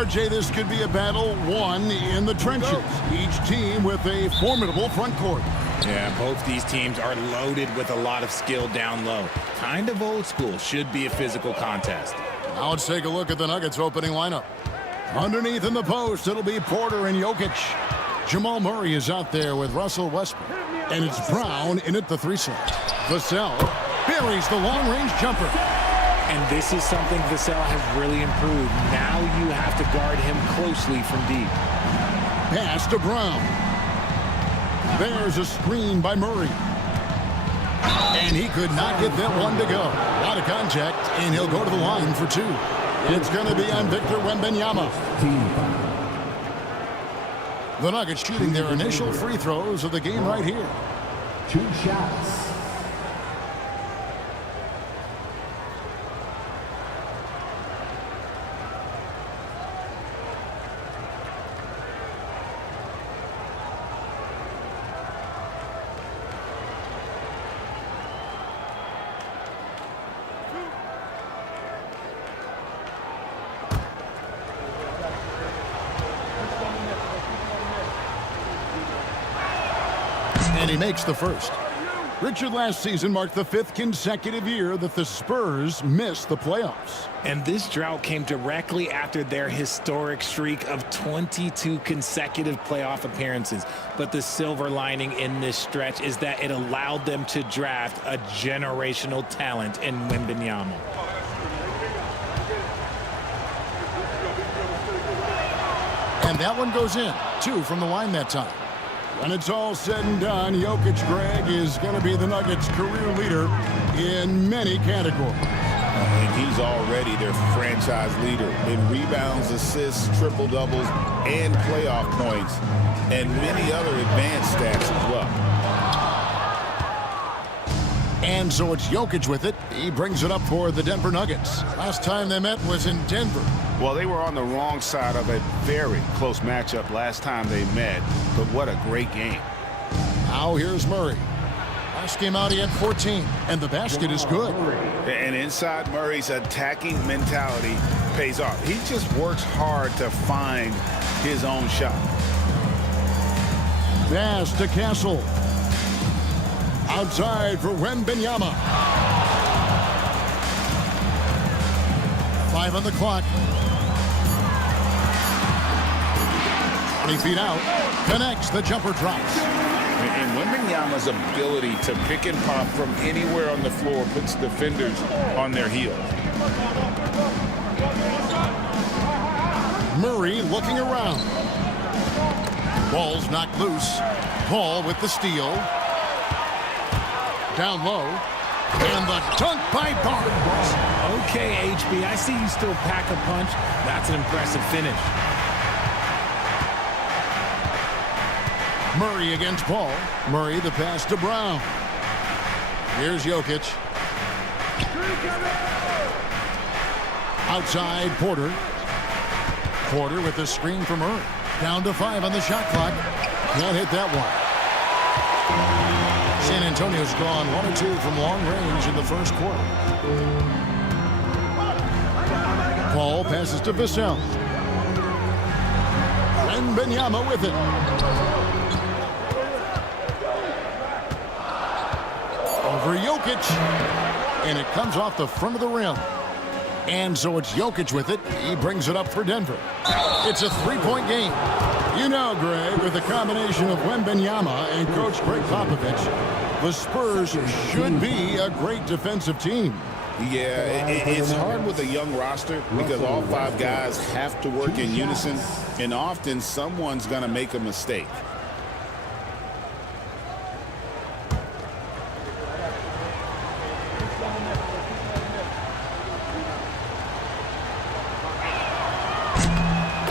RJ, this could be a battle won in the trenches. Each team with a formidable front court. Yeah, both these teams are loaded with a lot of skill down low. Kind of old school. Should be a physical contest. Now let's take a look at the Nuggets opening lineup. Underneath in the post, it'll be Porter and Jokic. Jamal Murray is out there with Russell Westbrook. And it's Brown in at the 3 slot. Vassell buries the long-range jumper. And this is something Vassell has really improved. Now you have to guard him closely from deep. Pass to Brown. There's a screen by Murray. And he could not get that one to go. A lot of contact, and he'll go to the line for 2. It's going to be on Victor Wembanyama. The Nuggets shooting their initial free throws of the game right here. 2 shots. And he makes the first. Richard, last season marked the 5th consecutive year that the Spurs missed the playoffs. And this drought came directly after their historic streak of 22 consecutive playoff appearances. But the silver lining in this stretch is that it allowed them to draft a generational talent in Wembanyama. And that one goes in. 2 from the line that time. When it's all said and done, Jokic, Greg, is going to be the Nuggets' career leader in many categories. And he's already their franchise leader in rebounds, assists, triple-doubles, and playoff points, and many other advanced stats as well. And so it's Jokic with it. He brings it up for the Denver Nuggets. Last time they met was in Denver. Well, they were on the wrong side of a very close matchup last time they met, but what a great game. Now here's Murray. Last game out, he had 14, and the basket is good. And inside Murray's attacking mentality pays off. He just works hard to find his own shot. Pass to Castle. Outside for Wembanyama. 5 on the clock. 20 feet out. Connects. The jumper drops. And Wembanyama's ability to pick and pop from anywhere on the floor puts defenders on their heels. Murray looking around. Ball's knocked loose. Paul with the steal. Down low. And the dunk by Barnes. Okay, HB, I see you still pack a punch. That's an impressive finish. Murray against Paul. Murray the pass to Brown. Here's Jokic. Outside Porter. Porter with the screen from Murray. Down to 5 on the shot clock. Can't hit that one. San Antonio's gone 1 or 2 from long range in the first quarter. Paul passes to Vassell. And Wembanyama with it. Over Jokic. And it comes off the front of the rim. And so it's Jokic with it. He brings it up for Denver. It's a 3-point game. You know, Greg, with the combination of Wembanyama and Coach Greg Popovich, the Spurs should be a great defensive team. Yeah, it's hard with a young roster because all 5 guys have to work in unison, and often someone's going to make a mistake.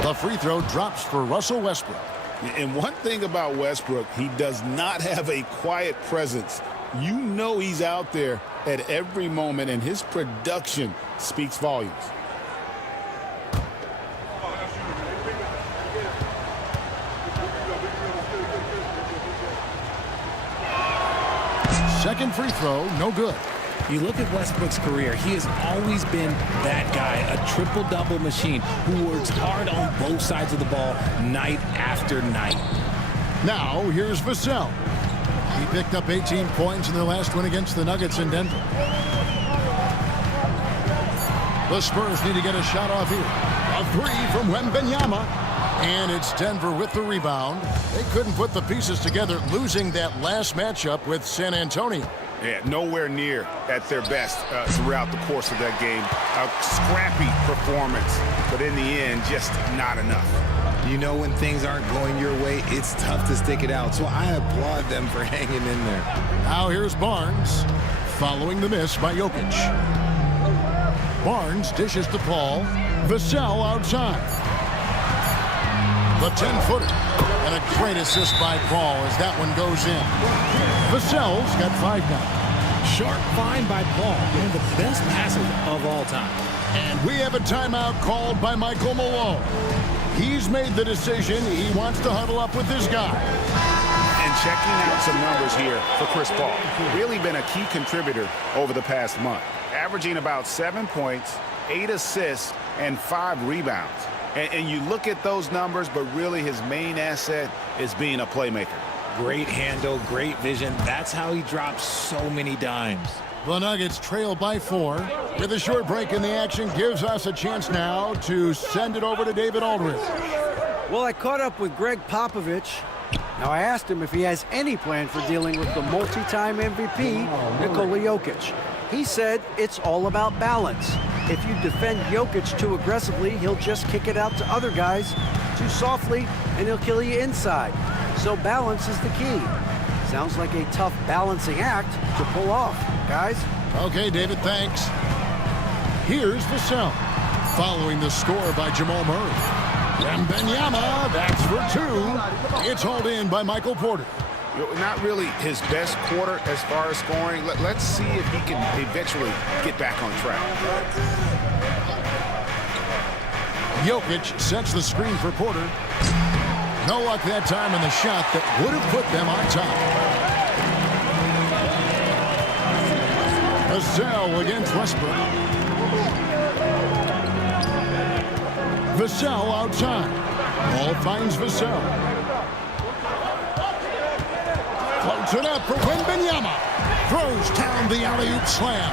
The free throw drops for Russell Westbrook. And one thing about Westbrook, he does not have a quiet presence. You know he's out there at every moment, and his production speaks volumes. Second free throw, no good. You look at Westbrook's career, he has always been that guy, a triple-double machine who works hard on both sides of the ball night after night. Now, here's Vassell. He picked up 18 points in their last win against the Nuggets in Denver. The Spurs need to get a shot off here. A three from Wembanyama. And it's Denver with the rebound. They couldn't put the pieces together, losing that last matchup with San Antonio. Yeah, nowhere near at their best throughout the course of that game. A scrappy performance, but in the end, just not enough. You know when things aren't going your way, it's tough to stick it out, so I applaud them for hanging in there. Now here's Barnes, following the miss by Jokic. Barnes dishes to Paul. Vassell outside. The 10-footer. And a great assist by Paul as that one goes in. Vassell's got 5 now. Sharp find by Paul, one of the best passers of all time. And we have a timeout called by Michael Malone. He's made the decision. He wants to huddle up with this guy. And checking out some numbers here for Chris Paul. Really been a key contributor over the past month. Averaging about 7 points, 8 assists, and 5 rebounds. And you look at those numbers, but really his main asset is being a playmaker. Great handle, great vision. That's how he drops so many dimes. The Nuggets trail by 4. With a short break in the action, gives us a chance now to send it over to David Aldridge. Well, I caught up with Greg Popovich. Now, I asked him if he has any plan for dealing with the multi-time MVP, Nikola Jokic. He said it's all about balance. If you defend Jokic too aggressively, he'll just kick it out to other guys too softly, and he'll kill you inside. So balance is the key. Sounds like a tough balancing act to pull off, guys. Okay, David, thanks. Here's Vassell, following the score by Jamal Murray. Wembanyama, that's for 2. It's hauled in by Michael Porter. Not really his best quarter as far as scoring. Let's see if he can eventually get back on track. Jokic sets the screen for Porter. No luck that time in the shot that would have put them on top. Vassell against Westbrook. Vassell outside. Ball finds Vassell. Floats it up for Wembanyama. Throws down the alley-oop slam.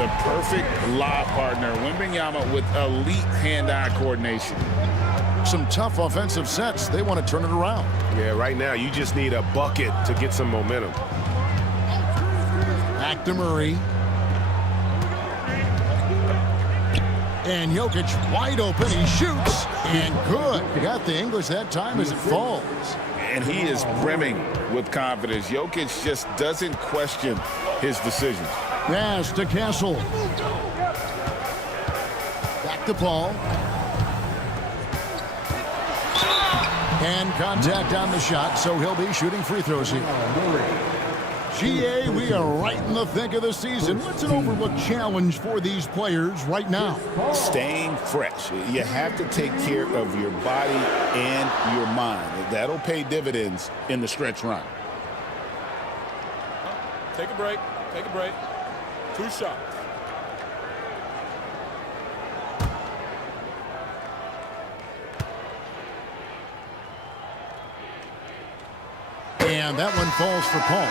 The perfect lob partner. Wembanyama with elite hand-eye coordination. Some tough offensive sets. They want to turn it around. Yeah, right now you just need a bucket to get some momentum. Back to Murray. And Jokic wide open. He shoots. And good. Got the English that time as it falls. And he is brimming with confidence. Jokic just doesn't question his decisions. Pass to Castle. Back to Paul. And contact on the shot, so he'll be shooting free throws here. GA, we are right in the thick of the season. What's an overlooked challenge for these players right now? Staying fresh. You have to take care of your body and your mind. That'll pay dividends in the stretch run. Take a break. Take a break. 2 shots. And that one falls for Paul.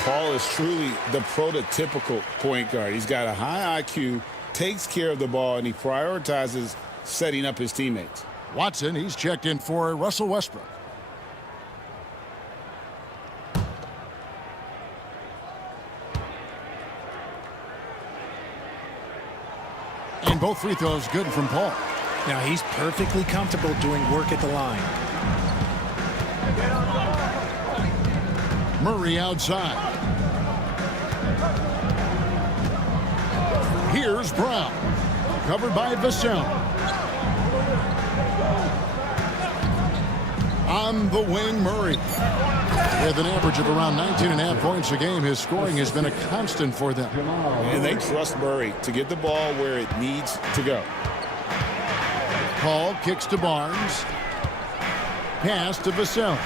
Paul is truly the prototypical point guard. He's got a high IQ, takes care of the ball, and he prioritizes setting up his teammates. Watson, he's checked in for Russell Westbrook. And both free throws good from Paul. Now he's perfectly comfortable doing work at the line. Murray outside. Here's Brown. Covered by Vassell. On the wing, Murray. With an average of around 19.5 points a game, his scoring has been a constant for them. And they trust Murray to get the ball where it needs to go. Paul kicks to Barnes. Pass to Vassell.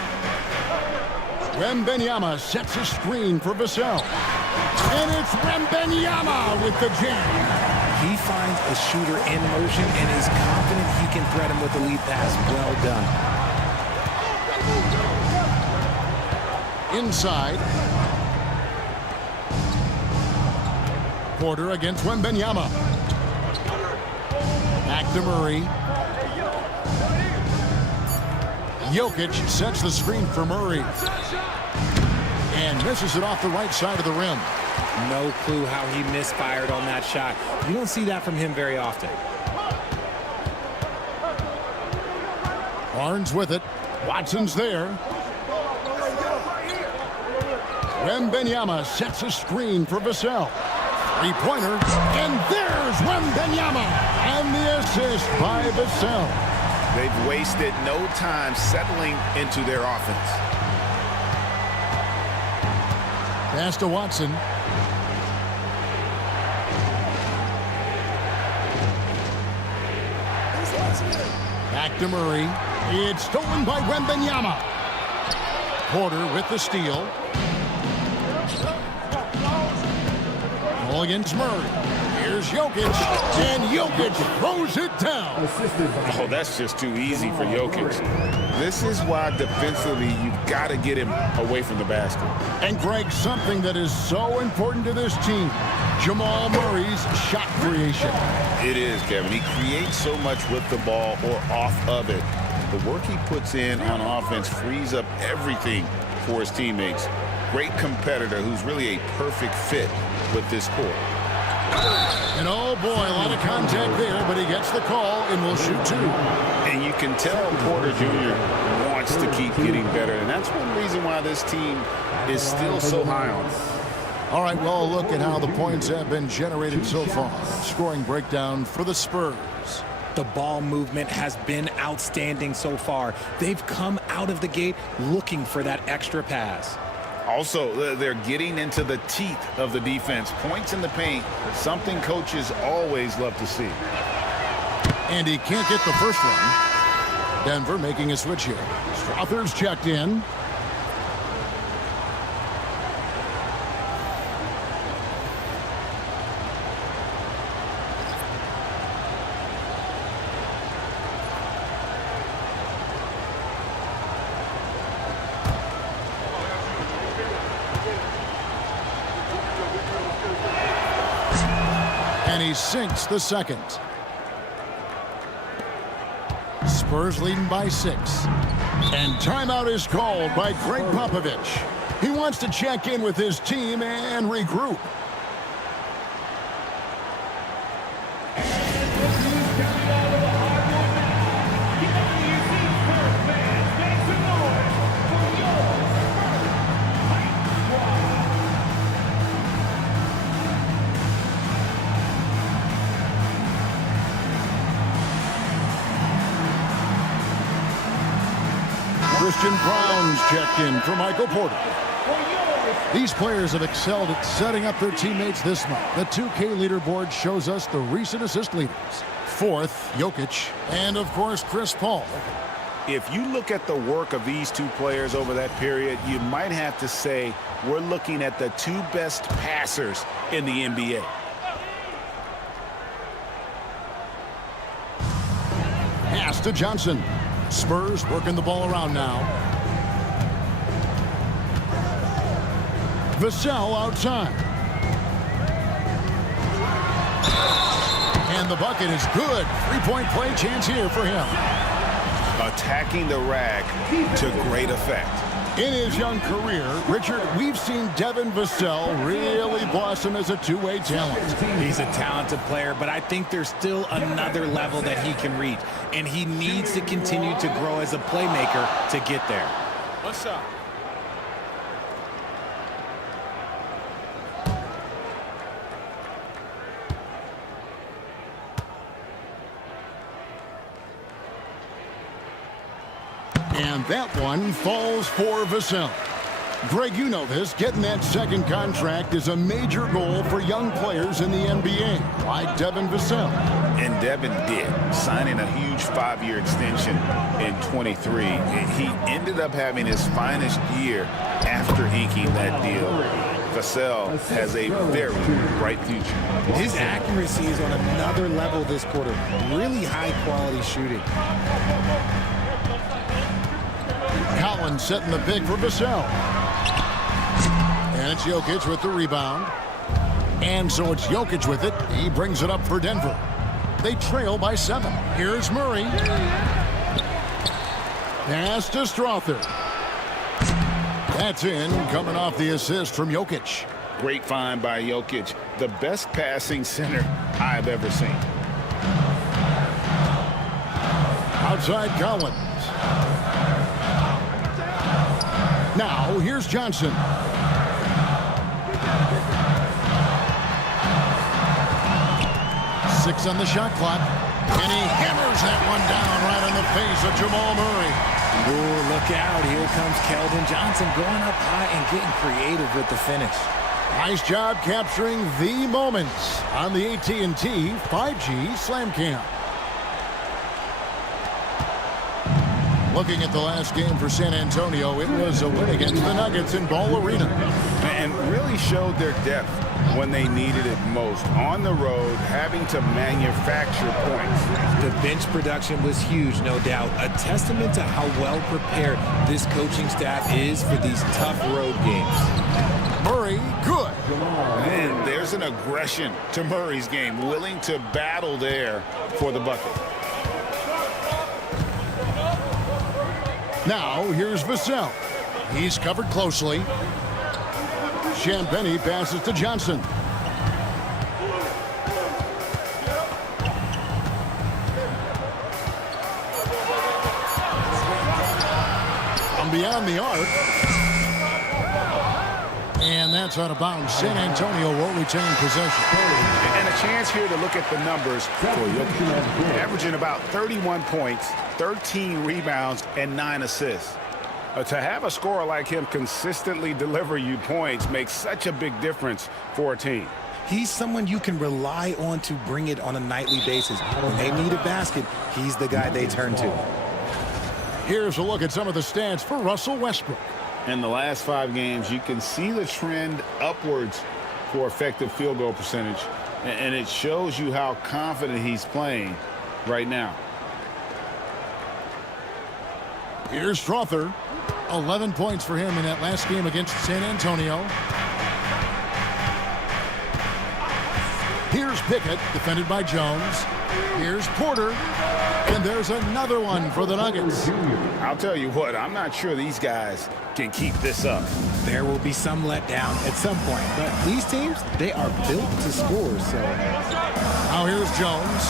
Wembanyama sets a screen for Vassell. And it's Wembanyama with the jam. He finds a shooter in motion and is confident he can thread him with the lead pass. Well done. Inside. Porter against Wembanyama. Back to Murray. Jokic sets the screen for Murray. And misses it off the right side of the rim. No clue how he misfired on that shot. You don't see that from him very often. Barnes with it. Watson's there. Wembanyama sets a screen for Vassell. Three-pointer. And there's Wembanyama. And the assist by Vassell. They've wasted no time settling into their offense. Pass to Watson. Back to Murray. It's stolen by Wembanyama. Porter with the steal. Ball against Murray. Here's Jokic. And Jokic throws it down. Oh, that's just too easy for Jokic. This is why defensively you've got to get him away from the basket. And Greg, something that is so important to this team, Jamal Murray's shot creation. It is, Kevin. He creates so much with the ball or off of it. The work he puts in on offense frees up everything for his teammates. Great competitor who's really a perfect fit with this core. And oh boy, a lot of contact there, but he gets the call and will shoot two. And you can tell Porter Jr. wants to keep getting better, and that's one reason why this team is still so high on him. All right, well, look at how the points have been generated so far. Scoring breakdown for the Spurs. The ball movement has been outstanding so far. They've come out of the gate looking for that extra pass. Also, they're getting into the teeth of the defense. Points in the paint, something coaches always love to see. And he can't get the first one. Denver making a switch here. Strother's checked in. And he sinks the second. Spurs leading by 6. And timeout is called by Greg Popovich. He wants to check in with his team and regroup. Christian Brown's checked in for Michael Porter. These players have excelled at setting up their teammates this month. The 2K leaderboard shows us the recent assist leaders. 4th, Jokic, and of course, Chris Paul. If you look at the work of these two players over that period, you might have to say we're looking at the 2 best passers in the NBA. Pass to Johnson. Spurs working the ball around now. Vassell outside. And the bucket is good. 3-point play chance here for him. Attacking the rack to great effect. In his young career, Richard, we've seen Devin Vassell really blossom as a two-way talent. He's a talented player, but I think there's still another level that he can reach, and he needs to continue to grow as a playmaker to get there. One shot. And that one falls for Vassell. Greg, you know this. Getting that second contract is a major goal for young players in the NBA, like Devin Vassell. And Devin did, signing a huge 5-year extension in 23. He ended up having his finest year after inking that deal. Vassell has a very bright future. His accuracy is on another level this quarter. Really high-quality shooting. Collins setting the pick for Vassell. And it's Jokic with the rebound. And so it's Jokic with it. He brings it up for Denver. They trail by 7. Here's Murray. Pass to Strother. That's in, coming off the assist from Jokic. Great find by Jokic. The best passing center I've ever seen. Outside Collins. Now, here's Johnson. Six on the shot clock. And he hammers that one down right in the face of Jamal Murray. Ooh, look out. Here comes Keldon Johnson going up high and getting creative with the finish. Nice job capturing the moments on the AT&T 5G Slam Cam. Looking at the last game for San Antonio, it was a win against the Nuggets in Ball Arena. And really showed their depth when they needed it most. On the road, having to manufacture points. The bench production was huge, no doubt. A testament to how well prepared this coaching staff is for these tough road games. Murray, good. And there's an aggression to Murray's game, willing to battle there for the bucket. Now, here's Vassell. He's covered closely. Champagnie passes to Johnson. From beyond the arc. And that's out of bounds. San Antonio will retain possession. And a chance here to look at the numbers for Jokic. Averaging about 31 points, 13 rebounds, and 9 assists. To have a scorer like him consistently deliver you points makes such a big difference for a team. He's someone you can rely on to bring it on a nightly basis. When they need a basket, he's the guy they turn to. Here's a look at some of the stats for Russell Westbrook. In the last 5 games, you can see the trend upwards for effective field goal percentage. And it shows you how confident he's playing right now. Here's Strother. 11 points for him in that last game against San Antonio. Here's Pickett, defended by Jones. Here's Porter. And there's another one for the Nuggets. I'll tell you what, I'm not sure these guys can keep this up. There will be some letdown at some point, but these teams, they are built to score, so. Now here's Jones.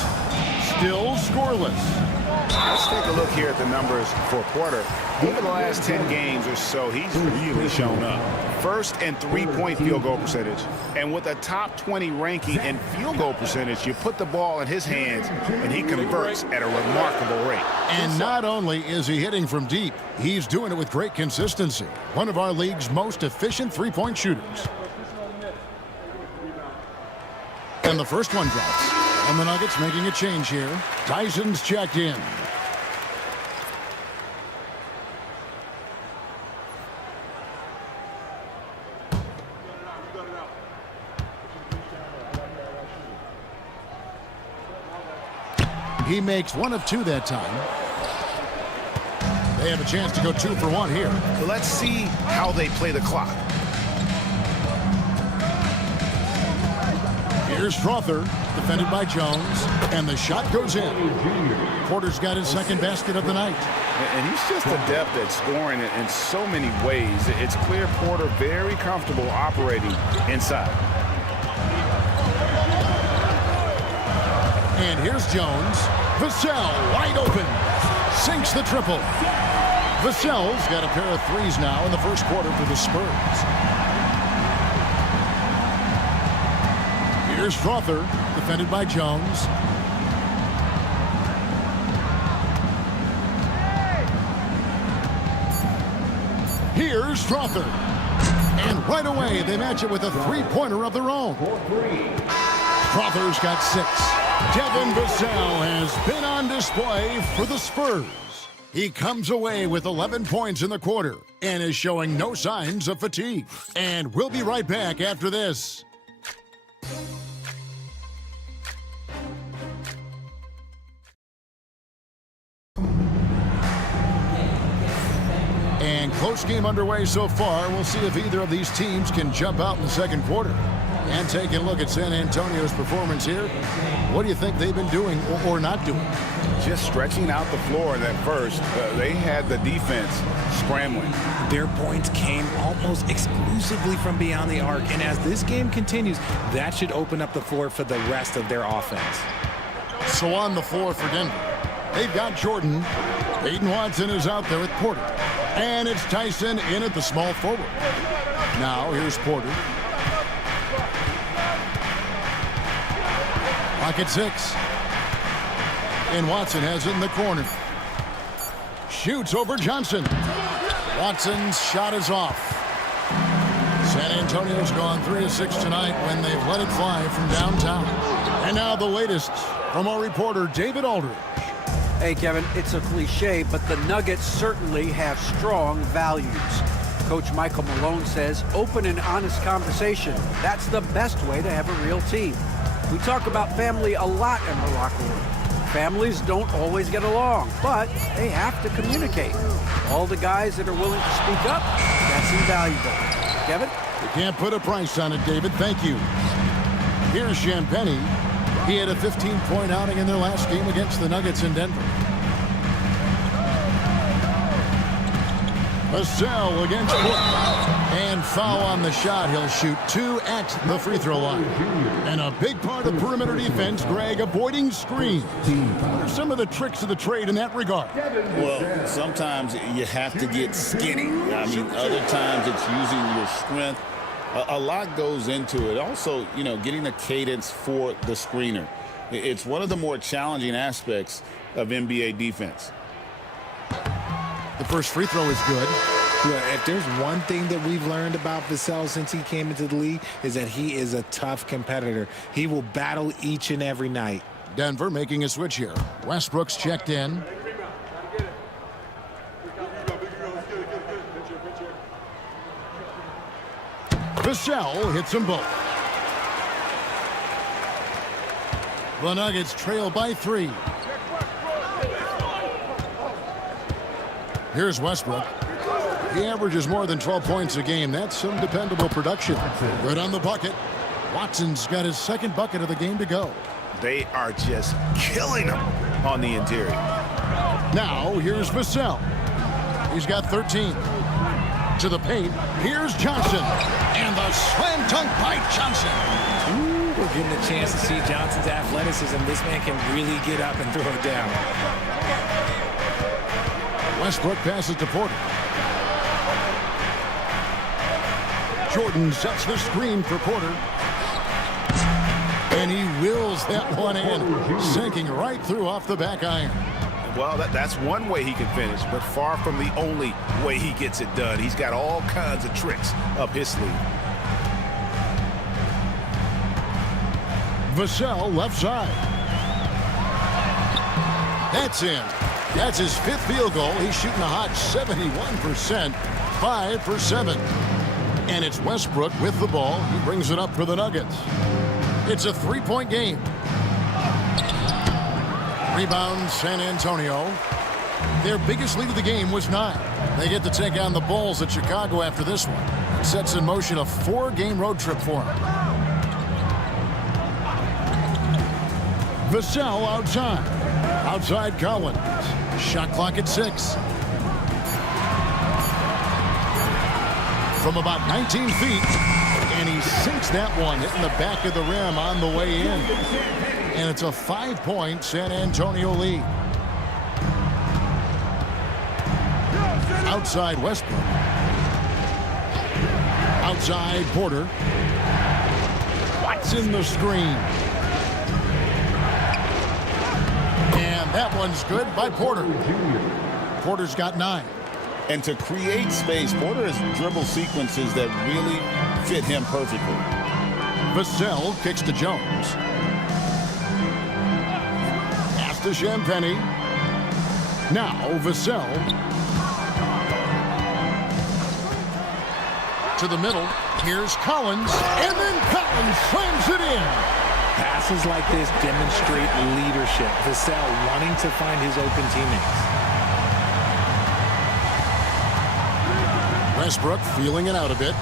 Still scoreless. Let's take a look here at the numbers for Porter. Over the last 10 games or so, he's really shown up. First in three-point field goal percentage. And with a top 20 ranking in field goal percentage, you put the ball in his hands, and he converts at a remarkable rate. And not only is he hitting from deep, he's doing it with great consistency. One of our league's most efficient three-point shooters. And the first one drops. And the Nuggets making a change here. Tyson's checked in. He makes 1 of 2 that time. They have a chance to go 2 for 1 here. Let's see how they play the clock. Here's Strother, defended by Jones, and the shot goes in. Porter's got his second basket of the night. And he's just adept at scoring it in so many ways. It's clear Porter very comfortable operating inside. And here's Jones. Vassell wide open. Sinks the triple. Vassell's got a pair of threes now in the first quarter for the Spurs. Here's Strother, defended by Jones. Here's Strother. And right away, they match it with a three-pointer of their own. Crowther's got 6. Devin Vassell has been on display for the Spurs. He comes away with 11 points in the quarter and is showing no signs of fatigue. And we'll be right back after this. And close game underway so far. We'll see if either of these teams can jump out in the second quarter. And taking a look at San Antonio's performance here, what do you think they've been doing or not doing? Just stretching out the floor in that first. They had the defense scrambling. Their points came almost exclusively from beyond the arc. And as this game continues, that should open up the floor for the rest of their offense. So on the floor for Denver, they've got Jordan. Peyton Watson is out there with Porter. And it's Tyson in at the small forward. Now here's Porter. Pocket 6. And Watson has it in the corner. Shoots over Johnson. Watson's shot is off. San Antonio's gone 3 of 6 tonight when they've let it fly from downtown. And now the latest from our reporter, David Aldridge. Hey, Kevin, it's a cliche, but the Nuggets certainly have strong values. Coach Michael Malone says open and honest conversation. That's the best way to have a real team. We talk about family a lot in the locker room. Families don't always get along, but they have to communicate. All the guys that are willing to speak up, that's invaluable. Kevin? You can't put a price on it, David. Thank you. Here's Champagnie. He had a 15-point outing in their last game against the Nuggets in Denver. Vassell against Porter. And foul on the shot. He'll shoot 2 at the free throw line. And a big part of perimeter defense, Greg, avoiding screens. What are some of the tricks of the trade in that regard? Well, sometimes you have to get skinny. I mean, other times it's using your strength. A lot goes into it. Also, you know, getting a cadence for the screener. It's one of the more challenging aspects of NBA defense. The first free throw is good. Yeah, if there's one thing that we've learned about Vassell since he came into the league is that he is a tough competitor. He will battle each and every night. Denver making a switch here. Westbrook's checked in. Vassell hits them both. The Nuggets trail by 3. Here's Westbrook. He averages more than 12 points a game. That's some dependable production. Good on the bucket. Watson's got his second bucket of the game to go. They are just killing them on the interior. Now, here's Vassell. He's got 13. To the paint. Here's Johnson. And the slam dunk by Johnson. Ooh, we're getting a chance to see Johnson's athleticism. This man can really get up and throw it down. Westbrook passes to Porter. Jordan sets the screen for Porter. And he wills that one in, sinking right through off the back iron. Well, that's one way he can finish, but far from the only way he gets it done. He's got all kinds of tricks up his sleeve. Vassell left side. That's in. That's his 5th field goal. He's shooting a hot 71%, 5 for 7. And it's Westbrook with the ball. He brings it up for the Nuggets. It's a 3-point game. Rebound, San Antonio. Their biggest lead of the game was 9. They get to take on the Bulls at Chicago after this one. It sets in motion a 4-game road trip for them. Vassell outside. Outside Collins. Shot clock at 6. From about 19 feet. And he sinks that one, hitting the back of the rim on the way in. And it's a 5-point San Antonio lead. Outside Westbrook. Outside Porter. Watson the screen. And that one's good by Porter. Porter's got 9. And to create space, Porter has dribble sequences that really fit him perfectly. Vassell kicks to Jones. Pass to Champagny. Now Vassell. To the middle. Here's Collins. And then Collins slams it in. Passes like this demonstrate leadership. Vassell wanting to find his open teammates. Westbrook feeling it out a bit.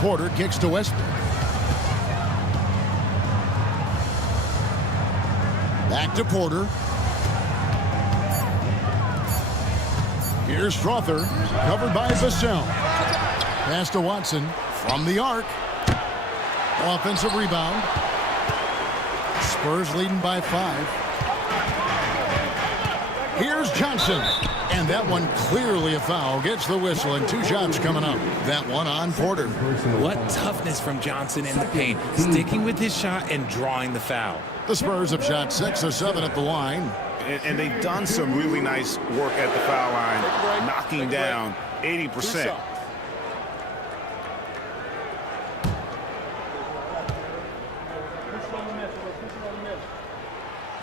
Porter kicks to Westbrook. Back to Porter. Here's Strother, covered by Vassell. Pass to Watson from the arc. Offensive rebound. Spurs leading by 5. Here's Johnson. And that one clearly a foul. Gets the whistle, and 2 shots coming up. That one on Porter. What toughness from Johnson in the paint. Sticking with his shot and drawing the foul. The Spurs have shot 6 of 7 at the line. And they've done some really nice work at the foul line, knocking down 80%.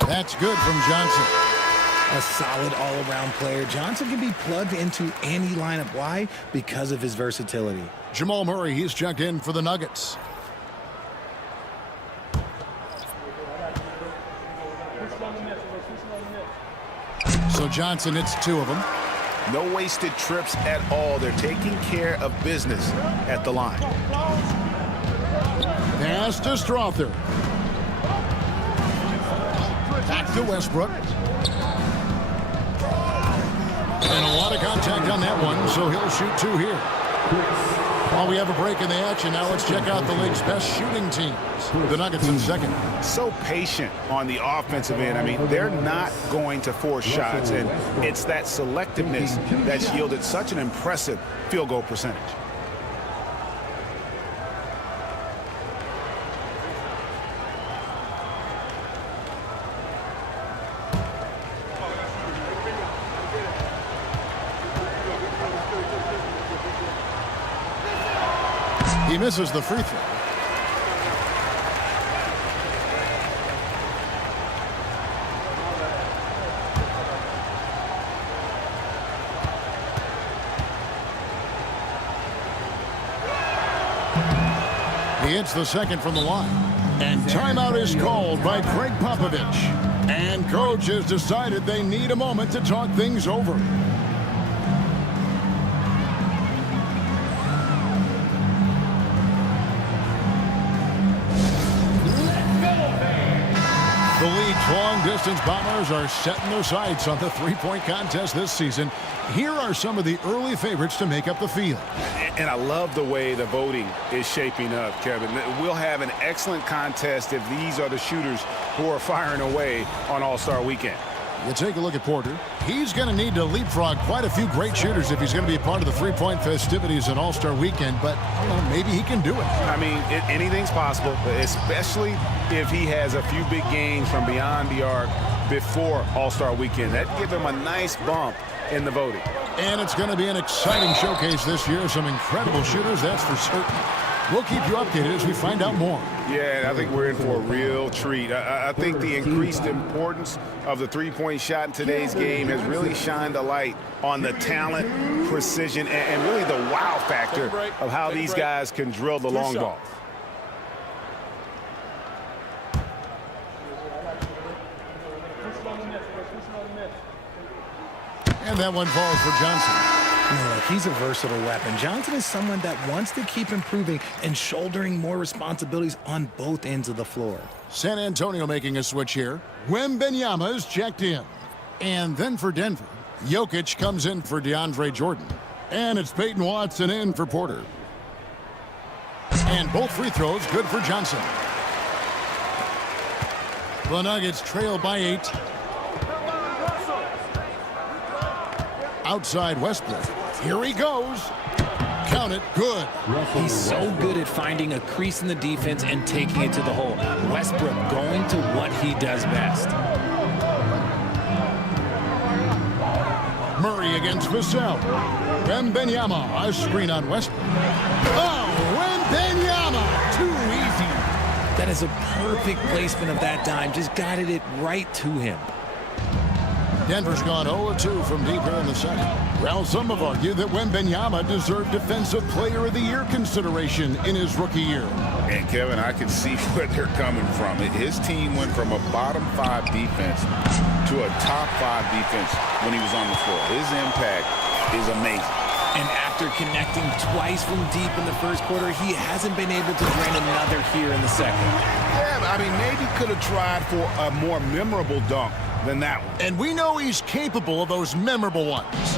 That's good from Johnson. A solid all-around player. Johnson can be plugged into any lineup. Why? Because of his versatility. Jamal Murray, he's checked in for the Nuggets. So Johnson hits 2 of them. No wasted trips at all. They're taking care of business at the line. Pass to Strother. Back to Westbrook. And a lot of contact on that one, so he'll shoot 2 here. While we have a break in the action, now let's check out the league's best shooting teams. The Nuggets in second. So patient on the offensive end. I mean, they're not going to force shots, and it's that selectiveness that's yielded such an impressive field goal percentage. He misses the free throw. He hits the second from the line. And timeout is called by Greg Popovich. And coach has decided they need a moment to talk things over. The league's long-distance bombers are setting their sights on the three-point contest this season. Here are some of the early favorites to make up the field. And I love the way the voting is shaping up, Kevin. We'll have an excellent contest if these are the shooters who are firing away on All-Star Weekend. You take a look at Porter. He's going to need to leapfrog quite a few great shooters if he's going to be a part of the three-point festivities in All-Star Weekend, but I don't know, maybe he can do it. I mean, anything's possible, especially if he has a few big games from beyond the arc before All-Star Weekend. That'd give him a nice bump in the voting. And it's going to be an exciting showcase this year. Some incredible shooters, that's for certain. We'll keep you updated as we find out more. Yeah, I think we're in for a real treat. I think the increased importance of the three-point shot in today's game has really shined a light on the talent, precision, and really the wow factor of how these guys can drill the long ball. And that one falls for Johnson. Look, he's a versatile weapon. Johnson is someone that wants to keep improving and shouldering more responsibilities on both ends of the floor. San Antonio making a switch here. Wembanyama is checked in. And then for Denver, Jokic comes in for DeAndre Jordan. And it's Peyton Watson in for Porter. And both free throws good for Johnson. The Nuggets trail by 8. Outside Westbrook. Here he goes. Count it. Good. He's so good at finding a crease in the defense and taking it to the hole. Westbrook going to what he does best. Murray against Vassell. Wembanyama, a screen on Westbrook. Oh, Wembanyama, too easy. That is a perfect placement of that dime. Just got it right to him. Denver's gone 0-2 from deep here in the second. Well, some have argued that Wembanyama deserved Defensive Player of the Year consideration in his rookie year. And, Kevin, I can see where they're coming from. His team went from a bottom 5 defense to a top 5 defense when he was on the floor. His impact is amazing. And after connecting twice from deep in the first quarter, he hasn't been able to drain another here in the second. Yeah, I mean, maybe could have tried for a more memorable dunk than that one. And we know he's capable of those memorable ones.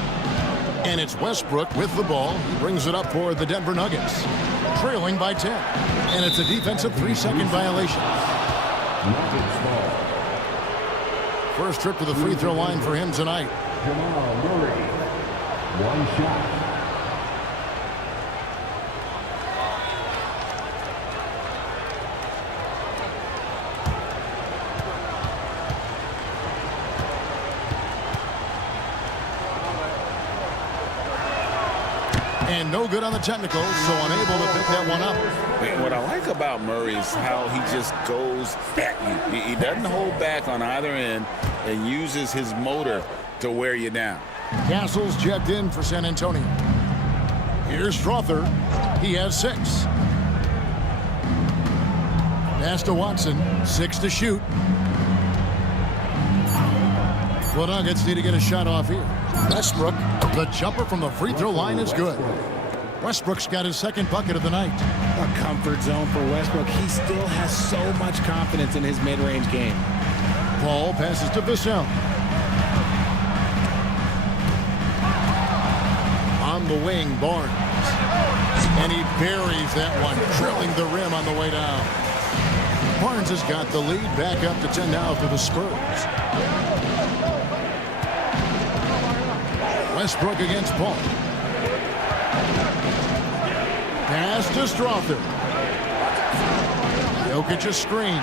And it's Westbrook with the ball. He brings it up for the Denver Nuggets, trailing by 10. And it's a defensive 3-second violation. First trip to the free throw line for him tonight. Jamal Murray. One shot. And no good on the technical, so unable to pick that one up. What I like about Murray is how he just goes at you. He doesn't hold back on either end and uses his motor to wear you down. Castle's checked in for San Antonio. Here's Strother. He has 6. Pass to Watson. 6 to shoot. The Nuggets need to get a shot off here. Westbrook, the jumper from the free throw line is good. Westbrook's got his second bucket of the night. A comfort zone for Westbrook. He still has so much confidence in his mid-range game. Paul passes to Vassell. On the wing, Barnes. And he buries that one, drilling the rim on the way down. Barnes has got the lead back up to 10 now for the Spurs. Westbrook against Paul. Pass to Strother. Jokic a screen.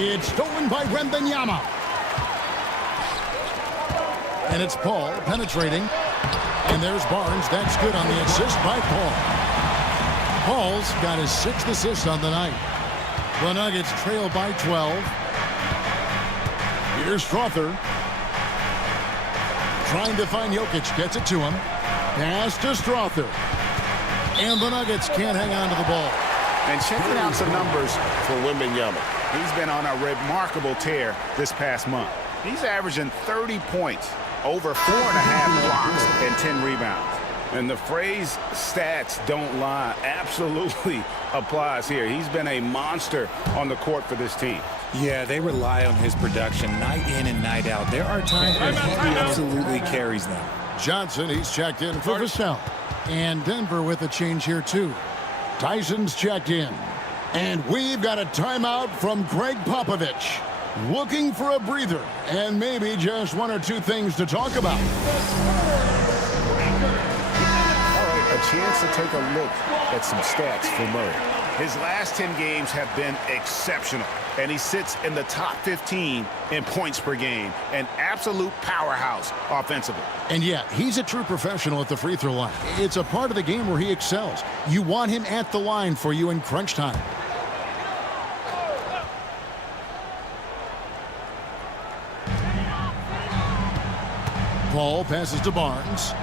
It's stolen by Wembanyama. And it's Paul penetrating. And there's Barnes. That's good on the assist by Paul. Paul's got his 6th assist on the night. The Nuggets trail by 12. Here's Strother. Trying to find Jokic. Gets it to him. Pass to Strother. And the Nuggets can't hang on to the ball. And checking out some numbers for Wembanyama. He's been on a remarkable tear this past month. He's averaging 30 points, over 4.5 blocks, and 10 rebounds. And the phrase stats don't lie absolutely applies here. He's been a monster on the court for this team. Yeah, they rely on his production night in and night out. There are times when he absolutely carries them. Johnson, he's checked in for Vassell. And Denver with a change here, too. Tyson's checked in. And we've got a timeout from Greg Popovich. Looking for a breather and maybe just 1 or 2 things to talk about. A chance to take a look at some stats for Murray. His last 10 games have been exceptional, and he sits in the top 15 in points per game, an absolute powerhouse offensively. And yeah, he's a true professional at the free throw line. It's a part of the game where he excels. You want him at the line for you in crunch time. Paul passes to Barnes.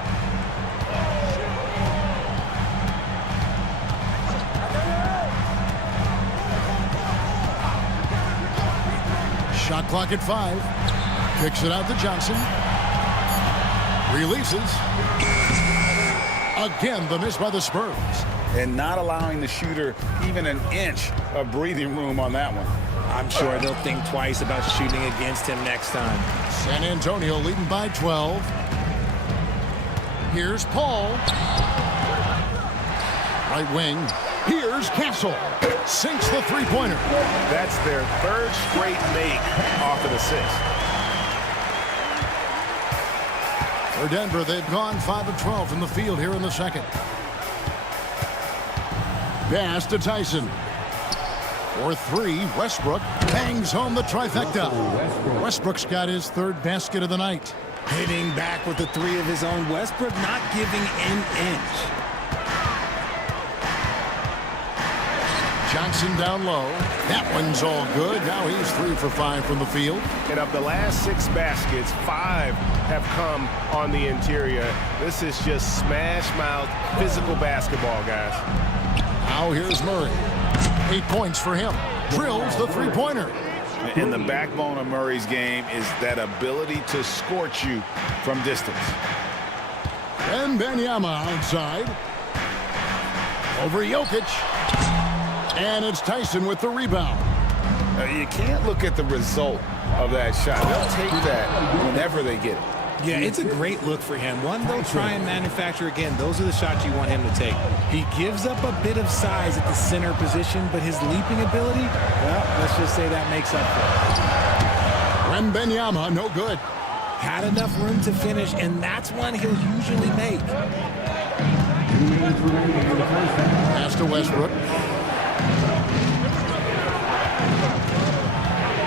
Shot clock at 5. Kicks it out to Johnson. Releases. Again, the miss by the Spurs. And not allowing the shooter even an inch of breathing room on that one. I'm sure they'll think twice about shooting against him next time. San Antonio leading by 12. Here's Paul. Right wing. Here's Castle. Sinks the three-pointer. That's their 3rd straight make off an assist. For Denver, they've gone 5 of 12 from the field here in the second. Pass to Tyson. For three, Westbrook bangs home the trifecta. Westbrook's got his third basket of the night. Hitting back with the three of his own. Westbrook not giving an inch. Johnson down low. That one's all good. Now he's 3 for 5 from the field. And of the last 6 baskets, 5 have come on the interior. This is just smash mouth physical basketball, guys. Now here's Murray. 8 points for him. Drills the three-pointer. And the backbone of Murray's game is that ability to scorch you from distance. And Wembanyama outside. Over Jokic. And it's Tyson with the rebound. You can't look at the result of that shot. They'll take that whenever they get it. Yeah, it's a great look for him. One they'll try and manufacture again. Those are the shots you want him to take. He gives up a bit of size at the center position, but his leaping ability, well, let's just say that makes up for it. Wembanyama, no good. Had enough room to finish, and that's one he'll usually make. Pass to Westbrook.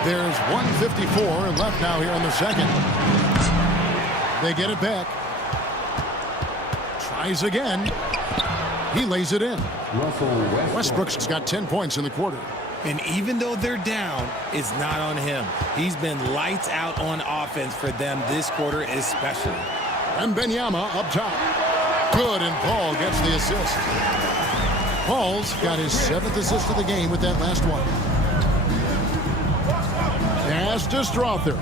There's 1:54 left now here in the second. They get it back. Tries again. He lays it in. Westbrook's got 10 points in the quarter. And even though they're down, it's not on him. He's been lights out on offense for them this quarter especially. And Wembanyama up top. Good, and Paul gets the assist. Paul's got his 7th assist of the game with that last one. Pass to Strother.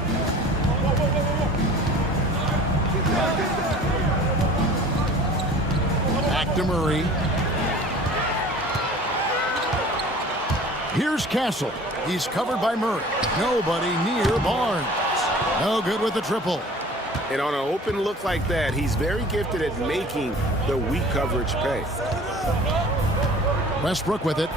Back to Murray. Here's Castle. He's covered by Murray. Nobody near Barnes. No good with the triple. And on an open look like that, he's very gifted at making the weak coverage pay. Westbrook with it.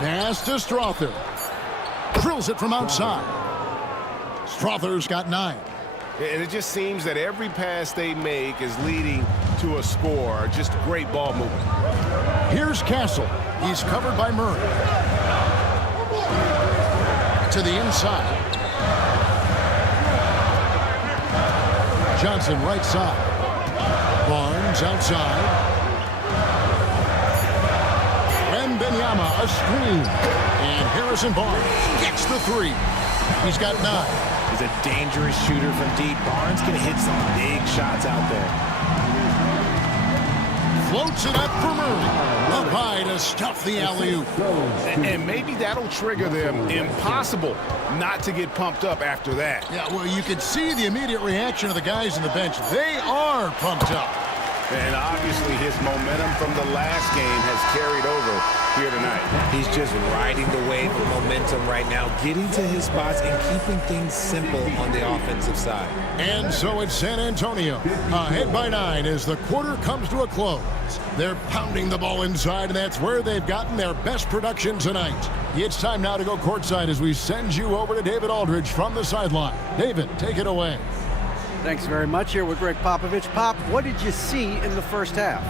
Pass to Strother. Drills it from outside. Strother's got 9. And it just seems that every pass they make is leading to a score. Just great ball movement. Here's Castle. He's covered by Murray. To the inside. Johnson right side. Barnes outside. Wembanyama a screen. And Harrison Barnes gets the 3. He's got 9. He's a dangerous shooter from deep. Barnes can hit some big shots out there. Floats it up for Murray. Up high to stuff the alley-oop. And maybe that'll trigger them. Impossible not to get pumped up after that. Yeah, well, you can see the immediate reaction of the guys on the bench. They are pumped up. And obviously his momentum from the last game has carried over here tonight. He's just riding the wave of momentum right now, getting to his spots and keeping things simple on the offensive side. And so it's San Antonio, ahead by 9 as the quarter comes to a close. They're pounding the ball inside, and that's where they've gotten their best production tonight. It's time now to go courtside as we send you over to David Aldridge from the sideline. David, take it away. Thanks very much. Here with Greg Popovich. Pop, what did you see in the first half?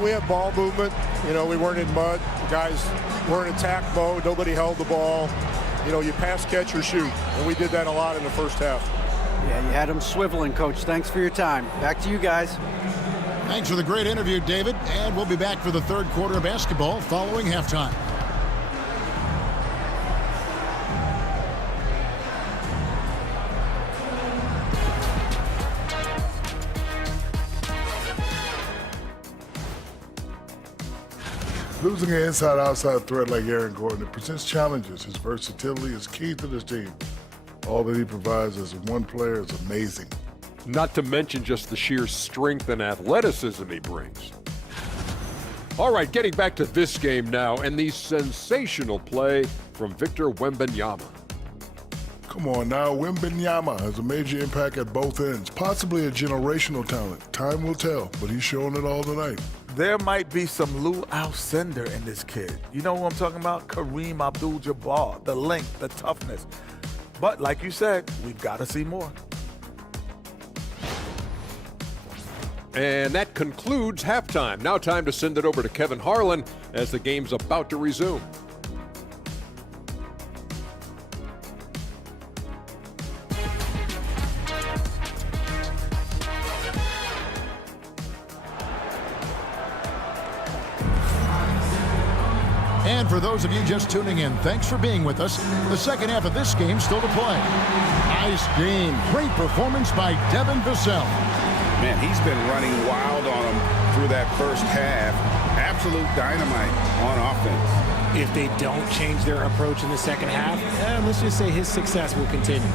We had ball movement. You know, we weren't in mud. The guys were in attack mode. Nobody held the ball. You know, you pass, catch, or shoot. And we did that a lot in the first half. Yeah, you had them swiveling, Coach. Thanks for your time. Back to you guys. Thanks for the great interview, David. And we'll be back for the third quarter of basketball following halftime. Losing an inside-outside threat like Aaron Gordon, it presents challenges. His versatility is key to this team. All that he provides as one player is amazing. Not to mention just the sheer strength and athleticism he brings. All right, getting back to this game now, and the sensational play from Victor Wembanyama. Come on now, Wembanyama has a major impact at both ends, possibly a generational talent. Time will tell, but he's showing it all tonight. There might be some Lou Alcindor in this kid. You know who I'm talking about? Kareem Abdul-Jabbar, the length, the toughness. But like you said, we've got to see more. And that concludes halftime. Now time to send it over to Kevin Harlan as the game's about to resume. And for those of you just tuning in, thanks for being with us. The second half of this game still to play. Nice game. Great performance by Devin Vassell. Man, he's been running wild on them through that first half. Absolute dynamite on offense. If they don't change their approach in the second half, let's just say his success will continue.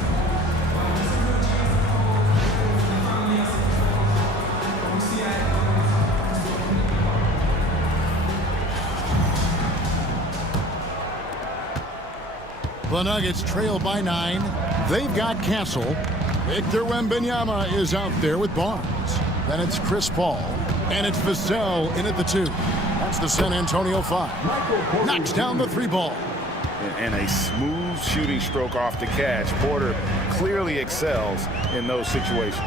The Nuggets trail by 9. They've got Castle. Victor Wembanyama is out there with Barnes. Then it's Chris Paul. And it's Vassell in at the 2. That's the San Antonio 5. Knocks down the 3 ball. And a smooth shooting stroke off the catch. Porter clearly excels in those situations.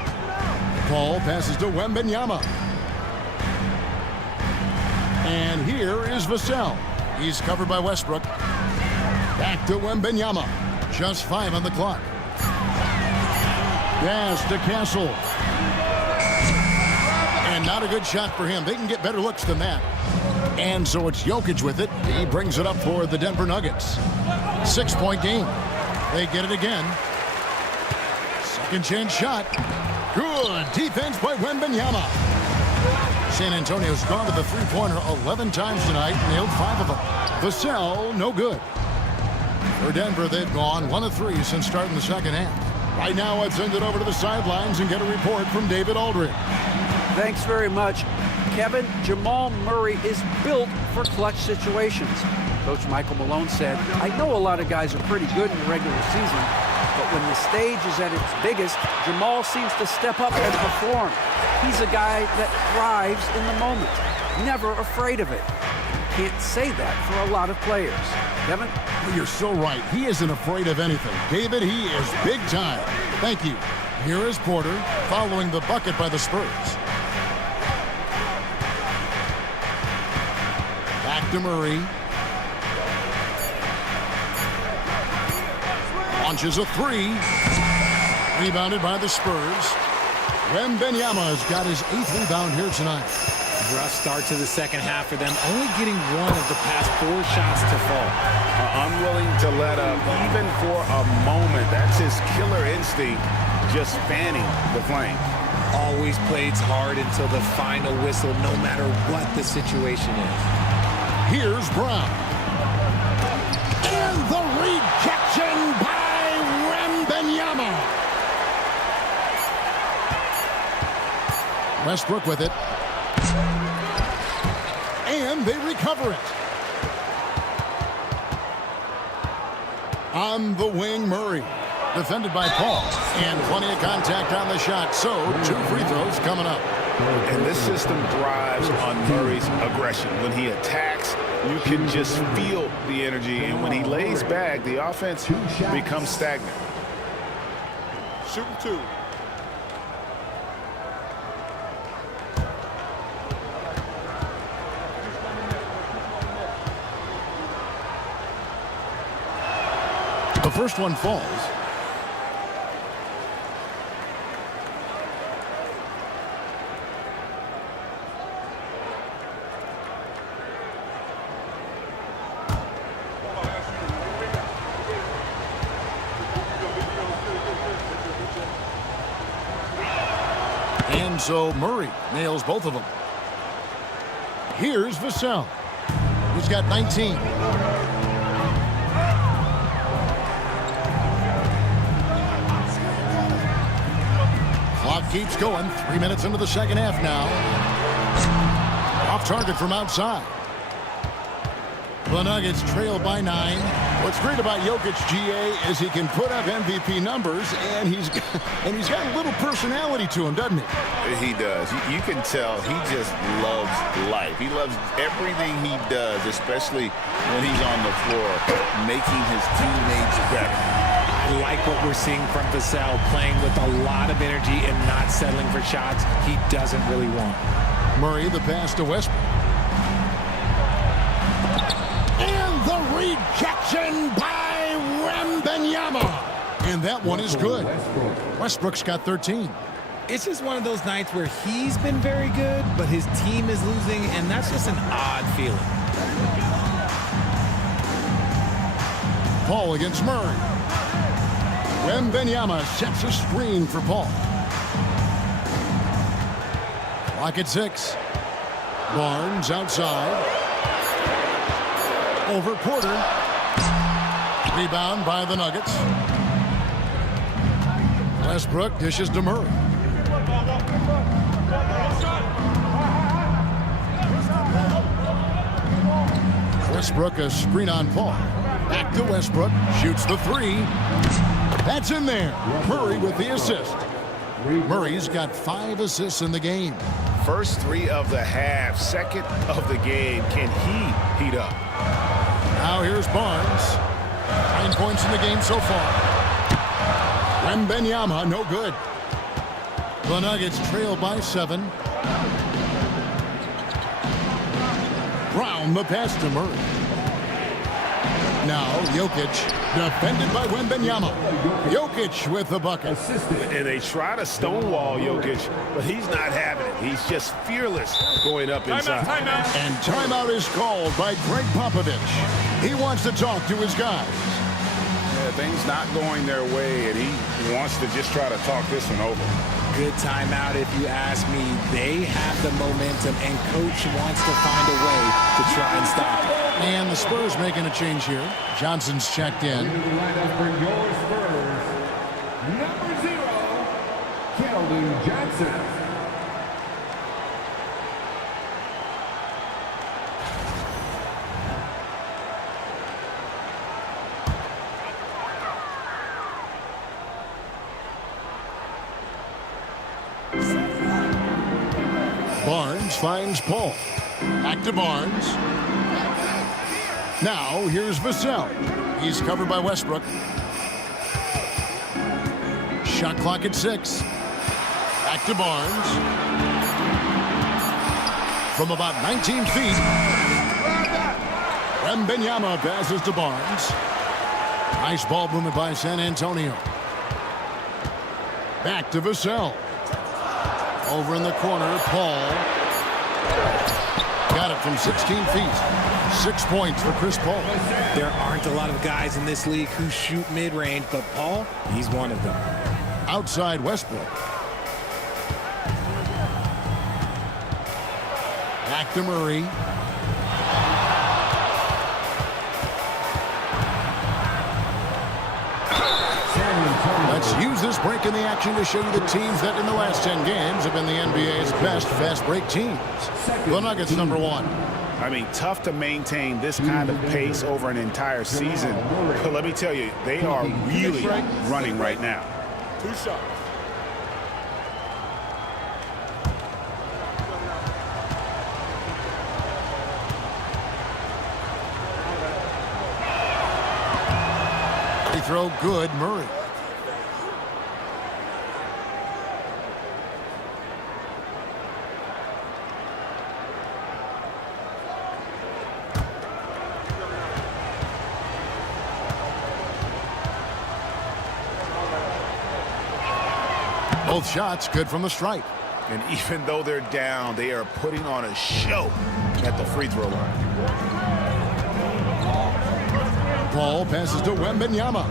Paul passes to Wembanyama. And here is Vassell. He's covered by Westbrook. Back to Wembanyama. Just 5 on the clock. Pass to Castle. And not a good shot for him. They can get better looks than that. And so it's Jokic with it. He brings it up for the Denver Nuggets. 6-point game. They get it again. Second chance shot. Good defense by Wembanyama. San Antonio's gone to the three-pointer 11 times tonight, nailed 5 of them. Vassell, no good. For Denver, they've gone 1 of 3 since starting the second half. Right now, let's send it over to the sidelines and get a report from David Aldridge. Thanks very much. Kevin, Jamal Murray is built for clutch situations. Coach Michael Malone said, I know a lot of guys are pretty good in the regular season, but when the stage is at its biggest, Jamal seems to step up and perform. He's a guy that thrives in the moment, never afraid of it. You can't say that for a lot of players. Kevin? You're so right. He isn't afraid of anything. David, he is big time. Thank you. Here is Porter following the bucket by the Spurs. Back to Murray. Launches a 3. Rebounded by the Spurs. Wembanyama has got his 8th rebound here tonight. Rough start to the second half for them, only getting 1 of the past 4 shots to fall. Unwilling to let up even for a moment. That's his killer instinct, just fanning the flame. Always plays hard until the final whistle, no matter what the situation is. Here's Brown. And the rejection by Wembanyama. Westbrook with it. And they recover it. On the wing, Murray. Defended by Paul. And plenty of contact on the shot. So, 2 free throws coming up. And this system thrives on Murray's aggression. When he attacks, you can just feel the energy. And when he lays back, the offense becomes stagnant. Shooting 2. The first one falls. And so Murray nails both of them. Here's Vassell, who's got 19. Clock keeps going. 3 minutes into the second half now. Off target from outside. The Nuggets trail by 9. What's great about Jokic, GA, is he can put up MVP numbers, and he's got a little personality to him, doesn't he? He does. You can tell he just loves life. He loves everything he does, especially when he's on the floor, making his teammates better. I like what we're seeing from Vassell, playing with a lot of energy and not settling for shots he doesn't really want. Murray, the pass to Westbrook. And the rejection by Wembanyama. And that one is good. Westbrook's got 13. It's just one of those nights where he's been very good, but his team is losing, and that's just an odd feeling. Paul against Murray. Wembanyama sets a screen for Paul. Clock at 6. Barnes outside. Over Porter. Rebound by the Nuggets. Westbrook dishes to Murray. Westbrook a screen on Paul. Back to Westbrook. Shoots the 3. That's in there. Murray with the assist. Murray's got 5 assists in the game. First 3 of the half, second of the game. Can he heat up? Now here's Barnes. 9 points in the game so far. Wembanyama, no good. The Nuggets trail by 7. Brown, the pass to Murray. Now Jokic, defended by Wembanyama. Jokic with the bucket. And they try to stonewall Jokic, but he's not having it. He's just fearless going up inside. Timeout. And timeout is called by Greg Popovich. He wants to talk to his guys. Yeah, things not going their way, and he wants to just try to talk this one over. Good timeout if you ask me. They have the momentum, and Coach wants to find a way to try and stop it. And the Spurs making a change here. Johnson's checked in. Into the lineup for your Spurs, number 0, Keldon Johnson. Barnes finds Paul. Back to Barnes. Now here's Vassell. He's covered by Westbrook. Shot clock at 6. Back to Barnes. From about 19 feet. Wembanyama passes to Barnes. Nice ball movement by San Antonio. Back to Vassell. Over in the corner, Paul. Got it from 16 feet. 6 points for Chris Paul. There aren't a lot of guys in this league who shoot mid-range, but Paul, he's one of them. Outside Westbrook. Back to Murray. Let's use this break in the action to show you the teams that in the last 10 games have been the NBA's best fast break teams. The Nuggets, number 1. I mean, tough to maintain this kind of pace over an entire season. But let me tell you, they are really running right now. 2 shots. Free throw good, Murray. Both shots good from the stripe. And even though they're down, they are putting on a show at the free throw line. Paul passes to Wembanyama.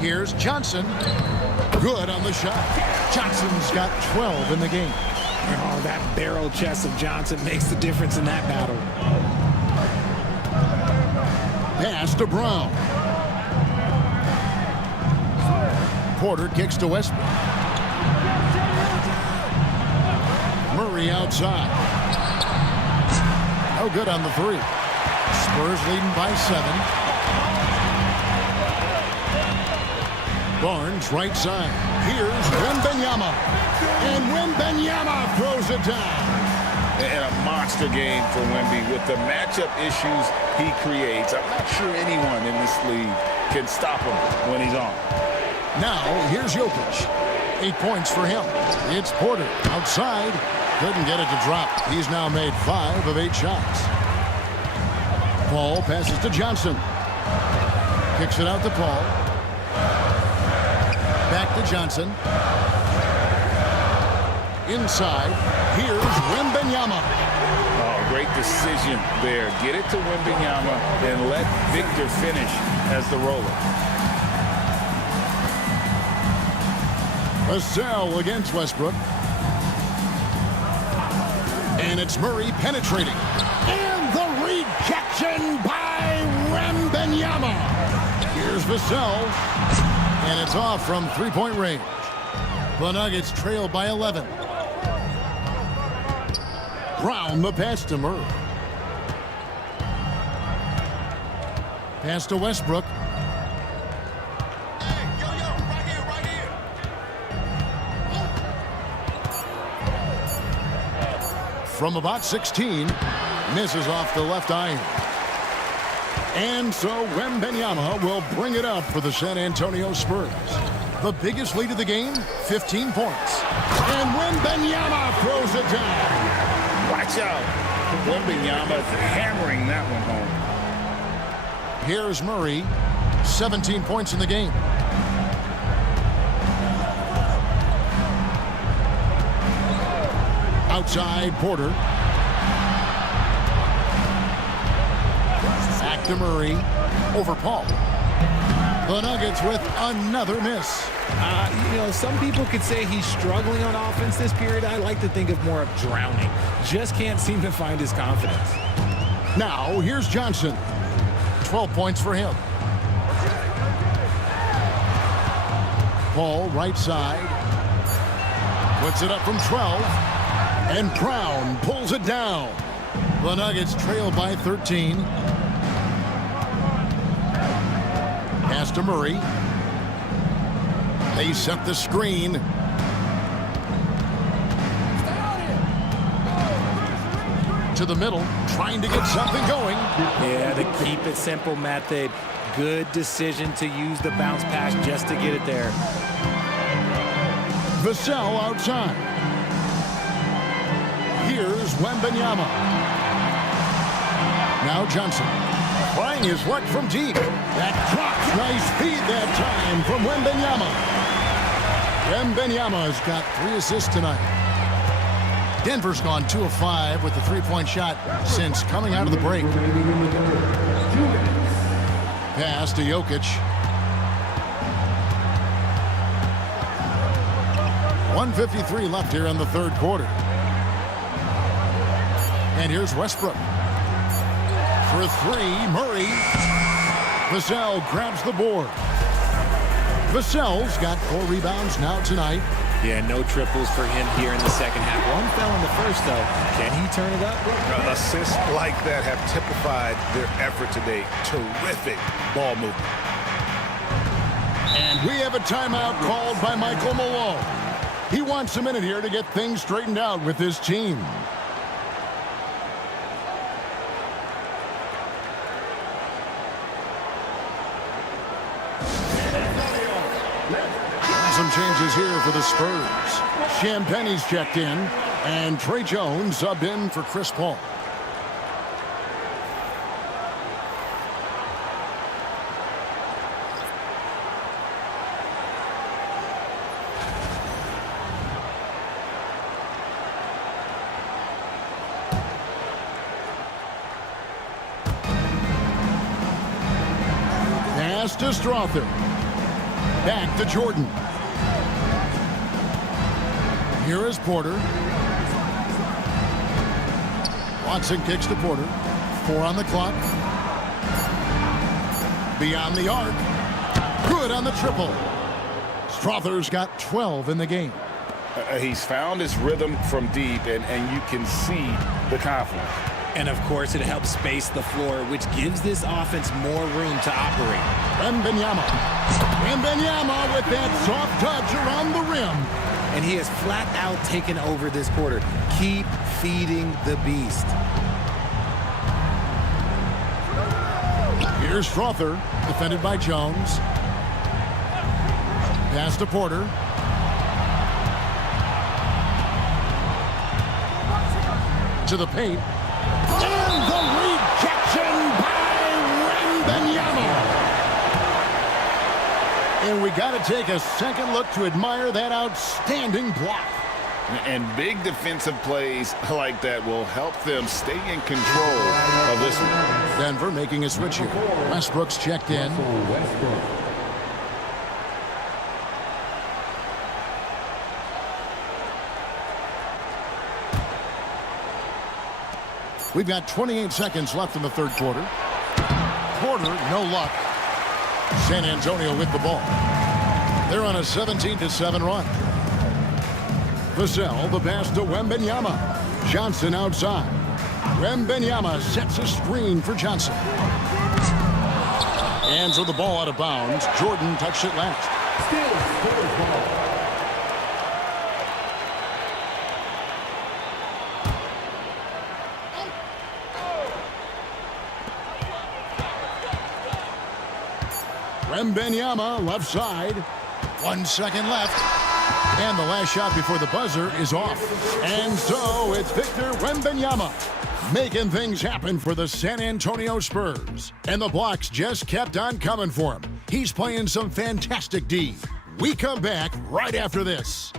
Here's Johnson. Good on the shot. Johnson's got 12 in the game. Oh, that barrel chest of Johnson makes the difference in that battle. Pass to Brown. Porter kicks to Westbrook. Murray outside. No good on the 3. Spurs leading by 7. Barnes right side. Here's Wembanyama. And Wembanyama throws it down. And a monster game for Wemby with the matchup issues he creates. I'm not sure anyone in this league can stop him when he's on. Now, here's Jokic. 8 points for him. It's Porter outside. Couldn't get it to drop. He's now made 5 of 8 shots. Paul passes to Johnson. Kicks it out to Paul. Back to Johnson. Inside. Here's Wembanyama. Oh, great decision there. Get it to Wembanyama and let Victor finish as the roller. Vassell against Westbrook. And it's Murray penetrating. And the rejection by Wembanyama. Here's Vassell. And it's off from three-point range. The Nuggets trail by 11. Brown the pass to Murray. Pass to Westbrook. From about 16, misses off the left iron. And so Wembanyama will bring it up for the San Antonio Spurs. The biggest lead of the game, 15 points. And Wembanyama throws it down. Watch out. Wembanyama hammering that one home. Here's Murray, 17 points in the game. Outside, Porter. Back to Murray. Over Paul. The Nuggets with another miss. You know, some people could say he's struggling on offense this period. I like to think of more of drowning. Just can't seem to find his confidence. Now, here's Johnson. 12 points for him. Paul, right side. Puts it up from 12. And Brown pulls it down. The Nuggets trail by 13. Pass to Murray. They set the screen. To the middle, trying to get something going. Yeah, the keep it simple method. Good decision to use the bounce pass just to get it there. Vassell outside. Here's Wembanyama. Now Johnson. Trying his luck from deep. That drops. Nice feed that time from Wembanyama. Wembanyama's got 3 assists tonight. Denver's gone 2 of 5 with the three-point shot since coming out of the break. Pass to Jokic. 1:53 left here in the third quarter. And here's Westbrook. For 3, Murray. Vassell grabs the board. Vassell's got 4 rebounds now tonight. Yeah, no triples for him here in the second half. One fell in the first, though. Can he turn it up? Assists like that have typified their effort today. Terrific ball movement. And we have a timeout called by Michael Malone. He wants a minute here to get things straightened out with his team. Some changes here for the Spurs. Champagne's checked in, and Trey Jones subbed in for Chris Paul. Pass to Strother. Back to Jordan. Here is Porter. Watson kicks to Porter. 4 on the clock. Beyond the arc. Good on the triple. Strother's got 12 in the game. He's found his rhythm from deep, and you can see the confidence. And, of course, it helps space the floor, which gives this offense more room to operate. Wembanyama. Wembanyama with that soft touch around the rim. and he has flat out taken over this quarter. Keep feeding the beast. Here's Strother, defended by Jones. Pass to Porter. To the paint. And the rejection by Wembanyama. And we got to take a second look to admire that outstanding block. And big defensive plays like that will help them stay in control of this one. Denver making a switch here. Westbrook's checked in. We've got 28 seconds left in the third quarter. Porter, no luck. San Antonio with the ball. They're on a 17-7 run. Vassell, the pass to Wembanyama. Johnson outside. Wembanyama sets a screen for Johnson. And so the ball out of bounds. Jordan touched it last. Still Spurs ball. Wembanyama left side. 1 second left. And the last shot before the buzzer is off. And so it's Victor Wembanyama making things happen for the San Antonio Spurs. And the blocks just kept on coming for him. He's playing some fantastic D. We come back right after this.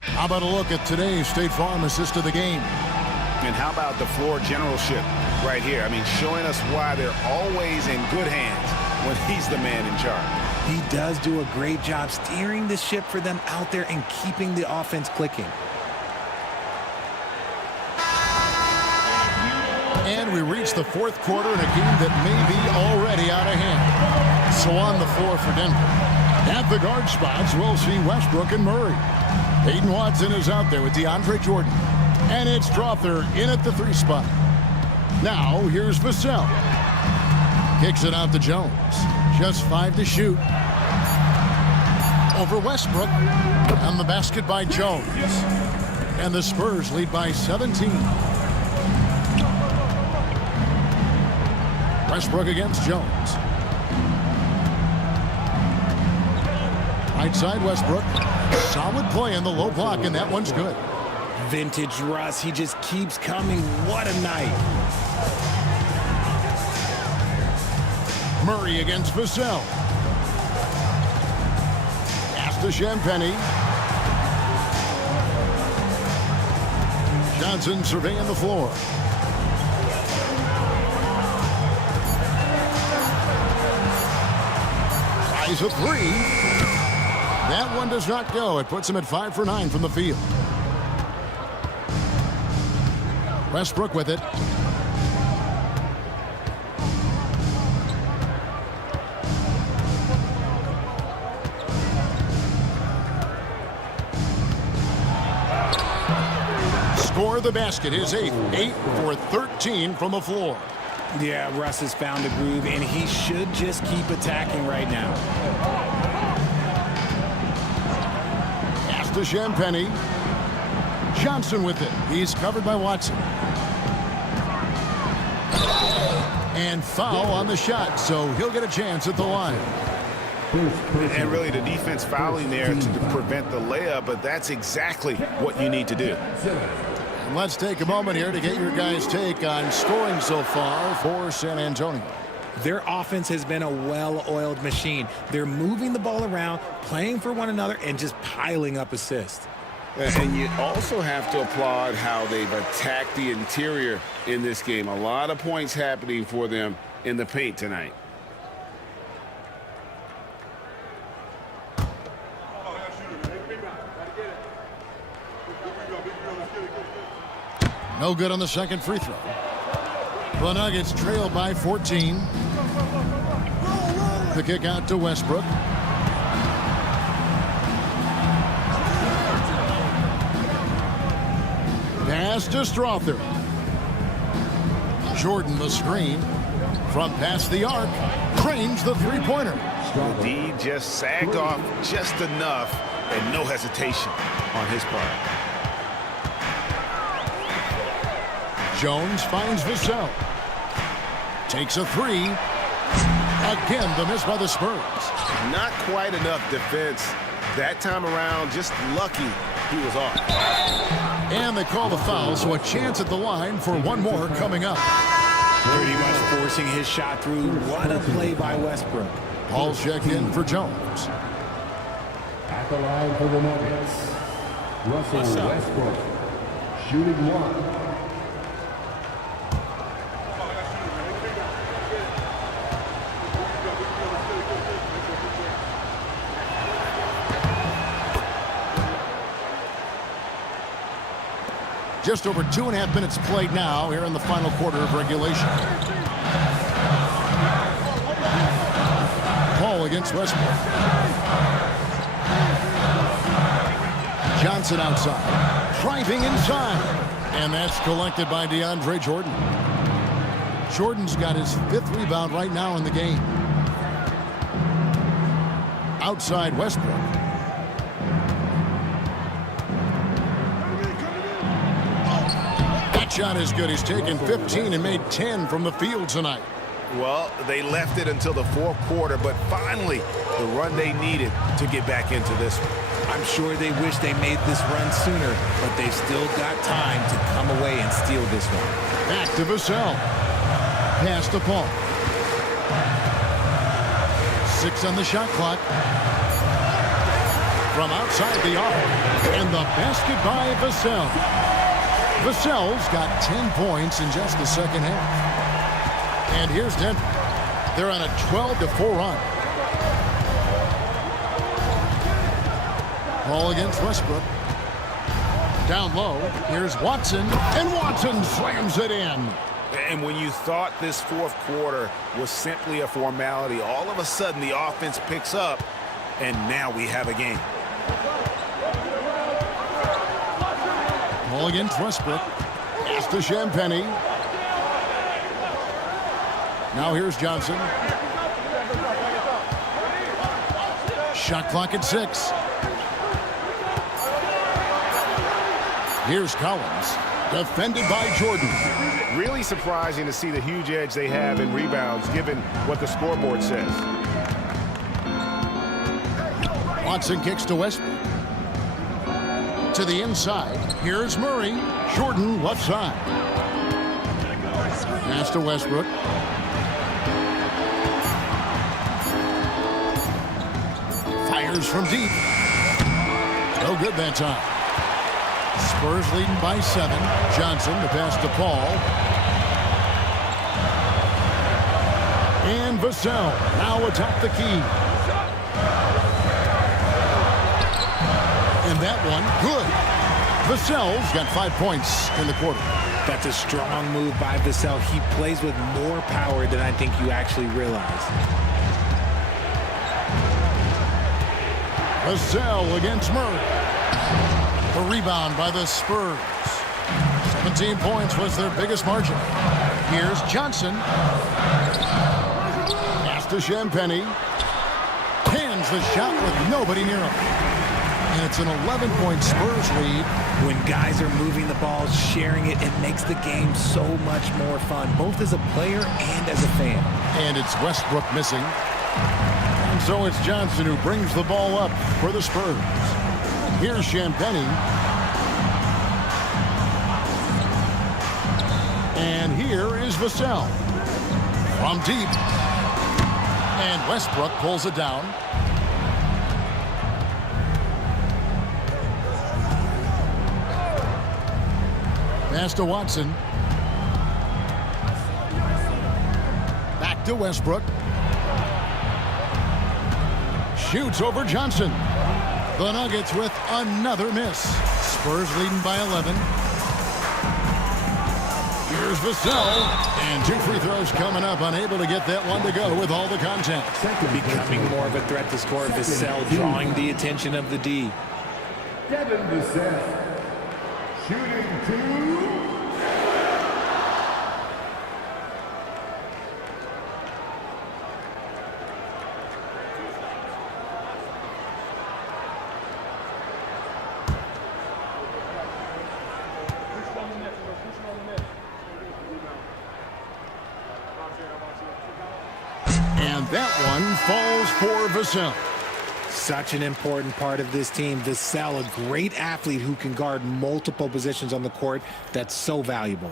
How about a look at today's State Farm assist of the game? And how about the floor generalship right here? I mean, showing us why they're always in good hands when he's the man in charge. He does do a great job steering the ship for them out there and keeping the offense clicking. And we reach the fourth quarter in a game that may be already out of hand. So on the floor for Denver. At the guard spots, we'll see Westbrook and Murray. Peyton Watson is out there with DeAndre Jordan. And it's Strother in at the 3 spot. Now, here's Vassell. Kicks it out to Jones. Just 5 to shoot. Over Westbrook. On the basket by Jones. And the Spurs lead by 17. Westbrook against Jones. Right side Westbrook. Solid play in the low block, and that one's good. Vintage Russ, he just keeps coming. What a night. Murray against Vassell. Pass to Champagnie. Johnson surveying the floor. Tries a 3. That one does not go. It puts him at 5 for 9 from the field. Westbrook with it. Score the basket, his 8th. 8 for 13 from the floor. Yeah, Russ has found a groove, and he should just keep attacking right now. Pass to Champagnie. Johnson with it. He's covered by Watson. And foul on the shot, so he'll get a chance at the line. And really the defense fouling there to prevent the layup, but that's exactly what you need to do. And let's take a moment here to get your guys' take on scoring so far for San Antonio. Their offense has been a well-oiled machine. They're moving the ball around, playing for one another, and just piling up assists. And you also have to applaud how they've attacked the interior in this game. A lot of points happening for them in the paint tonight. No good on the second free throw. The Nuggets trail by 14. The kick out to Westbrook. Pass to Strother. Jordan the screen. From past the arc, cranes the three-pointer. The D just sagged off just enough and no hesitation on his part. Jones finds Vassell. Takes a three. Again, the miss by the Spurs. Not quite enough defense that time around. Just lucky he was off. And they call the foul, so a chance at the line for one more coming up. Pretty much forcing his shot through. What a play by Westbrook. Paul's checked in for Jones. At the line for the Nuggets, Russell Westbrook, shooting one. Just over 2.5 minutes played now here in the final quarter of regulation. Paul against Westbrook. Johnson outside. Driving inside. And that's collected by DeAndre Jordan. Jordan's got his 5th rebound right now in the game. Outside Westbrook. Shot is good. He's taken 15 and made 10 from the field tonight. Well, they left it until the fourth quarter, but finally the run they needed to get back into this one. I'm sure they wish they made this run sooner, but they've still got time to come away and steal this one. Back to Vassell. Pass to Paul. 6 on the shot clock. From outside the arc. And the basket by Vassell. Vassell's got 10 points in just the second half. And here's Denver. They're on a 12-4 run. Ball against Westbrook. Down low. Here's Watson. And Watson slams it in. And when you thought this fourth quarter was simply a formality, all of a sudden the offense picks up, and now we have a game. Ball against Westbrook. Pass to Champagnie. Now here's Johnson. Shot clock at 6. Here's Collins. Defended by Jordan. Really surprising to see the huge edge they have in rebounds given what the scoreboard says. Watson kicks to Westbrook. To the inside. Here's Murray. Jordan left side. Pass to Westbrook. Fires from deep. No good that time. Spurs leading by 7. Johnson the pass to Paul. And Vassell now atop the key. And that one, good. Vassell's got 5 points in the quarter. That's a strong move by Vassell. He plays with more power than I think you actually realize. Vassell against Murray. The rebound by the Spurs. 17 points was their biggest margin. Here's Johnson. Pass to Champagnie. Hands the shot with nobody near him. And it's an 11-point Spurs lead. When guys are moving the ball, sharing it, it makes the game so much more fun, both as a player and as a fan. And it's Westbrook missing. And so it's Johnson who brings the ball up for the Spurs. Here's Champagnie. And here is Vassell. From deep. And Westbrook pulls it down. Pass to Watson. Back to Westbrook. Shoots over Johnson. The Nuggets with another miss. Spurs leading by 11. Here's Vassell. And 2 free throws coming up. Unable to get that one to go with all the contact. Becoming more of a threat to score. Vassell drawing the attention of the D. Devin Vassell, shooting 2. That one falls for Vassell. Such an important part of this team. Vassell, a great athlete who can guard multiple positions on the court. That's so valuable.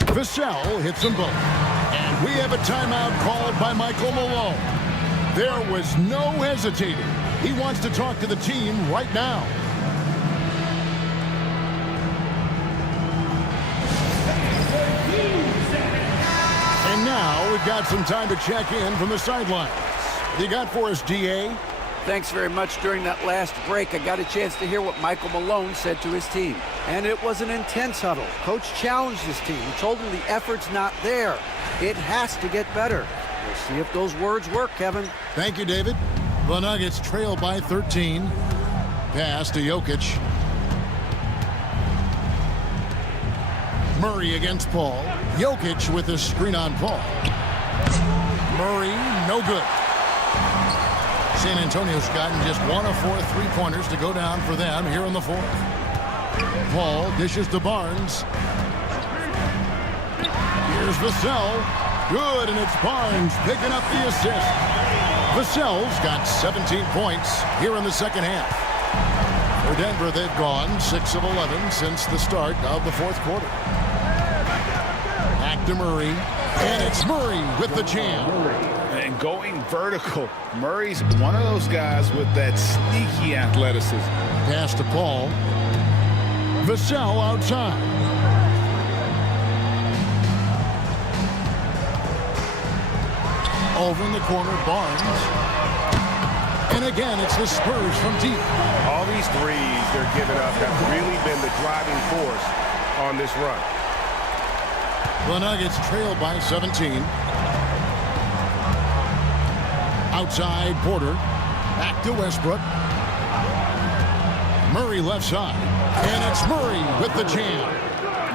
Vassell hits them both. And we have a timeout called by Michael Malone. There was no hesitating. He wants to talk to the team right now. And now we've got some time to check in from the sidelines. What you got for us, DA? Thanks very much. During that last break, I got a chance to hear what Michael Malone said to his team. And it was an intense huddle. Coach challenged his team. He told them the effort's not there. It has to get better. We'll see if those words work, Kevin. Thank you, David. The Nuggets trail by 13. Pass to Jokic. Murray against Paul. Jokic with a screen on Paul. Murray, no good. San Antonio's gotten just 1 of 4 3-pointers to go down for them here in the fourth. Paul dishes to Barnes. Here's Vassell. Good, and it's Barnes picking up the assist. Vassell's got 17 points here in the second half. For Denver, they've gone 6 of 11 since the start of the fourth quarter. Back to Murray, and it's Murray with the jam. And going vertical. Murray's one of those guys with that sneaky athleticism. Pass to Paul. Vassell outside. Over in the corner, Barnes. And again, it's the Spurs from deep. All these threes they're giving up have really been the driving force on this run. The Nuggets trail by 17. Outside, Porter. Back to Westbrook. Murray left side. And it's Murray with the jam.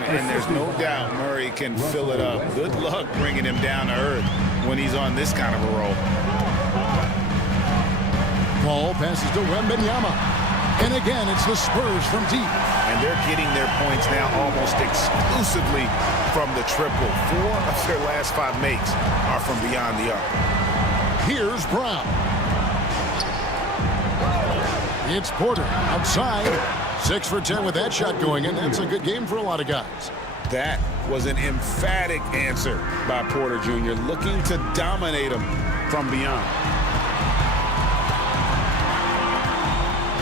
And there's no doubt Murray can fill it up. Good luck bringing him down to earth when he's on this kind of a roll. Paul passes to Wembanyama. And again, it's the Spurs from deep. And they're getting their points now almost exclusively from the triple. 4 of their last 5 makes are from beyond the arc. Here's Brown. It's Porter outside. 6 for 10 with that shot going in. That's a good game for a lot of guys. That was an emphatic answer by Porter Jr., looking to dominate him from beyond.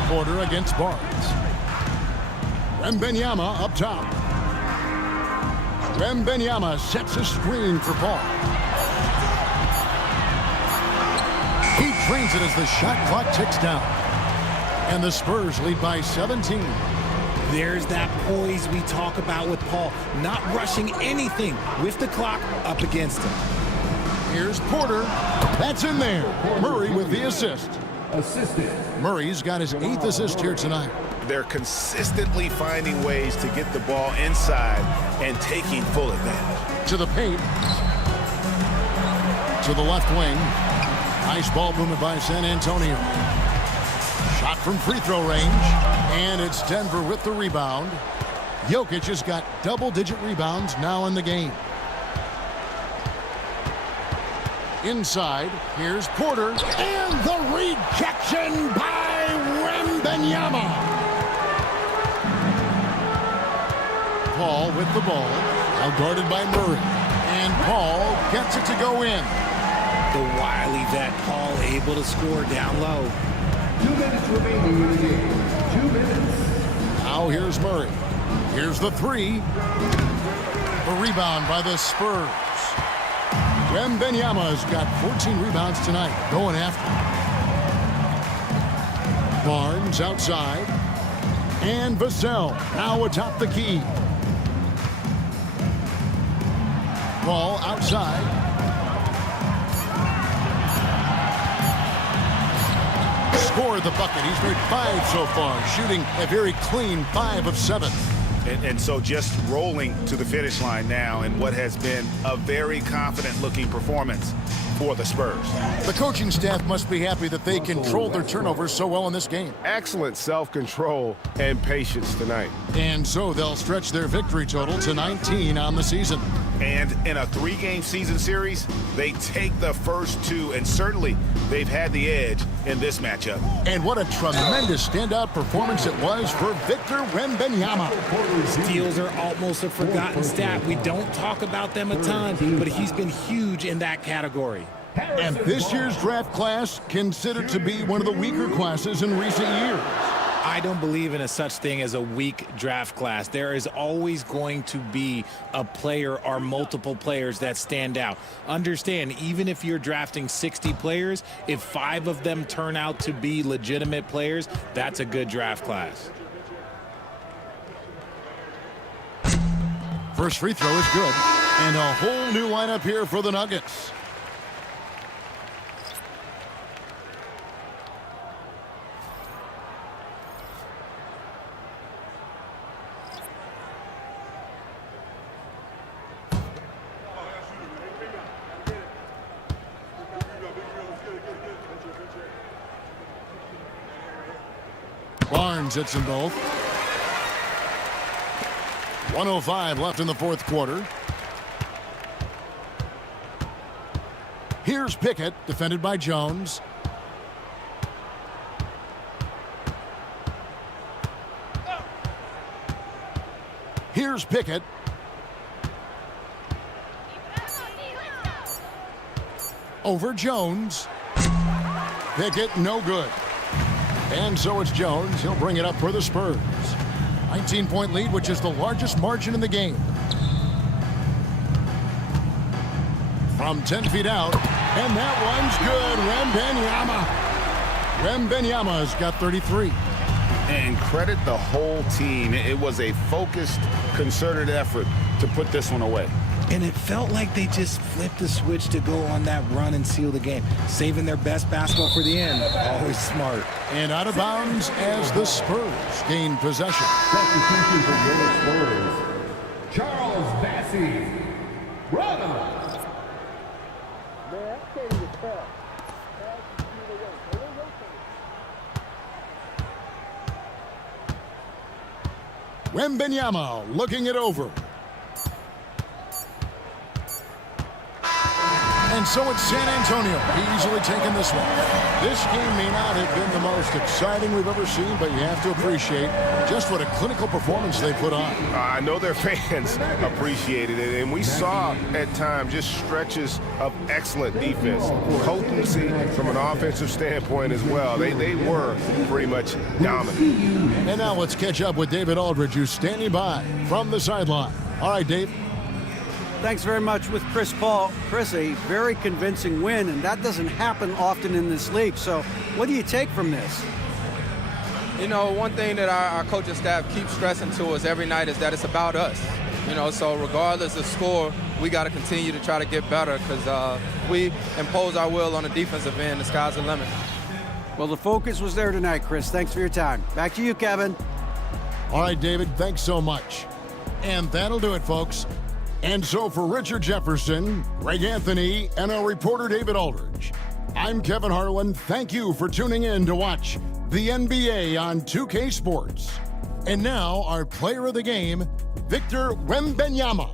Porter against Barnes. Wembanyama up top. Wembanyama sets a screen for Paul. He trains it as the shot clock ticks down. And the Spurs lead by 17. There's that poise we talk about with Paul, not rushing anything with the clock up against him. Here's Porter. That's in there. Murray with the assist. Murray's got his 8th assist here tonight. They're consistently finding ways to get the ball inside and taking full advantage. To the paint. To the left wing. Nice ball movement by San Antonio. Shot from free throw range. And it's Denver with the rebound. Jokic has got double-digit rebounds now in the game. Inside, here's Porter. And the rejection by Wembanyama. Paul with the ball. Now guarded by Murray. And Paul gets it to go in. The wily vet Paul able to score down low. 2 minutes remaining in the game. 2 minutes. Now here's Murray. Here's the 3. The rebound by the Spurs. Wembanyama's got 14 rebounds tonight, going after. Barnes outside. And Vassell now atop the key. Ball outside. Scored the bucket. He's made 5 so far, shooting a very clean 5 of 7. And so just rolling to the finish line now in what has been a very confident-looking performance for the Spurs. The coaching staff must be happy that they controlled their turnovers so well in this game. Excellent self-control and patience tonight. And so they'll stretch their victory total to 19 on the season. And in a 3-game season series, they take the first 2, and certainly they've had the edge in this matchup. And what a tremendous standout performance it was for Victor Wembanyama. Steals are almost a forgotten stat. We don't talk about them a ton, but he's been huge in that category. And this year's draft class considered to be one of the weaker classes in recent years. I don't believe in a such thing as a weak draft class. There is always going to be a player or multiple players that stand out. Understand, even if you're drafting 60 players, if 5 of them turn out to be legitimate players, that's a good draft class. First free throw is good. And a whole new lineup here for the Nuggets. Barnes hits them both. 1:05 left in the fourth quarter. Here's Pickett, defended by Jones. Here's Pickett. Over Jones. Pickett, no good. And so it's Jones. He'll bring it up for the Spurs. 19-point lead, which is the largest margin in the game. From 10 feet out, and that one's good. Wembanyama's got 33. And credit the whole team. It was a focused, concerted effort to put this one away. And it felt like they just flipped the switch to go on that run and seal the game, saving their best basketball for the end. Always smart. And out of bounds as the Spurs gain possession. Substitution for your Spurs, Charles Bassey. Brother. Wembanyama looking it over. And so it's San Antonio easily taking this one. This game may not have been the most exciting we've ever seen, but you have to appreciate just what a clinical performance they put on. I know their fans appreciated it, and we saw at times just stretches of excellent defense, potency from an offensive standpoint as well. They were pretty much dominant. And now let's catch up with David Aldridge, who's standing by from the sideline. All right, Dave. Thanks very much with Chris Paul. Chris, a very convincing win, and that doesn't happen often in this league. So what do you take from this? You know, one thing that our coaching staff keeps stressing to us every night is that it's about us. You know, so regardless of score, we got to continue to try to get better because we impose our will on the defensive end. The sky's the limit. Well, the focus was there tonight, Chris. Thanks for your time. Back to you, Kevin. All right, David, thanks so much. And that'll do it, folks. And so for Richard Jefferson, Greg Anthony, and our reporter David Aldridge, I'm Kevin Harlan. Thank you for tuning in to watch the NBA on 2K Sports. And now our player of the game, Victor Wembanyama.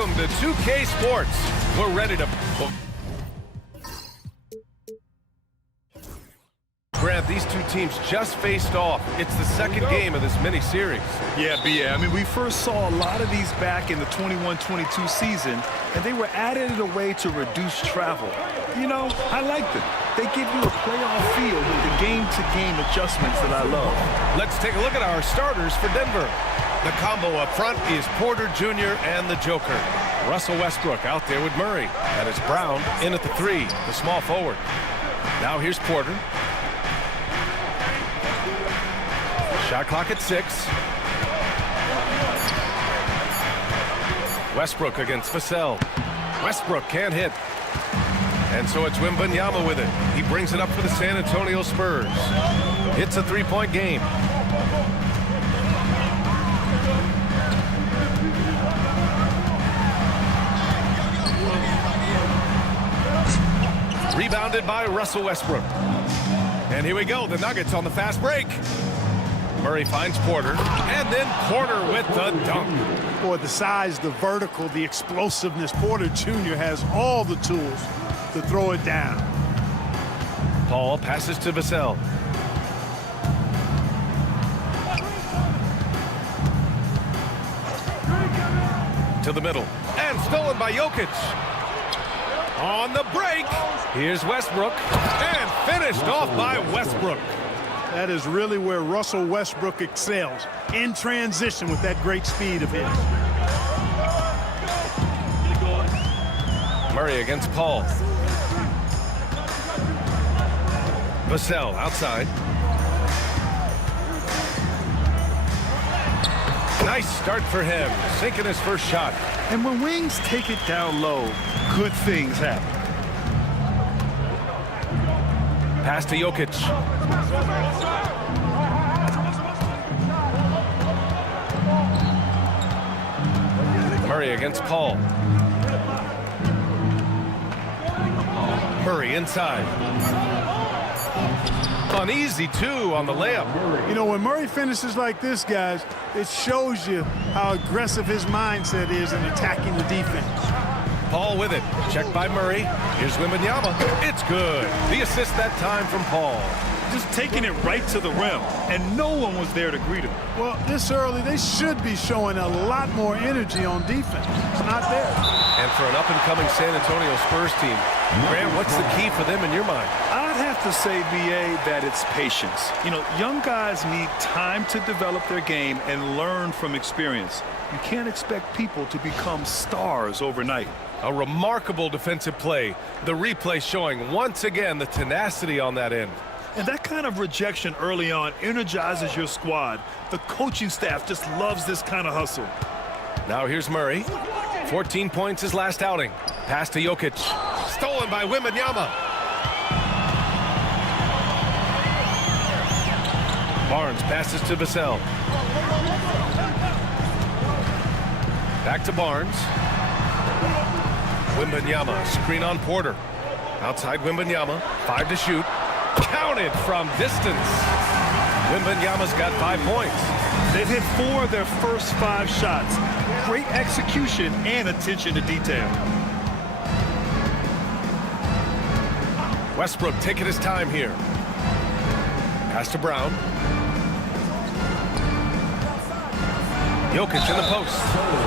Welcome to 2K Sports. We're ready to... Grant, these two teams just faced off. It's the second game of this mini-series. Yeah, I mean, we first saw a lot of these back in the 21-22 season, and they were added in a way to reduce travel. You know, I like them. They give you a playoff feel with the game-to-game adjustments that I love. Let's take a look at our starters for Denver. The combo up front is Porter Jr. and the Joker. Russell Westbrook out there with Murray. That is Brown in at the 3, the small forward. Now here's Porter. Shot clock at 6. Westbrook against Vassell. Westbrook can't hit. And so it's Wembanyama with it. He brings it up for the San Antonio Spurs. It's a 3-point game. Rebounded by Russell Westbrook. And here we go, the Nuggets on the fast break. Murray finds Porter, and then Porter with the dunk. Boy, the size, the vertical, the explosiveness. Porter Jr. has all the tools to throw it down. Paul passes to Vassell. To the middle, and stolen by Jokic. On the break, here's Westbrook, and finished off by Westbrook. That is really where Russell Westbrook excels, in transition with that great speed of his. Murray against Paul. Vassell outside. Nice start for him, sinking his first shot. And when wings take it down low, good things happen. Pass to Jokic. Murray against Paul. Murray inside. Uneasy, too, on the layup. You know, when Murray finishes like this, guys, it shows you how aggressive his mindset is in attacking the defense. Paul with it. Checked by Murray. Here's Wembanyama. It's good. The assist that time from Paul. Just taking it right to the rim, and no one was there to greet him. Well, this early, they should be showing a lot more energy on defense. It's not there. And for an up-and-coming San Antonio Spurs team, Grant, what's the key for them in your mind? I'd have to say, B.A., that it's patience. You know, young guys need time to develop their game and learn from experience. You can't expect people to become stars overnight. A remarkable defensive play. The replay showing once again the tenacity on that end. And that kind of rejection early on energizes your squad. The coaching staff just loves this kind of hustle. Now here's Murray. 14 points his last outing. Pass to Jokic. Stolen by Wembanyama. Barnes passes to Vassell. Back to Barnes. Wembanyama, screen on Porter. Outside Wembanyama, 5 to shoot. Counted from distance. Wembanyama's got 5 points. They've hit 4 of their first 5 shots. Great execution and attention to detail. Westbrook taking his time here. Pass to Brown. Jokic in the post.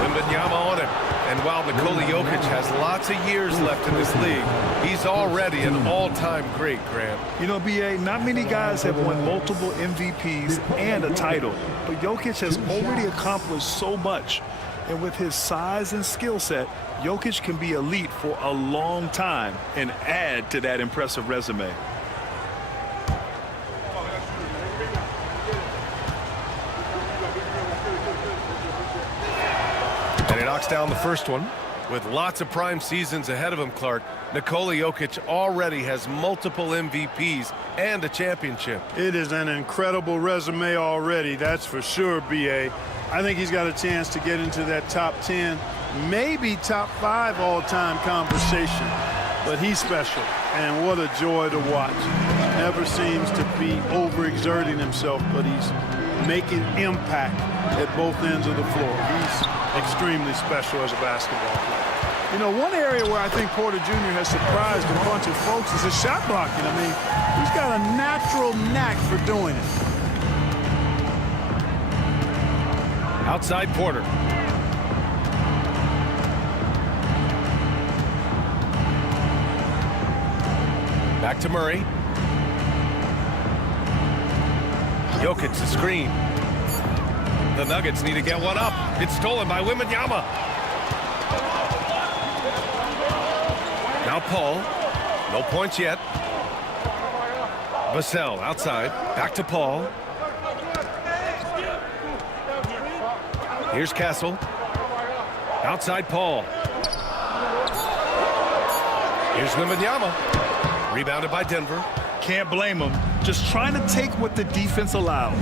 Wembanyama on it. And while Nikola Jokic has lots of years left in this league, he's already an all-time great, Grant. You know, B.A., not many guys have won multiple MVPs and a title, but Jokic has already accomplished so much. And with his size and skill set, Jokic can be elite for a long time and add to that impressive resume. And he knocks down the first one. With lots of prime seasons ahead of him, Clark, Nikola Jokic already has multiple MVPs and a championship. It is an incredible resume already, that's for sure, B.A. I think he's got a chance to get into that top 10, maybe top 5 all-time conversation. But he's special, and what a joy to watch. Never seems to be overexerting himself, but he's making impact at both ends of the floor. He's extremely special as a basketball player. You know, one area where I think Porter Jr. has surprised a bunch of folks is his shot blocking. I mean, he's got a natural knack for doing it. Outside Porter. Back to Murray. Jokic the screen. The Nuggets need to get one up. It's stolen by Wembanyama. Now Paul. No points yet. Vassell outside. Back to Paul. Here's Castle. Outside Paul. Here's Wembanyama. Rebounded by Denver. Can't blame him. Just trying to take what the defense allows.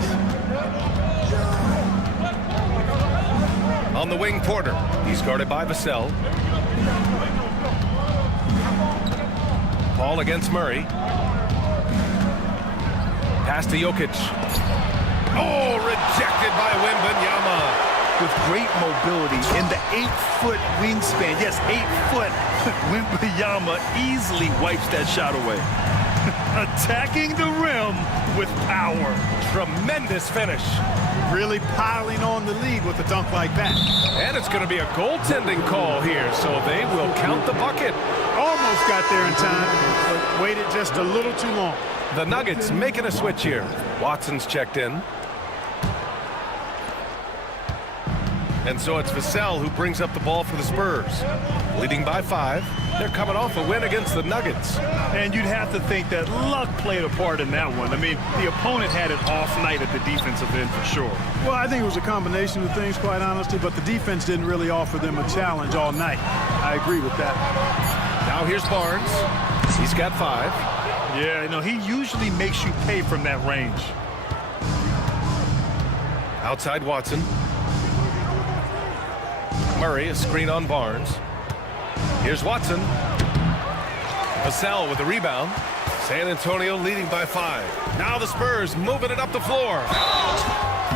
On the wing, Porter. He's guarded by Vassell. Paul against Murray. Pass to Jokic. Oh, rejected by Wembanyama. With great mobility in the 8-foot wingspan. Yes, 8 foot. Wembanyama easily wipes that shot away. Attacking the rim with power. Tremendous finish. Really piling on the lead with a dunk like that. And it's going to be a goaltending call here, so they will count the bucket. Almost got there in time, but waited just a little too long. The Nuggets making a switch here. Watson's checked in. And so it's Vassell who brings up the ball for the Spurs. Leading by 5. They're coming off a win against the Nuggets. And you'd have to think that luck played a part in that one. I mean, the opponent had an off night at the defensive end for sure. Well, I think it was a combination of things, quite honestly, but the defense didn't really offer them a challenge all night. I agree with that. Now here's Barnes. He's got 5. Yeah, you know, he usually makes you pay from that range. Outside Watson. Murray, a screen on Barnes. Here's Watson. Vassell with the rebound. San Antonio leading by 5. Now the Spurs moving it up the floor.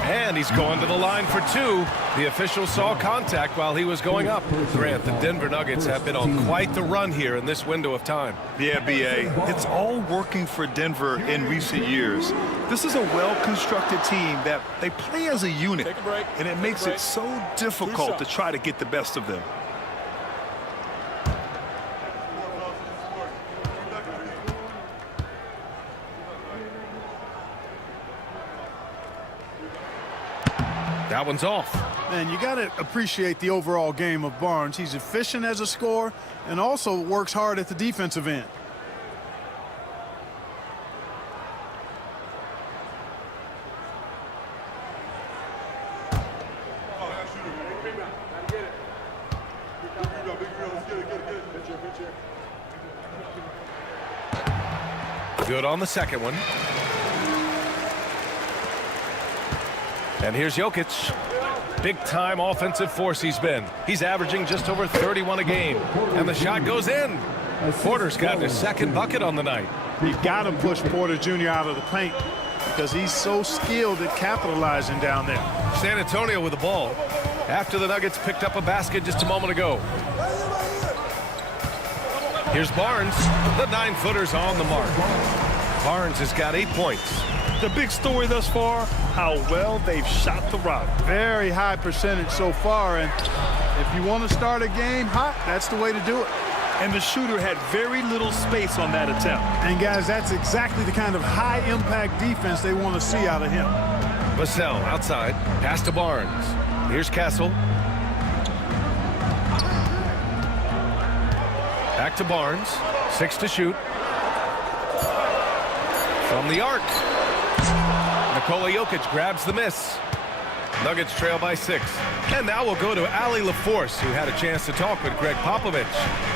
And he's going to the line for 2. The official saw contact while he was going up. Grant, the Denver Nuggets have been on quite the run here in this window of time. Yeah, B.A. It's all working for Denver in recent years. This is a well-constructed team that they play as a unit, and it makes it so difficult to try to get the best of them. That one's off. Man, you got to appreciate the overall game of Barnes. He's efficient as a scorer and also works hard at the defensive end. Good on the second one. And here's Jokic. Big-time offensive force he's been. He's averaging just over 31 a game. And the shot goes in. Porter's got his second bucket on the night. You got to push Porter Jr. out of the paint because he's so skilled at capitalizing down there. San Antonio with the ball after the Nuggets picked up a basket just a moment ago. Here's Barnes. The 9-footer's on the mark. Barnes has got 8 points. The big story thus far, how well they've shot the rock. Very high percentage so far, and if you want to start a game hot, that's the way to do it. And the shooter had very little space on that attempt. And guys, that's exactly the kind of high-impact defense they want to see out of him. Vassell outside, pass to Barnes. Here's Castle. Back to Barnes, 6 to shoot. From the arc. Nikola Jokic grabs the miss. Nuggets trail by 6. And now we'll go to Ali LaForce, who had a chance to talk with Greg Popovich.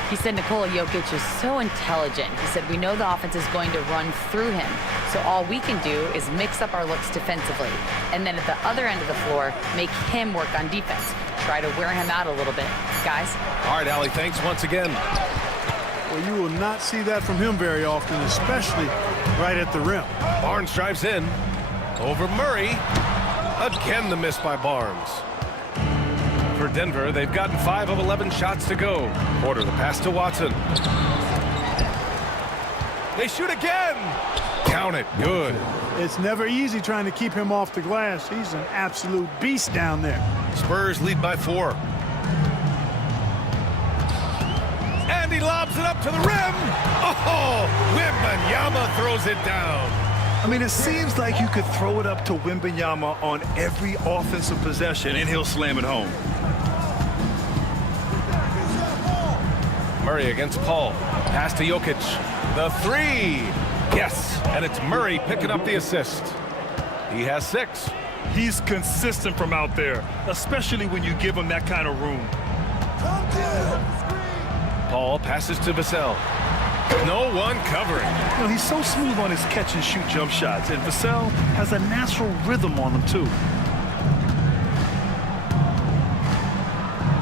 He said Nikola Jokic is so intelligent. He said we know the offense is going to run through him. So all we can do is mix up our looks defensively. And then at the other end of the floor, make him work on defense. Try to wear him out a little bit. Guys? All right, Ali, thanks once again. Well, you will not see that from him very often, especially right at the rim. Barnes drives in. Over Murray. Again, the miss by Barnes. For Denver, they've gotten 5 of 11 shots to go. Porter, the pass to Watson. They shoot again. Count it. Good. It's never easy trying to keep him off the glass. He's an absolute beast down there. Spurs lead by 4. And he lobs it up to the rim. Oh, Wembanyama throws it down. I mean, it seems like you could throw it up to Wembanyama on every offensive possession, and he'll slam it home. Murray against Paul. Pass to Jokic. The 3. Yes, and it's Murray picking up the assist. He has 6. He's consistent from out there, especially when you give him that kind of room. Paul passes to Vassell. No one covering. You know, he's so smooth on his catch-and-shoot jump shots, and Vassell has a natural rhythm on them, too.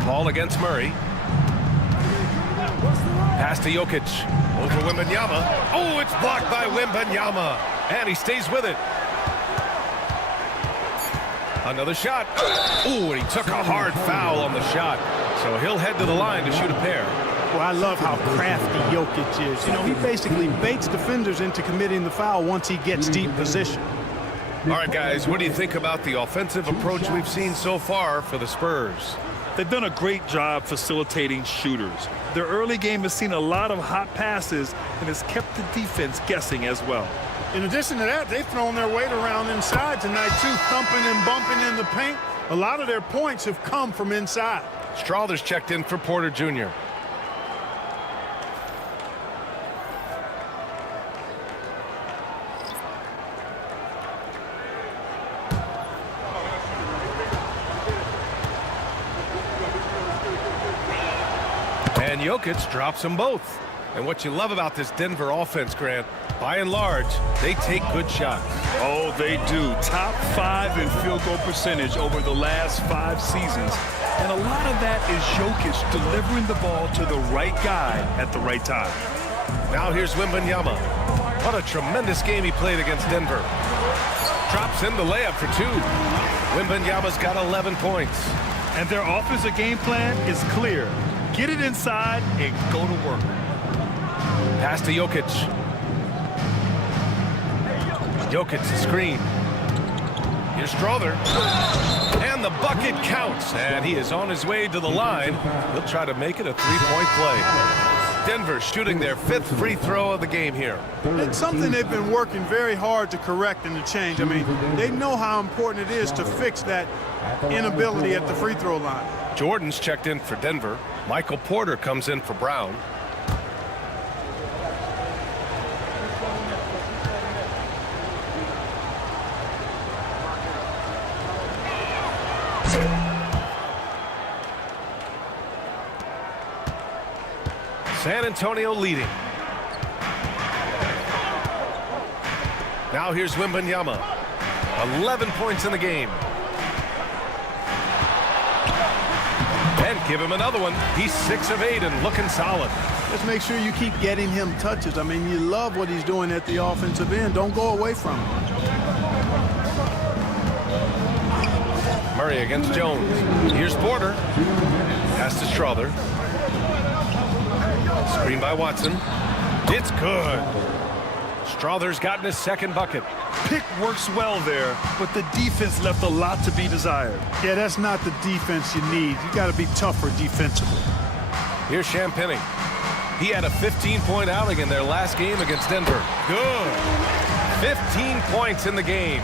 Paul against Murray. Pass to Jokic. Over Wembanyama. Oh, it's blocked by Wembanyama. And he stays with it. Another shot. Oh, and he took a hard foul on the shot. So he'll head to the line to shoot a pair. Well, I love how crafty Jokic is. You know, he basically baits defenders into committing the foul once he gets deep position. All right, guys, what do you think about the offensive approach we've seen so far for the Spurs? They've done a great job facilitating shooters. Their early game has seen a lot of hot passes and has kept the defense guessing as well. In addition to that, they've thrown their weight around inside tonight, too, thumping and bumping in the paint. A lot of their points have come from inside. Strawther's checked in for Porter Jr. And Jokic drops them both. And what you love about this Denver offense, Grant, by and large, they take good shots. Oh, they do. Top 5 in field goal percentage over the last 5 seasons. And a lot of that is Jokic delivering the ball to the right guy at the right time. Now here's Wembanyama. What a tremendous game he played against Denver. Drops in the layup for 2. Wembanyama's got 11 points. And their offensive game plan is clear. Get it inside and go to work. Pass to Jokic. Jokic the screen. Here's Strawther. And the bucket counts. And he is on his way to the line. He'll try to make it a 3-point play. Denver shooting their 5th free throw of the game here. It's something they've been working very hard to correct and to change. I mean, they know how important it is to fix that inability at the free throw line. Jordan's checked in for Denver. Michael Porter comes in for Brown. San Antonio leading. Now here's Wembanyama. 11 points in the game. And give him another one. He's 6 of 8 and looking solid. Just make sure you keep getting him touches. I mean, you love what he's doing at the offensive end. Don't go away from him. Murray against Jones. Here's Porter. Pass to Strawther. Screen by Watson. It's good. Strawther's gotten his 2nd bucket. Pick works well there, but the defense left a lot to be desired. Yeah, that's not the defense you need. You got to be tougher defensively. Here's Champagnie. He had a 15-point outing in their last game against Denver. Good. 15 points in the game.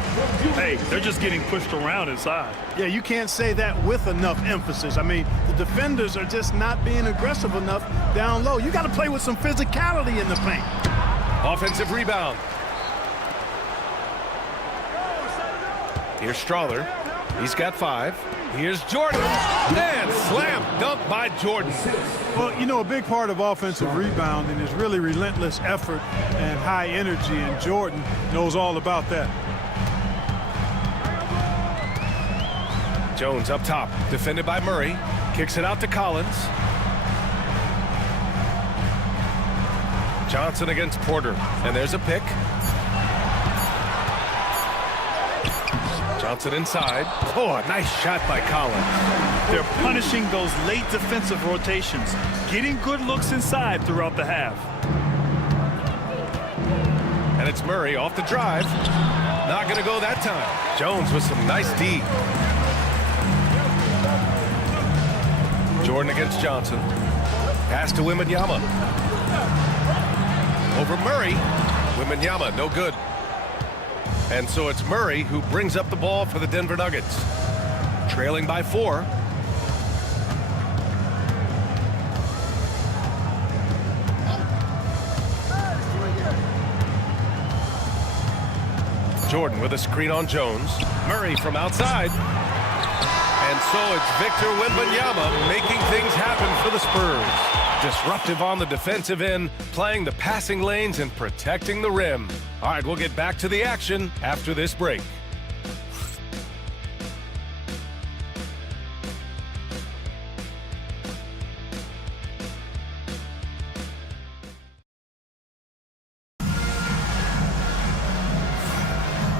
Hey, they're just getting pushed around inside. Yeah, you can't say that with enough emphasis. I mean, the defenders are just not being aggressive enough down low. You got to play with some physicality in the paint. Offensive rebound. Here's Strawther. He's got 5. Here's Jordan. And slam dunk by Jordan. Well, you know, a big part of offensive rebounding is really relentless effort and high energy, and Jordan knows all about that. Jones up top, defended by Murray. Kicks it out to Collins. Johnson against Porter. And there's a pick. Johnson inside. Oh, a nice shot by Collins. They're punishing those late defensive rotations, getting good looks inside throughout the half. And it's Murray off the drive. Not going to go that time. Jones with some nice D. Jordan against Johnson. Pass to Wembanyama. Over Murray. Wembanyama, no good. And so it's Murray who brings up the ball for the Denver Nuggets. Trailing by 4. Jordan with a screen on Jones. Murray from outside. And so it's Victor Wembanyama making things happen for the Spurs. Disruptive on the defensive end, playing the passing lanes and protecting the rim. All right, we'll get back to the action after this break.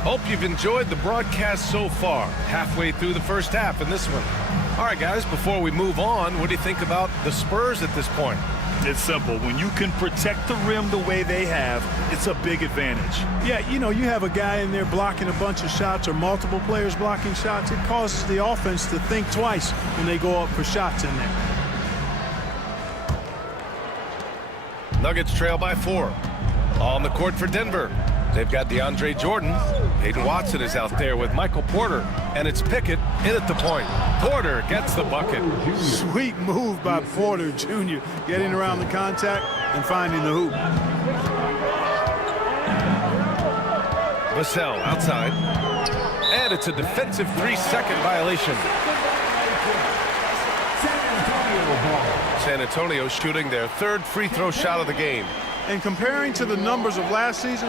Hope you've enjoyed the broadcast so far. Halfway through the first half in this one. All right, guys, before we move on, what do you think about the Spurs at this point? It's simple. When you can protect the rim the way they have, it's a big advantage. Yeah, you know, you have a guy in there blocking a bunch of shots or multiple players blocking shots. It causes the offense to think twice when they go up for shots in there. Nuggets trail by 4. On the court for Denver. They've got DeAndre Jordan. Hayden Watson is out there with Michael Porter. And it's Pickett in at the point. Porter gets the bucket. Sweet move by Porter Jr. Getting around the contact and finding the hoop. Vassell outside. And it's a defensive 3-second violation. San Antonio shooting their 3rd free throw shot of the game. And comparing to the numbers of last season,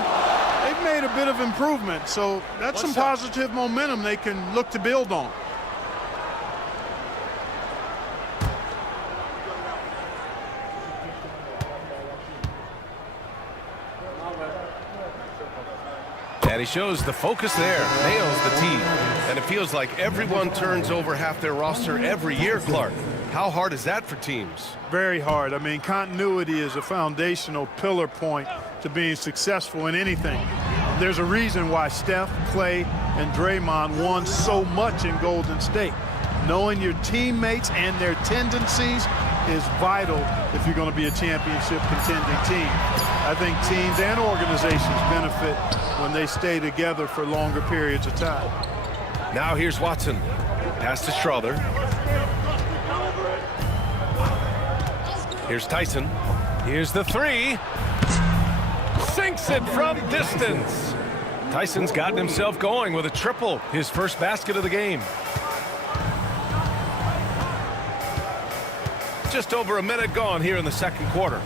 they've made a bit of improvement. So that's some positive momentum they can look to build on. And he shows the focus there, nails the tee. And it feels like everyone turns over half their roster every year, Clark. How hard is that for teams? Very hard. I mean, continuity is a foundational pillar point to being successful in anything. There's a reason why Steph, Clay, and Draymond won so much in Golden State. Knowing your teammates and their tendencies is vital if you're going to be a championship contending team. I think teams and organizations benefit when they stay together for longer periods of time. Now here's Watson. Pass to Strother. Here's Tyson. Here's the 3. Sinks it from distance. Tyson's gotten himself going with a triple, his first basket of the game. Just over a minute gone here in the second quarter.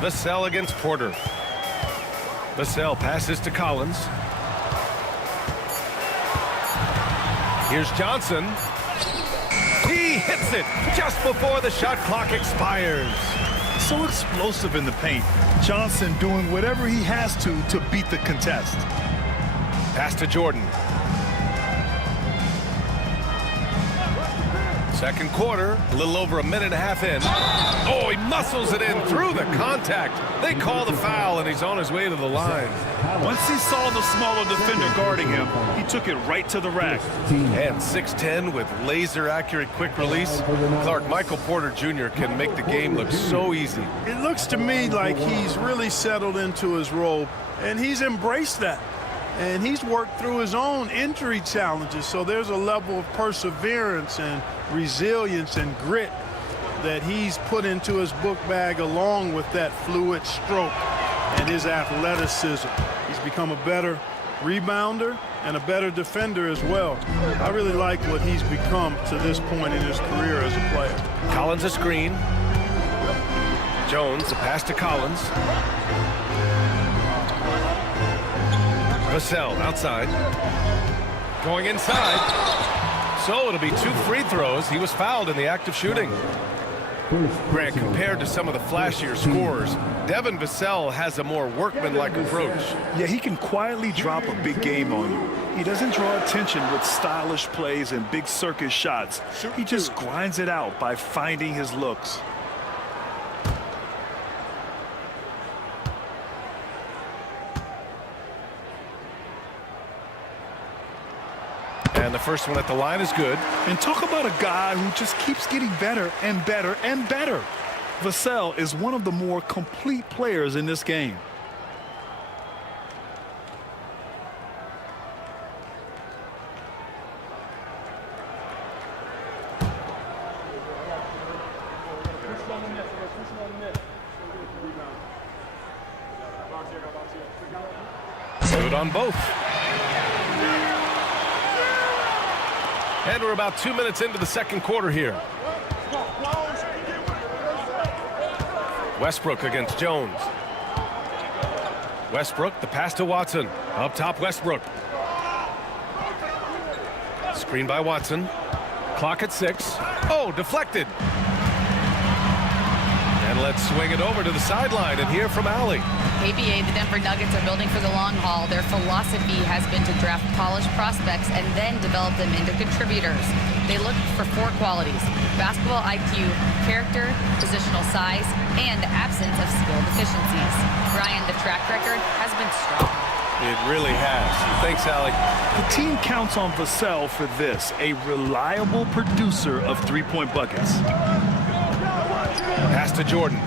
Vassell against Porter. Vassell passes to Collins. Here's Johnson. He hits it just before the shot clock expires. So explosive in the paint. Johnson doing whatever he has to beat the contest. Pass to Jordan. Second quarter, a little over a minute and a half in. Oh, he muscles it in through the contact. They call the foul, and he's on his way to the line. Once he saw the smaller defender guarding him, he took it right to the rack. And 6'10" with laser-accurate quick release. Clark, Michael Porter Jr. can make the game look so easy. It looks to me like he's really settled into his role, and he's embraced that. And he's worked through his own injury challenges, so there's a level of perseverance and resilience and grit that he's put into his book bag, along with that fluid stroke and his athleticism. He's become a better rebounder and a better defender as well. I really like what he's become to this point in his career as a player. Collins a screen. Jones, the pass to Collins. Vassell outside. Going inside. So it'll be 2 free throws. He was fouled in the act of shooting. Grant, compared to some of the flashier scorers, Devin Vassell has a more workmanlike approach. Yeah, he can quietly drop a big game on you. He doesn't draw attention with stylish plays and big circus shots. He just grinds it out by finding his looks. And the first one at the line is good. And talk about a guy who just keeps getting better and better and better. Vassell is one of the more complete players in this game. Good on both. And we're about 2 minutes into the second quarter here. Westbrook against Jones. Westbrook, the pass to Watson. Up top, Westbrook. Screen by Watson. Clock at 6. Oh, deflected. And let's swing it over to the sideline and hear from Allie. ABA, the Denver Nuggets are building for the long haul. Their philosophy has been to draft polished prospects and then develop them into contributors. They look for 4 qualities: basketball IQ, character, positional size, and the absence of skill deficiencies. Ryan, the track record has been strong. It really has. Thanks, Allie. The team counts on Vassell for this, a reliable producer of three-point buckets. Pass to Jordan.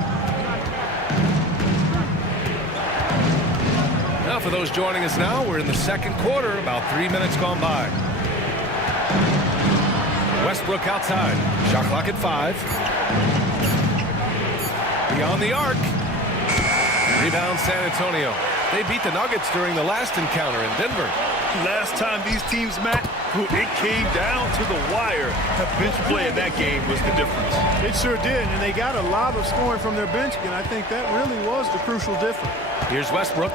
Now, for those joining us now, we're in the second quarter, about 3 minutes gone by. Westbrook outside. Shot clock at 5. Beyond the arc. Rebound San Antonio. They beat the Nuggets during the last encounter in Denver. Last time these teams met, it came down to the wire. The bench play in that game was the difference. It sure did, and they got a lot of scoring from their bench, and I think that really was the crucial difference. Here's Westbrook.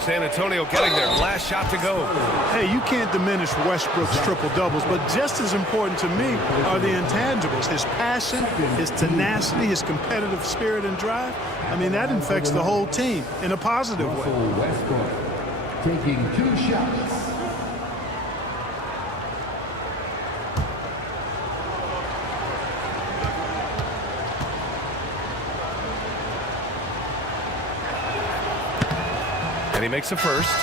San Antonio getting their last shot to go. Hey, you can't diminish Westbrook's triple-doubles, but just as important to me are the intangibles. His passion, his tenacity, his competitive spirit and drive. I mean, that infects the whole team in a positive way. Westbrook taking 2 shots. And he makes a first.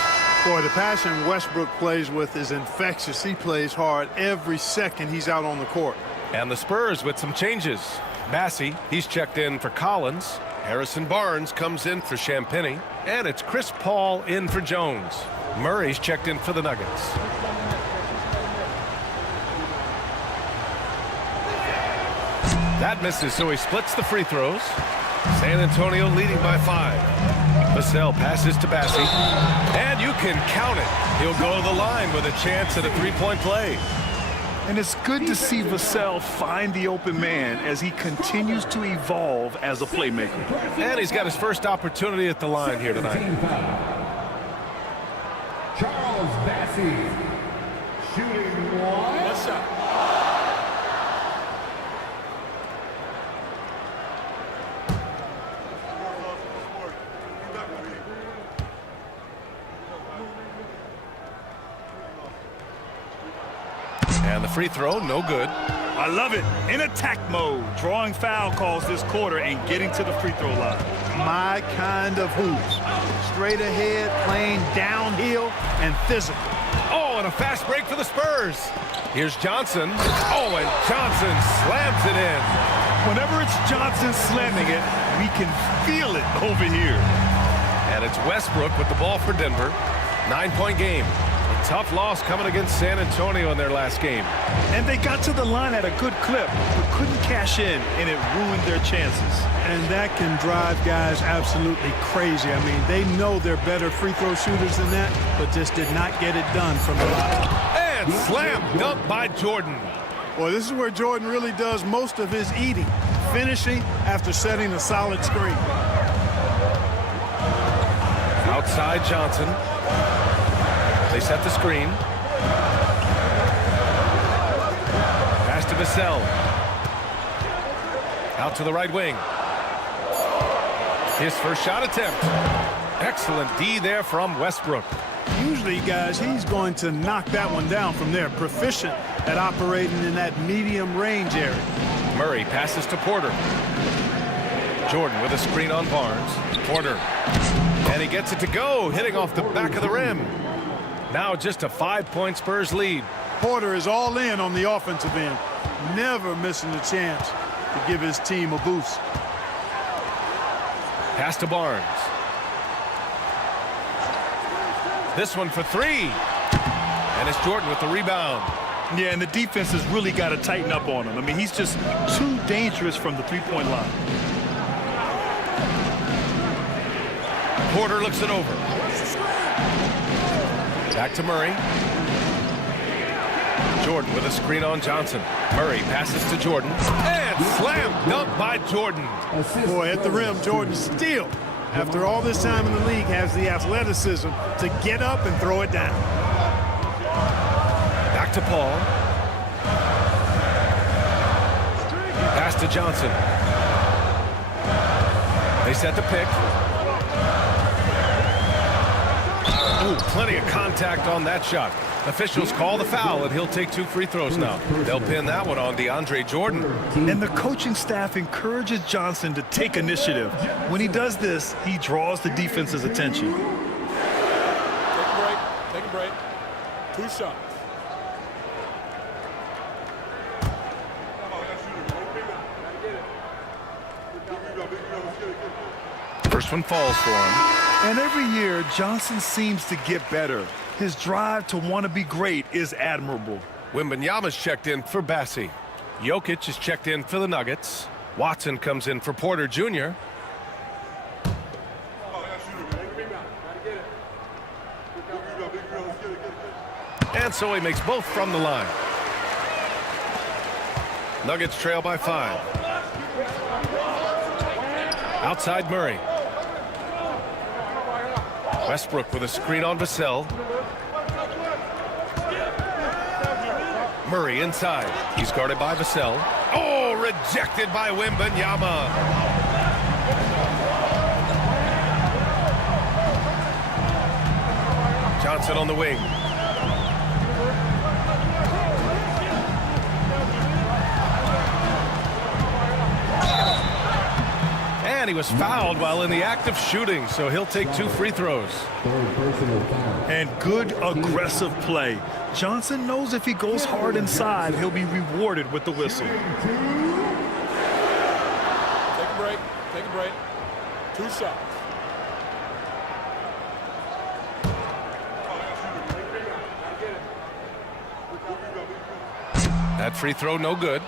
Boy, the passion Westbrook plays with is infectious. He plays hard every second he's out on the court. And the Spurs with some changes. Massey, he's checked in for Collins. Harrison Barnes comes in for Champagnie. And it's Chris Paul in for Jones. Murray's checked in for the Nuggets. That misses, so he splits the free throws. San Antonio leading by 5. Vassell passes to Bassey. And you can count it. He'll go to the line with a chance at a three-point play. And it's good to see Vassell find the open man as he continues to evolve as a playmaker. And he's got his first opportunity at the line here tonight. Charles Bassey, shooting 1. What's up? And the free throw, no good. I love it. In attack mode, drawing foul calls this quarter and getting to the free throw line. My kind of hoops. Straight ahead, playing downhill, and physical. Oh, and a fast break for the Spurs. Here's Johnson. Oh, and Johnson slams it in. Whenever it's Johnson slamming it, we can feel it over here. And it's Westbrook with the ball for Denver. 9-point game. A tough loss coming against San Antonio in their last game. And they got to the line at a good clip, but couldn't cash in, and it ruined their chances. And that can drive guys absolutely crazy. I mean, they know they're better free throw shooters than that, but just did not get it done from the line. And slam dunk by Jordan. Well, this is where Jordan really does most of his eating, finishing after setting a solid screen. Outside Johnson. They set the screen. Pass to Vassell. Out to the right wing. His first shot attempt. Excellent D there from Westbrook. Usually, guys, he's going to knock that one down from there. Proficient at operating in that medium range area. Murray passes to Porter. Jordan with a screen on Barnes. Porter. And he gets it to go, hitting off the back of the rim. Now just a 5-point Spurs lead. Porter is all in on the offensive end. Never missing a chance to give his team a boost. Pass to Barnes. This one for three. And it's Jordan with the rebound. Yeah, and the defense has really got to tighten up on him. I mean, he's just too dangerous from the three-point line. Porter looks it over. Back to Murray. Jordan with a screen on Johnson. Murray passes to Jordan. And slam dunk by Jordan. Boy, at the rim, Jordan still, after all this time in the league, has the athleticism to get up and throw it down. Back to Paul. Pass to Johnson. They set the pick. Ooh, plenty of contact on that shot. Officials call the foul, and he'll take 2 free throws now. They'll pin that one on DeAndre Jordan. And the coaching staff encourages Johnson to take initiative. When he does this, he draws the defense's attention. Take a break. 2 shots. First one falls for him. And every year, Johnson seems to get better. His drive to want to be great is admirable. Wembanyama's checked in for Bassi. Jokic is checked in for the Nuggets. Watson comes in for Porter Jr. And so he makes both from the line. Nuggets trail by 5. Outside Murray. Westbrook with a screen on Vassell. Murray inside. He's guarded by Vassell. Oh, rejected by Wembanyama. Johnson on the wing. And he was fouled while in the act of shooting, so he'll take 2 free throws. And good aggressive play. Johnson knows if he goes hard inside, he'll be rewarded with the whistle. Take a break. 2 shots. That free throw no good.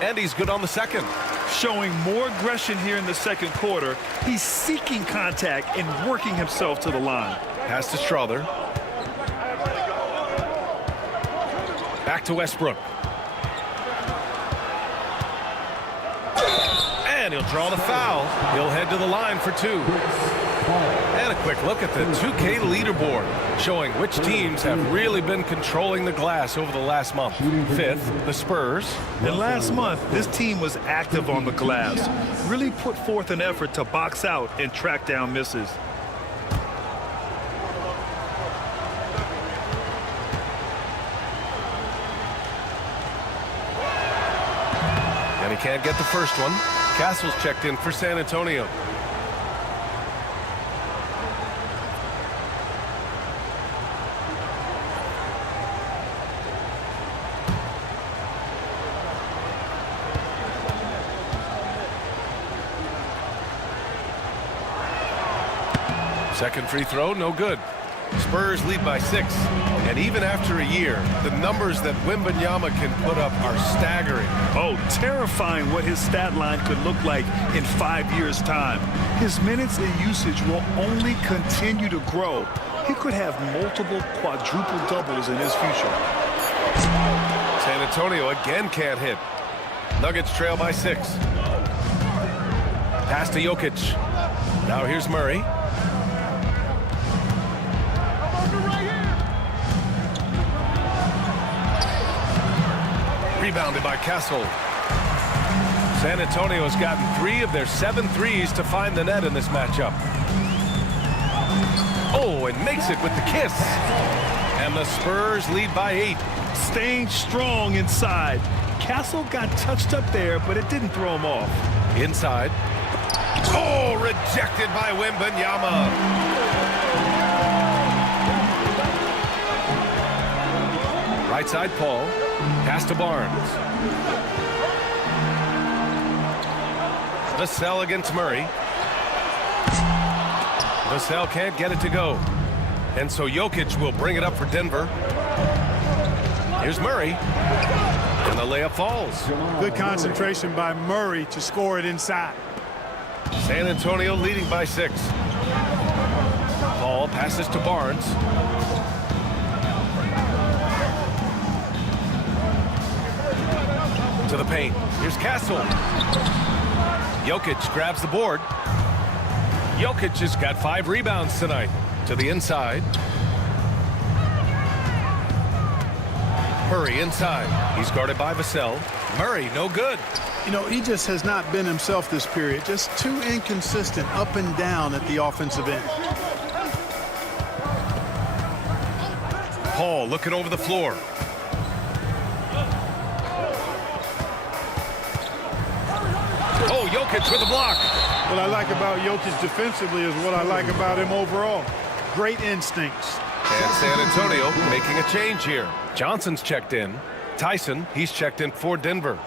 And he's good on the second. Showing more aggression here in the second quarter. He's seeking contact and working himself to the line. Pass to Strother. Back to Westbrook. And he'll draw the foul. He'll head to the line for 2. And a quick look at the 2K leaderboard, showing which teams have really been controlling the glass over the last month. 5th, the Spurs. And last month, this team was active on the glass. Really put forth an effort to box out and track down misses. And he can't get the first one. Castle's checked in for San Antonio. Second free throw, no good. Spurs lead by 6. And even after a year, the numbers that Wembanyama can put up are staggering. Oh, terrifying what his stat line could look like in 5 years' time. His minutes and usage will only continue to grow. He could have multiple quadruple doubles in his future. San Antonio again can't hit. Nuggets trail by 6. Pass to Jokic. Now here's Murray. Rebounded by Castle. San Antonio has gotten 3 of their 7 threes to find the net in this matchup. Oh, and makes it with the kiss. And the Spurs lead by 8. Staying strong inside. Castle got touched up there, but it didn't throw him off. Inside. Oh, rejected by Wembanyama. Right side, Paul. Pass to Barnes. Vassell against Murray. Vassell can't get it to go. And so Jokic will bring it up for Denver. Here's Murray. And the layup falls. Good concentration by Murray to score it inside. San Antonio leading by 6. Paul passes to Barnes. To the paint. Here's Castle. Jokic grabs the board. Jokic has got 5 rebounds tonight. To the inside. Murray inside. He's guarded by Vassell. Murray, no good. You know, he just has not been himself this period. Just too inconsistent up and down at the offensive end. Paul looking over the floor. Oh, Jokic with a block. What I like about Jokic defensively is what I like about him overall. Great instincts. And San Antonio making a change here. Johnson's checked in. Tyson, he's checked in for Denver.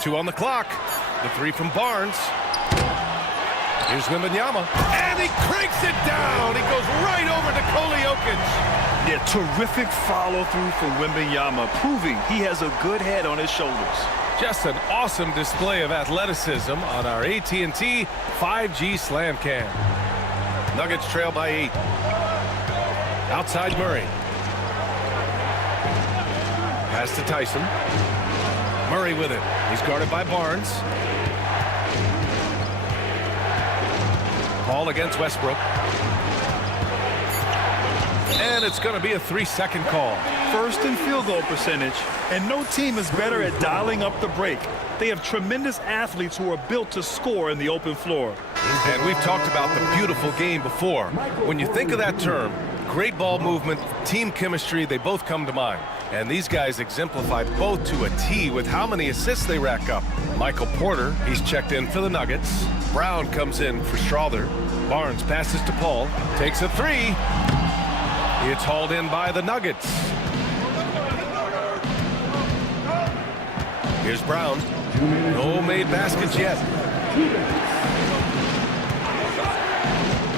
Two on the clock. The 3 from Barnes. Here's Wembanyama. And he cranks it down. He goes right over to Jokic. Yeah, terrific follow-through from Wembanyama, proving he has a good head on his shoulders. Just an awesome display of athleticism on our AT&T 5G Slam Cam. Nuggets trail by 8. Outside Murray. Pass to Tyson. Murray with it. He's guarded by Barnes. Paul against Westbrook. And it's going to be a 3-second call. First in field goal percentage, and no team is better at dialing up the break. They have tremendous athletes who are built to score in the open floor. And we've talked about the beautiful game before. When you think of that term, great ball movement, team chemistry, they both come to mind. And these guys exemplify both to a T with how many assists they rack up. Michael Porter, he's checked in for the Nuggets. Brown comes in for Strother. Barnes passes to Paul, takes a 3. It's hauled in by the Nuggets. Here's Brown. No made baskets yet.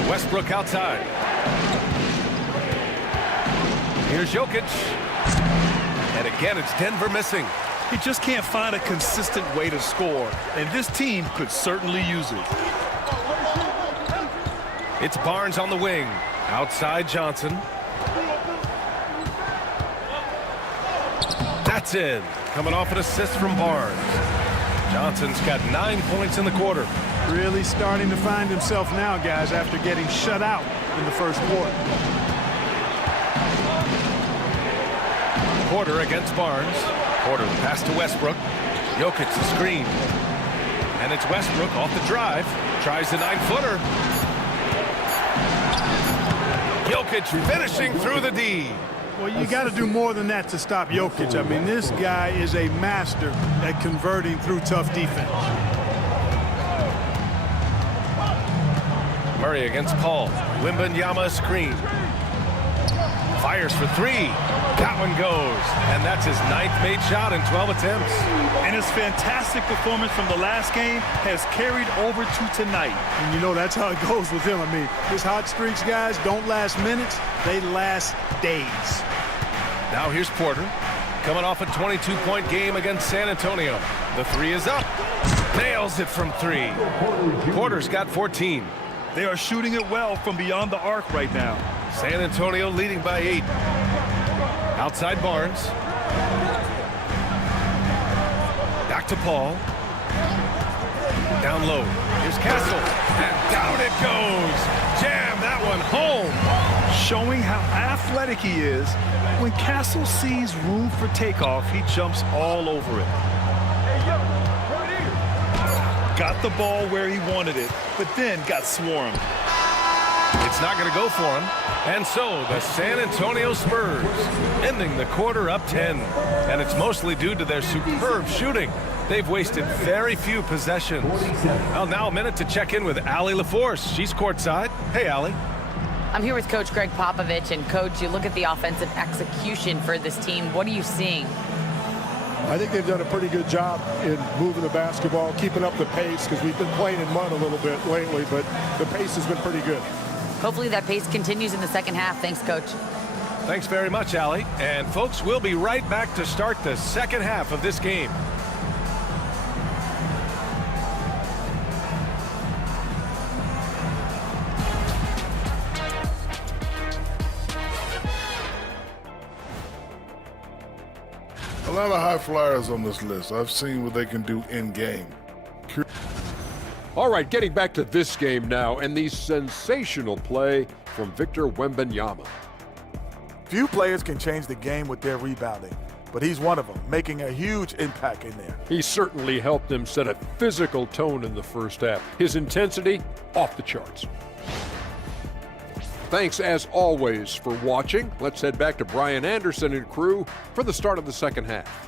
Westbrook outside. Here's Jokic. And again, it's Denver missing. He just can't find a consistent way to score, and this team could certainly use it. It's Barnes on the wing. Outside Johnson. That's in. Coming off an assist from Barnes. Johnson's got 9 points in the quarter. Really starting to find himself now, guys, after getting shut out in the first quarter. Porter against Barnes. Porter pass to Westbrook. Jokic the screen. And it's Westbrook off the drive. Tries the 9-footer. Jokic finishing through the D. Well, you got to do more than that to stop Jokic. I mean, this guy is a master at converting through tough defense. Murray against Paul. Wembanyama screen. Fires for 3. That one goes. And that's his 9th made shot in 12 attempts. And his fantastic performance from the last game has carried over to tonight. And you know, that's how it goes with him. I mean, his hot streaks, guys, don't last minutes. They last days. Now here's Porter. Coming off a 22-point game against San Antonio. The 3 is up. Nails it from 3. Porter's got 14. They are shooting it well from beyond the arc right now. San Antonio leading by 8. Outside Barnes. Back to Paul. Down low. Here's Castle. And down it goes. Jam that one home. Showing how athletic he is. When Castle sees room for takeoff, he jumps all over it. Got the ball where he wanted it, but then got swarmed. It's not going to go for him. And so the San Antonio Spurs ending the quarter up 10. And it's mostly due to their superb shooting. They've wasted very few possessions. Well, now a minute to check in with Allie LaForce. She's courtside. Hey, Allie. I'm here with Coach Greg Popovich. And, Coach, you look at the offensive execution for this team. What are you seeing? I think they've done a pretty good job in moving the basketball, keeping up the pace, because we've been playing in mud a little bit lately, but the pace has been pretty good. Hopefully that pace continues in the second half. Thanks, Coach. Thanks very much, Allie. And, folks, we'll be right back to start the second half of this game. A lot of high flyers on this list. I've seen what they can do in game. All right, getting back to this game now and the sensational play from Victor Wembanyama. Few players can change the game with their rebounding, but he's one of them, making a huge impact in there. He certainly helped them set a physical tone in the first half. His intensity, off the charts. Thanks, as always, for watching. Let's head back to Brian Anderson and crew for the start of the second half.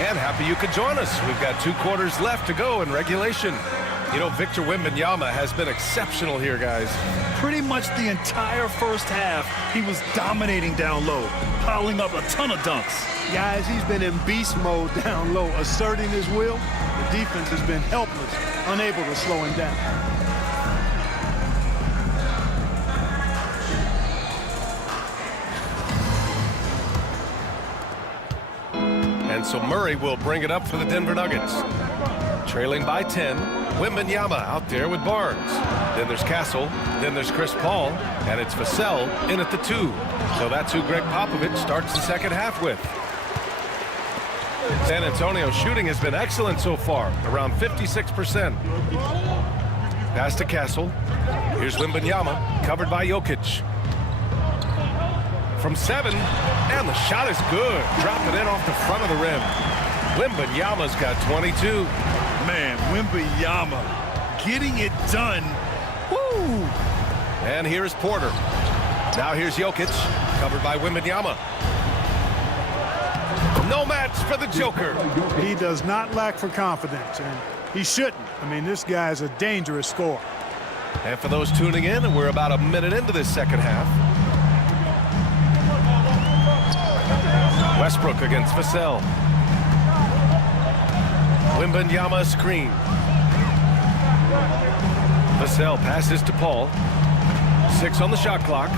And happy you could join us. We've got 2 quarters left to go in regulation. You know, Victor Wembanyama has been exceptional here, guys. Pretty much the entire first half, he was dominating down low, piling up a ton of dunks. Guys, he's been in beast mode down low, asserting his will. The defense has been helpless, unable to slow him down. And so Murray will bring it up for the Denver Nuggets. Trailing by 10, Wembanyama out there with Barnes. Then there's Castle, then there's Chris Paul, and it's Vassell in at the 2. So that's who Greg Popovich starts the second half with. San Antonio's shooting has been excellent so far, around 56%. Pass to Castle. Here's Wembanyama, covered by Jokic. From 7, and the shot is good. Dropping in off the front of the rim. Wembanyama's got 22. Man, Wembanyama getting it done. Woo! And here's Porter. Now here's Jokic, covered by Wembanyama. No match for the Joker. He does not lack for confidence, and he shouldn't. I mean, this guy is a dangerous scorer. And for those tuning in, we're about a minute into this second half. Westbrook against Vassell. Wembanyama screen. Vassell passes to Paul. 6 on the shot clock.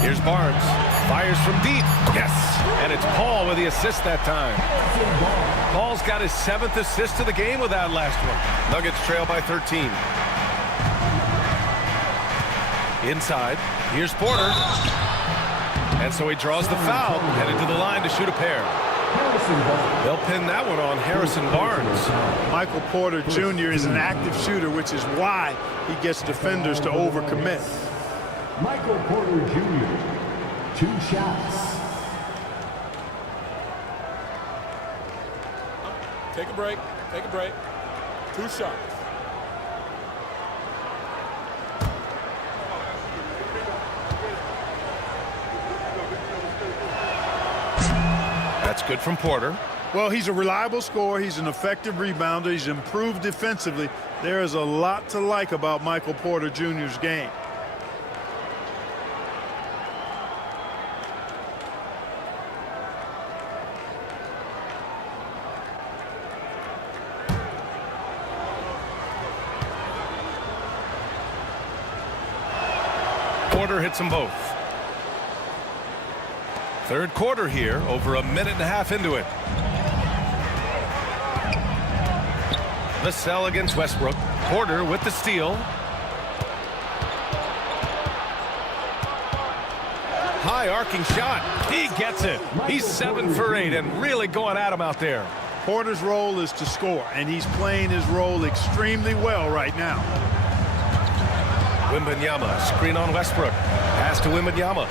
Here's Barnes. Fires from deep. Yes! And it's Paul with the assist that time. Paul's got his 7th assist of the game with that last one. Nuggets trail by 13. Inside. Here's Porter. And so he draws the foul, headed to the line to shoot a pair. They'll pin that one on Harrison Barnes. Michael Porter Jr. is an active shooter, which is why he gets defenders to overcommit. Michael Porter Jr., 2 shots. Take a break. Take a break. 2 shots. That's good from Porter. Well, he's a reliable scorer. He's an effective rebounder. He's improved defensively. There is a lot to like about Michael Porter Jr.'s game. Porter hits them both. Third quarter here, over a minute and a half into it. Vassell against Westbrook. Porter with the steal. High arcing shot. He gets it. He's 7 for 8 and really going at him out there. Porter's role is to score, and he's playing his role extremely well right now. Wembanyama, screen on Westbrook. Pass to Wembanyama.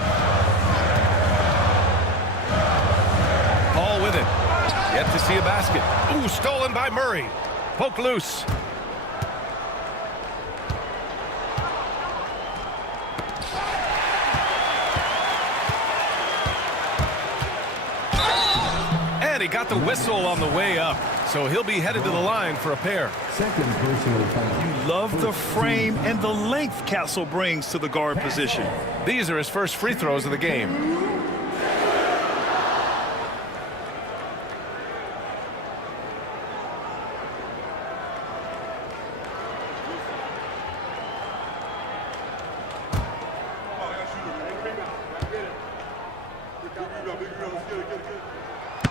Paul with it. Yet to see a basket. Ooh, stolen by Murray. Poke loose. And he got the whistle on the way up, so he'll be headed to the line for a pair. Second personal foul. You love the frame and the length Castle brings to the guard position. These are his first free throws of the game.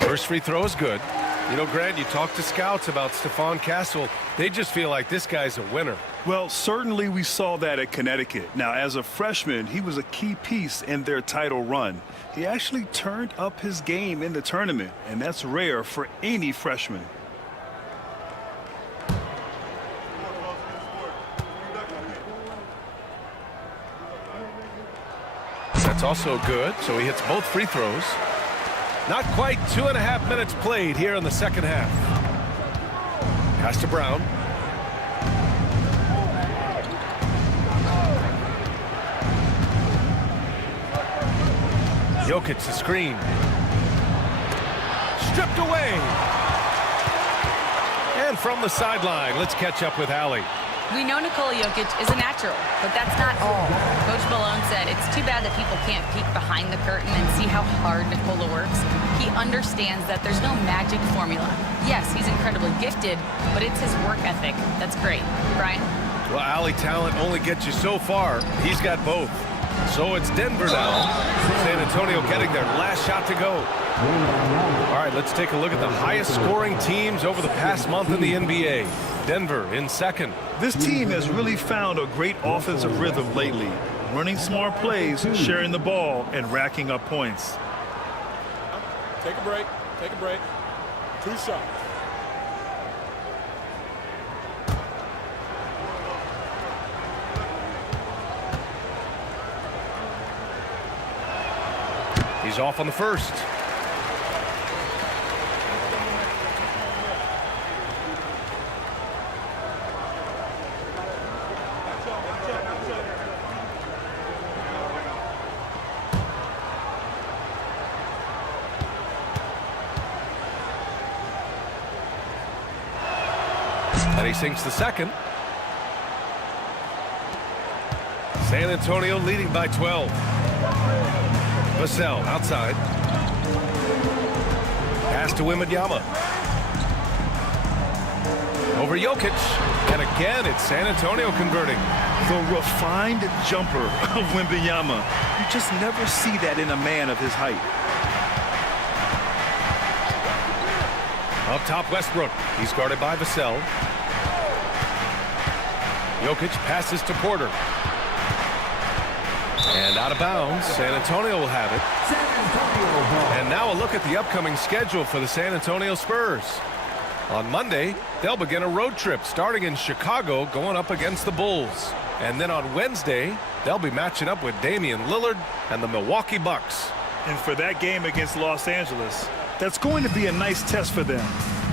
First free throw is good. You know, Grant, you talk to scouts about Stephon Castle. They just feel like this guy's a winner. Well, certainly we saw that at Connecticut. Now, as a freshman, he was a key piece in their title run. He actually turned up his game in the tournament, and that's rare for any freshman. That's also good, so he hits both free throws. Not quite 2.5 minutes played here in the second half. Pass to Brown. Jokic the screen. Stripped away. And from the sideline, let's catch up with Allie. We know Nikola Jokic is a natural, but that's not all. Coach Malone said it's too bad that people can't peek behind the curtain and see how hard Nikola works. He understands that there's no magic formula. Yes, he's incredibly gifted, but it's his work ethic that's great. Brian? Well, Allie, talent only gets you so far. He's got both. So it's Denver now. San Antonio getting their last shot to go. All right, let's take a look at the highest scoring teams over the past month in the NBA. Denver in second. This team has really found a great offensive rhythm lately. Running smart plays, sharing the ball, and racking up points. Take a break. Take a break. 2 shots. He's off on the first. And he sinks the second. San Antonio leading by 12. Vassell outside. Pass to Wembanyama. Over Jokic. And again, it's San Antonio converting. The refined jumper of Wembanyama. You just never see that in a man of his height. Up top, Westbrook. He's guarded by Vassell. Jokic passes to Porter. And out of bounds. San Antonio will have it. And now a look at the upcoming schedule for the San Antonio Spurs. On Monday, they'll begin a road trip starting in Chicago, going up against the Bulls. And then on Wednesday, they'll be matching up with Damian Lillard and the Milwaukee Bucks. And for that game against Los Angeles, that's going to be a nice test for them.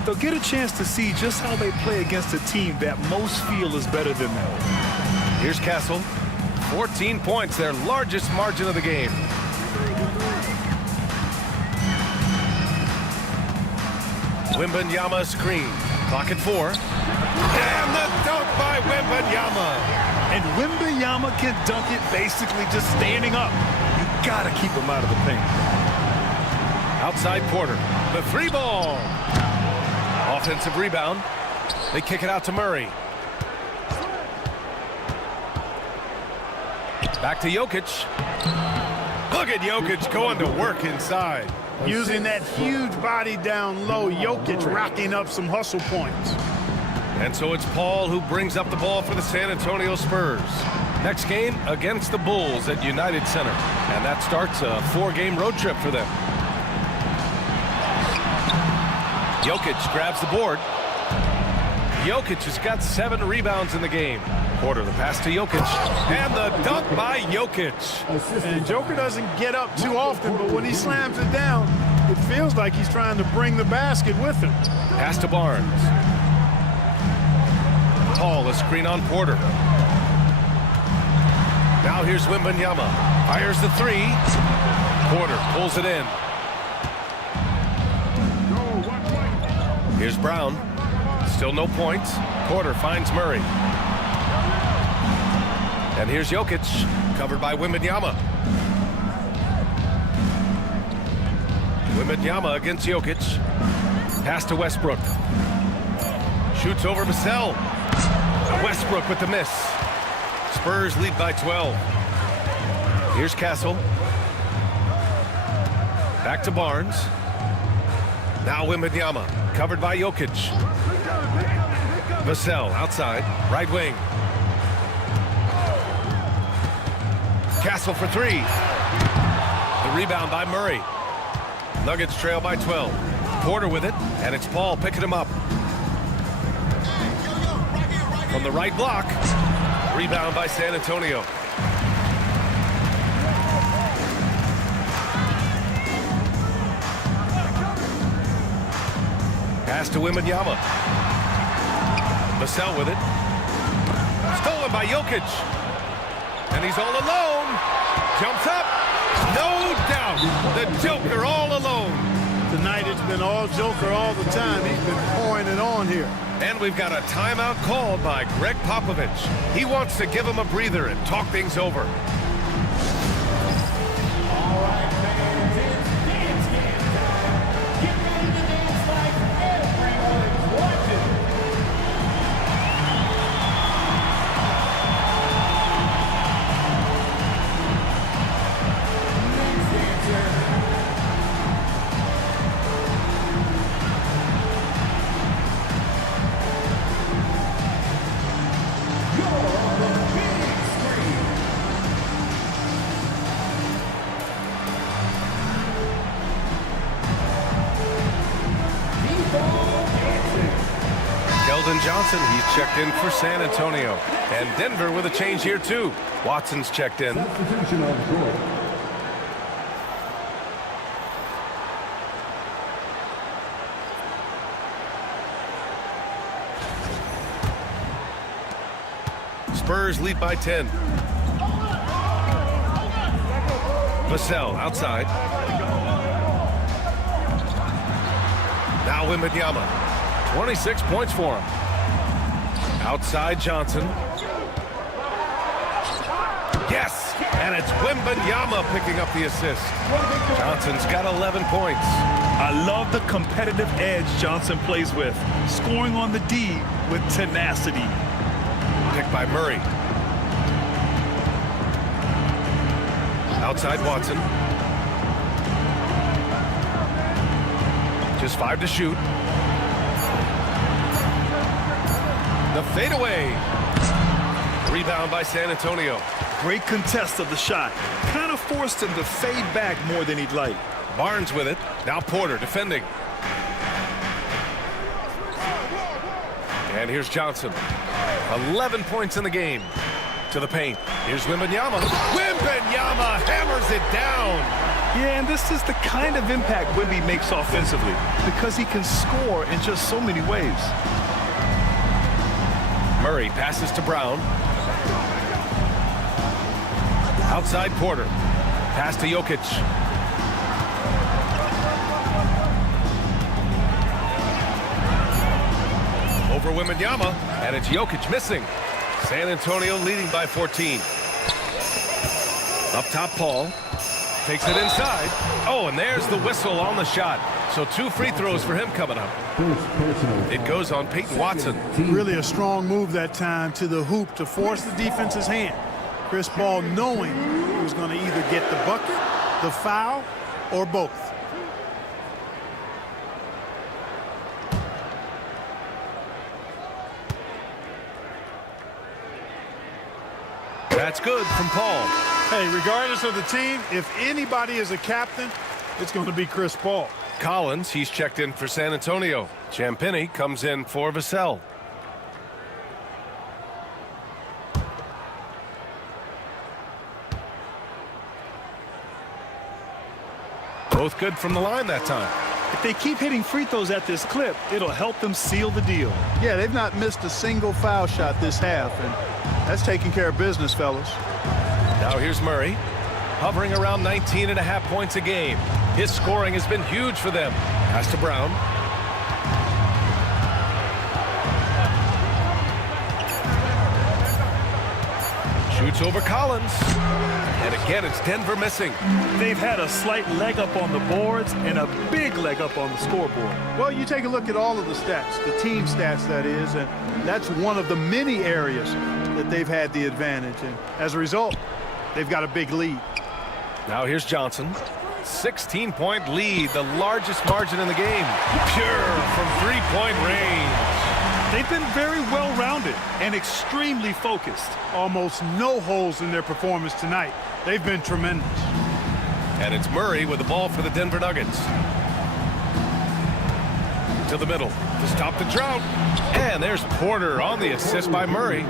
They'll get a chance to see just how they play against a team that most feel is better than them. Here's Castle. 14 points, their largest margin of the game. Wembanyama screen. Clock at 4. And the dunk by Wembanyama. And Wembanyama can dunk it basically just standing up. You gotta keep him out of the paint. Outside Porter. The 3 ball. Offensive rebound. They kick it out to Murray. Back to Jokic. The Look at Jokic going to work inside. Using that huge body down low, Jokic racking up some hustle points. And so it's Paul who brings up the ball for the San Antonio Spurs. Next game against the Bulls at United Center. And that starts a 4-game road trip for them. Jokic grabs the board. Jokic has got 7 rebounds in the game. Porter, the pass to Jokic. And the dunk by Jokic. And Joker doesn't get up too often, but when he slams it down, it feels like he's trying to bring the basket with him. Pass to Barnes. Paul, a screen on Porter. Now here's Wembanyama. Fires the 3. Porter pulls it in. Here's Brown. Still no points. Porter finds Murray. And here's Jokic, covered by Wembanyama. Wembanyama against Jokic. Pass to Westbrook. Shoots over Vassell. Westbrook with the miss. Spurs lead by 12. Here's Castle. Back to Barnes. Now Wembanyama, covered by Jokic. Vassell outside, right wing. Castle for 3. The rebound by Murray. Nuggets trail by 12. Porter with it, and it's Paul picking him up. From the right block. Rebound by San Antonio. Pass to Wembanyama. Vassell with it. Stolen by Jokic. And he's all alone. Jumps up. No doubt. The Joker all alone. Tonight it's been all Joker all the time. He's been pouring it on here. And we've got a timeout called by Greg Popovich. He wants to give him a breather and talk things over. All right, fans, it's dance game time. Get ready to dance like everyone's watching. Next dancer. Keldon Johnson, he's checked in for San Antonio. And Denver with a change here too. Watson's checked in. Substitution on the court. Spurs lead by 10. Vassell outside. Now Wembanyama. 26 points for him. Outside Johnson. Yes! And it's Wembanyama picking up the assist. Johnson's got 11 points. I love the competitive edge Johnson plays with, scoring on the D with tenacity. Picked by Murray. Outside Watson. Just 5 to shoot. The fadeaway. Rebound by San Antonio. Great contest of the shot. Kind of forced him to fade back more than he'd like. Barnes with it. Now Porter defending. And here's Johnson. 11 points in the game. To the paint. Here's Wembanyama. Wembanyama hammers it down. Yeah, and this is the kind of impact Wemby makes offensively because he can score in just so many ways. Murray passes to Brown. Outside Porter. Pass to Jokic. Over Wembanyama, and it's Jokic missing. San Antonio leading by 14. Up top, Paul. Takes it inside. Oh, and there's the whistle on the shot. So 2 free throws for him coming up. It goes on Peyton Watson. Really a strong move that time to the hoop to force the defense's hand. Chris Paul knowing he was going to either get the bucket, the foul, or both. That's good from Paul. Hey, regardless of the team, if anybody is a captain, it's going to be Chris Paul. Collins, he's checked in for San Antonio. Champagny comes in for Vassell. Both good from the line that time. If they keep hitting free throws at this clip, it'll help them seal the deal. Yeah, they've not missed a single foul shot this half, and that's taking care of business, fellas. Now here's Murray, hovering around 19.5 points a game. His scoring has been huge for them. Pass to Brown. Shoots over Collins. And again, it's Denver missing. They've had a slight leg up on the boards and a big leg up on the scoreboard. Well, you take a look at all of the stats, the team stats that is, and that's one of the many areas that they've had the advantage. And as a result, they've got a big lead. Now here's Johnson. 16-point lead, the largest margin in the game. Pure from three-point range. They've been very well-rounded and extremely focused. Almost no holes in their performance tonight. They've been tremendous. And it's Murray with the ball for the Denver Nuggets. To the middle to stop the drought. And there's Porter on the assist by Murray.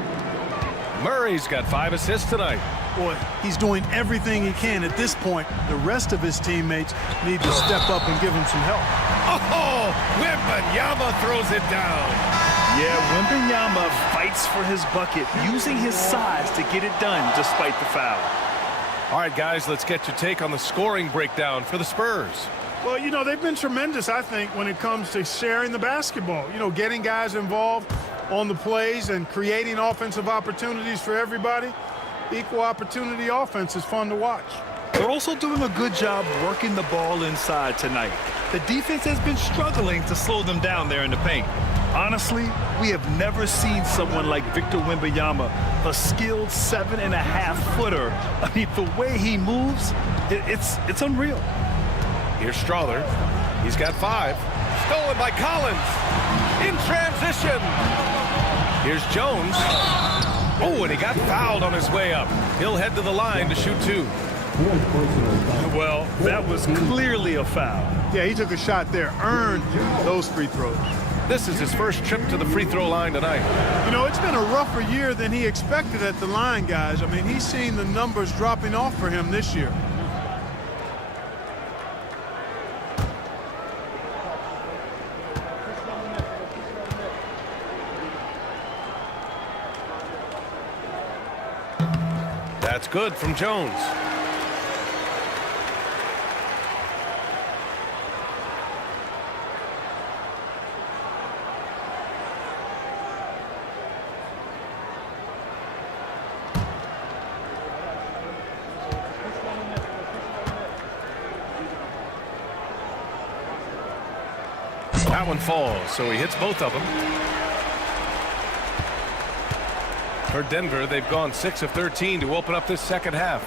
Murray's got 5 assists tonight. Boy, he's doing everything he can at this point. The rest of his teammates need to step up and give him some help. Oh, Wembanyama throws it down. Yeah, Wembanyama fights for his bucket, using his size to get it done despite the foul. All right, guys, let's get your take on the scoring breakdown for the Spurs. Well, you know, they've been tremendous, I think, when it comes to sharing the basketball. You know, getting guys involved on the plays and creating offensive opportunities for everybody. Equal opportunity offense is fun to watch. They're also doing a good job working the ball inside tonight. The defense has been struggling to slow them down there in the paint. Honestly, we have never seen someone like Victor Wembanyama, a skilled 7.5-footer. I mean, the way he moves, it's unreal. Here's Strother. He's got 5. Stolen by Collins. In transition. Here's Jones. Oh, and he got fouled on his way up. He'll head to the line to shoot 2. Well, that was clearly a foul. Yeah, he took a shot there, earned those free throws. This is his first trip to the free throw line tonight. You know, it's been a rougher year than he expected at the line, guys. I mean, he's seen the numbers dropping off for him this year. That's good from Jones. That one falls, so he hits both of them. For Denver, they've gone 6 of 13 to open up this second half.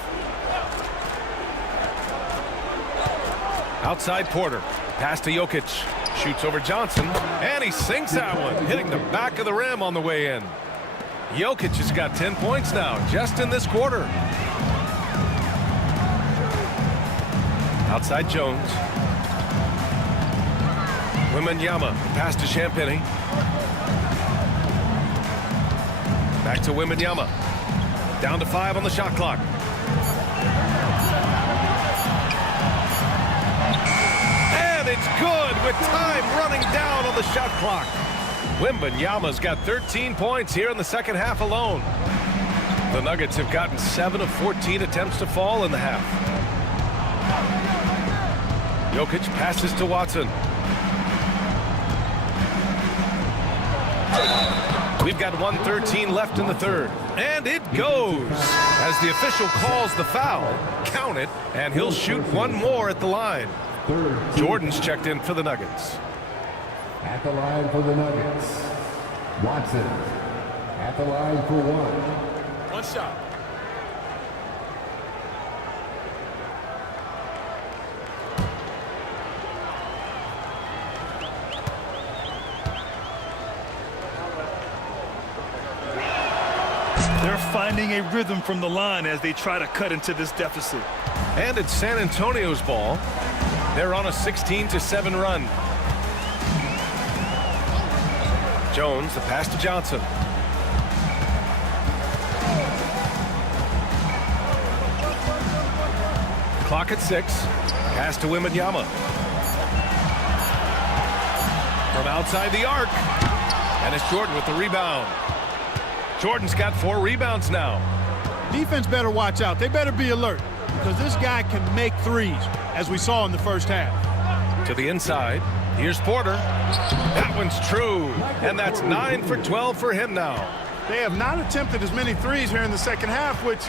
Outside Porter. Pass to Jokic. Shoots over Johnson. And he sinks that one, hitting the back of the rim on the way in. Jokic has got 10 points now, just in this quarter. Outside Jones. Wembanyama. Pass to Champagny. Back to Wembanyama. Down to 5 on the shot clock. And it's good with time running down on the shot clock. Wembanyama's got 13 points here in the second half alone. The Nuggets have gotten 7 of 14 attempts to fall in the half. Jokic passes to Watson. We've got 1:13 left in the third. And it goes. As the official calls the foul, count it, and he'll shoot one more at the line. Jordan's checked in for the Nuggets. At the line for the Nuggets, Watson. At the line for 1. One shot. They're finding a rhythm from the line as they try to cut into this deficit. And it's San Antonio's ball. They're on a 16-7 run. Jones, the pass to Johnson. Clock at 6. Pass to Wembanyama. From outside the arc. And it's Jordan with the rebound. Jordan's got 4 rebounds now. Defense better watch out. They better be alert because this guy can make threes, as we saw in the first half. To the inside. Here's Porter. That one's true. And that's 9 for 12 for him now. They have not attempted as many threes here in the second half, which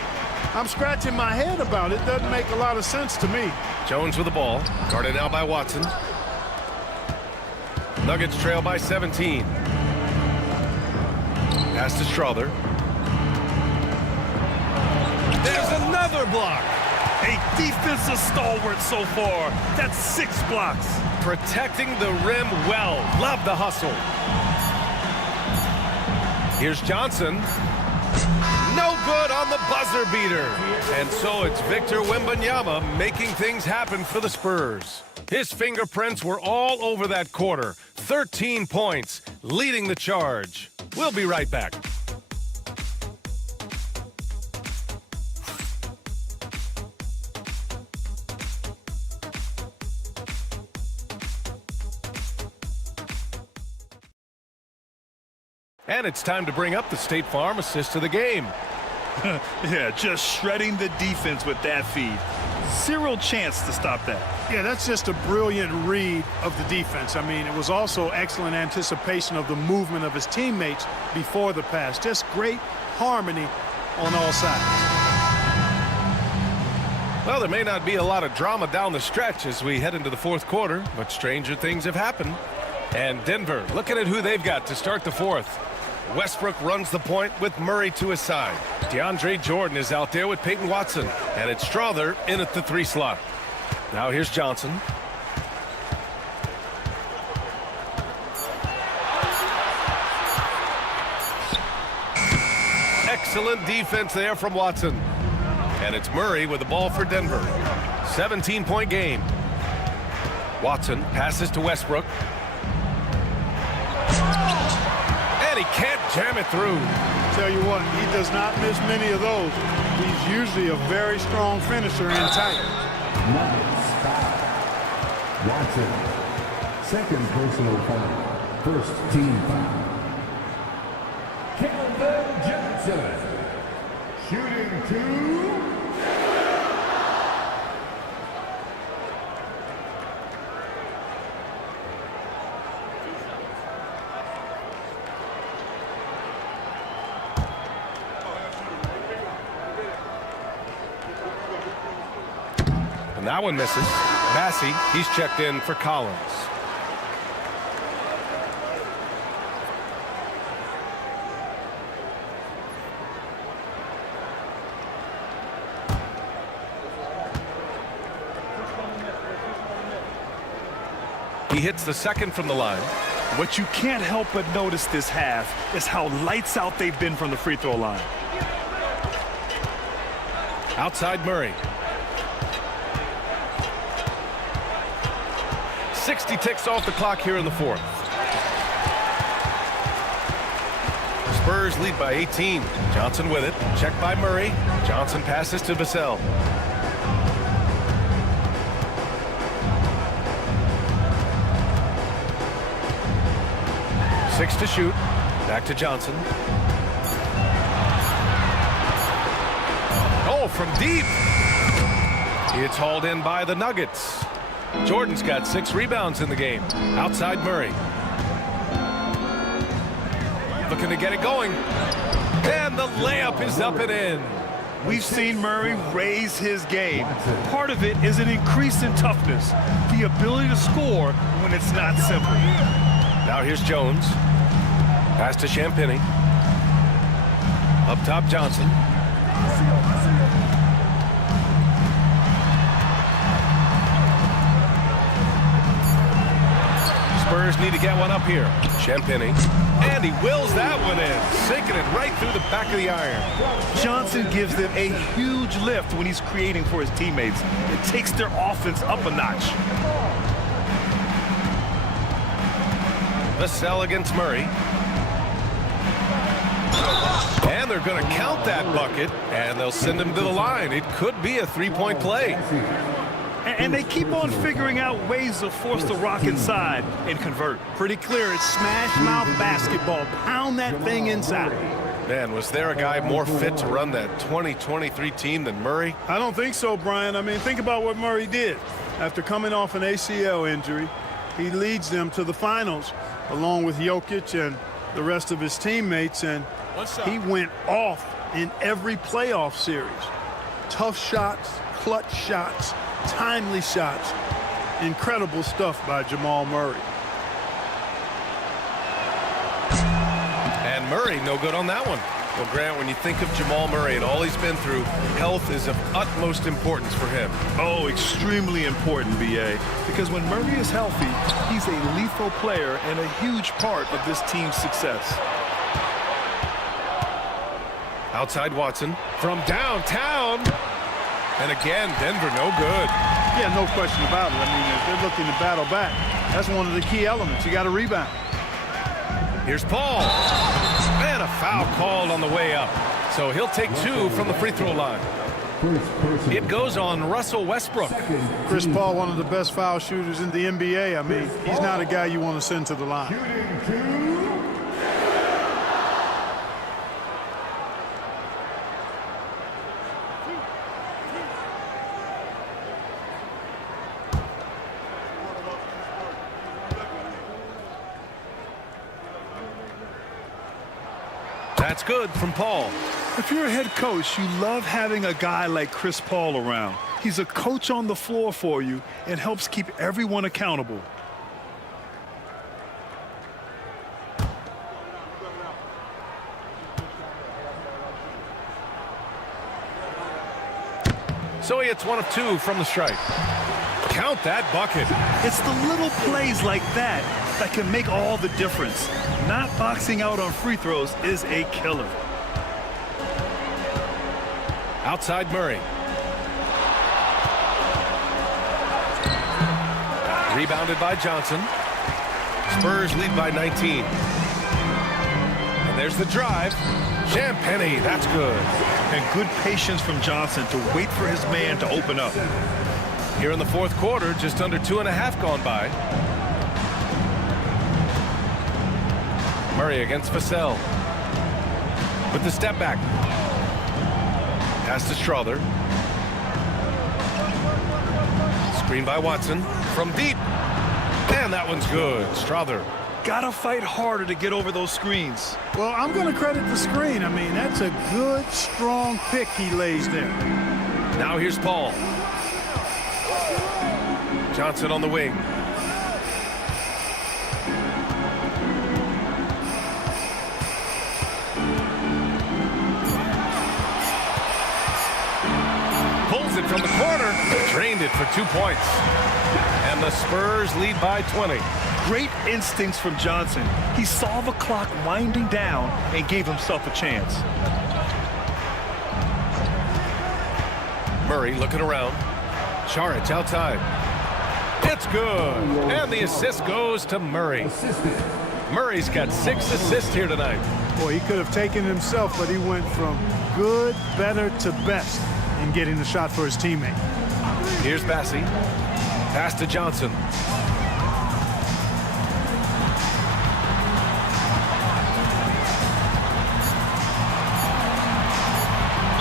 I'm scratching my head about. It doesn't make a lot of sense to me. Jones with the ball. Guarded now by Watson. Nuggets trail by 17. Pass to Strother. There's another block. A defensive stalwart so far. That's 6 blocks. Protecting the rim well. Love the hustle. Here's Johnson. No good on the buzzer beater. And so it's Victor Wembanyama making things happen for the Spurs. His fingerprints were all over that quarter. 13 points, leading the charge. We'll be right back. And it's time to bring up the State Farm assist of the game. Yeah, just shredding the defense with that feed. Zero chance to stop that. Yeah, that's just a brilliant read of the defense. I mean, it was also excellent anticipation of the movement of his teammates before the pass. Just great harmony on all sides. Well, there may not be a lot of drama down the stretch as we head into the fourth quarter, but stranger things have happened. And Denver, looking at who they've got to start the fourth. Westbrook runs the point with Murray to his side. DeAndre Jordan is out there with Peyton Watson. And it's Strother in at the 3 slot. Now here's Johnson. Excellent defense there from Watson. And it's Murray with the ball for Denver. 17-point game. Watson passes to Westbrook. And he can't jam it through. Tell you what, he does not miss many of those. He's usually a very strong finisher in tight. Nuggets foul. Watson, second personal foul. First team foul. Kelvin Johnson, shooting 2. And that one misses. Massey, he's checked in for Collins. He hits the second from the line. What you can't help but notice this half is how lights out they've been from the free throw line. Outside Murray. 60 ticks off the clock here in the fourth. Spurs lead by 18. Johnson with it. Checked by Murray. Johnson passes to Vassell. Six to shoot. Back to Johnson. Oh, from deep. It's hauled in by the Nuggets. Jordan's got 6 rebounds in the game. Outside Murray. Looking to get it going. And the layup is up and in. We've seen Murray raise his game. Part of it is an increase in toughness. The ability to score when it's not simple. Now here's Jones. Pass to Champagny. Up top, Johnson. Spurs need to get one up here. Champagny. And he wills that one in, sinking it right through the back of the iron. Johnson gives them a huge lift when he's creating for his teammates. It takes their offense up a notch. Vassell against Murray. And they're going to count that bucket, and they'll send him to the line. It could be a three-point play. And they keep on figuring out ways to force the rock inside and convert. Pretty clear. It's smash mouth basketball. Pound that thing inside. Man, was there a guy more fit to run that 2023 team than Murray? I don't think so, Brian. I mean, think about what Murray did. After coming off an ACL injury, he leads them to the finals along with Jokic and the rest of his teammates, and he went off in every playoff series. Tough shots, clutch shots, timely shots. Incredible stuff by Jamal Murray. And Murray, no good on that one. Well, Grant, when you think of Jamal Murray and all he's been through, health is of utmost importance for him. Oh, extremely important, B.A. Because when Murray is healthy, he's a lethal player and a huge part of this team's success. Outside Watson from downtown. And again, Denver no good. Yeah, no question about it. I mean, if they're looking to battle back, that's one of the key elements. You got to rebound. Here's Paul. And a foul called on the way up. So he'll take two from the free throw line. It goes on Russell Westbrook. Chris Paul, one of the best foul shooters in the NBA. I mean, he's not a guy you want to send to the line. That's good from Paul. If you're a head coach, you love having a guy like Chris Paul around. He's a coach on the floor for you and helps keep everyone accountable. So he hits one of two from the stripe. Count that bucket. It's the little plays like that that can make all the difference. Not boxing out on free throws is a killer. Outside Murray. Rebounded by Johnson. Spurs lead by 19. And there's the drive. Champagny, that's good. And good patience from Johnson to wait for his man to open up. Here in the fourth quarter, just under 2.5 gone by. Murray against Vassell. With the step back. Pass to Strother. Screen by Watson. From deep. And that one's good. Strother. Gotta fight harder to get over those screens. Well, I'm going to credit the screen. I mean, that's a good, strong pick he lays there. Now here's Paul. Johnson on the wing. Pulls it from the corner. Drained it for 2 points. And the Spurs lead by 20. Great instincts from Johnson. He saw the clock winding down and gave himself a chance. Murray looking around. Charic outside. It's good. And the assist goes to Murray. Murray's got 6 assists here tonight. Boy, he could have taken it himself, but he went from good, better to best in getting the shot for his teammate. Here's Bassie. Pass to Johnson.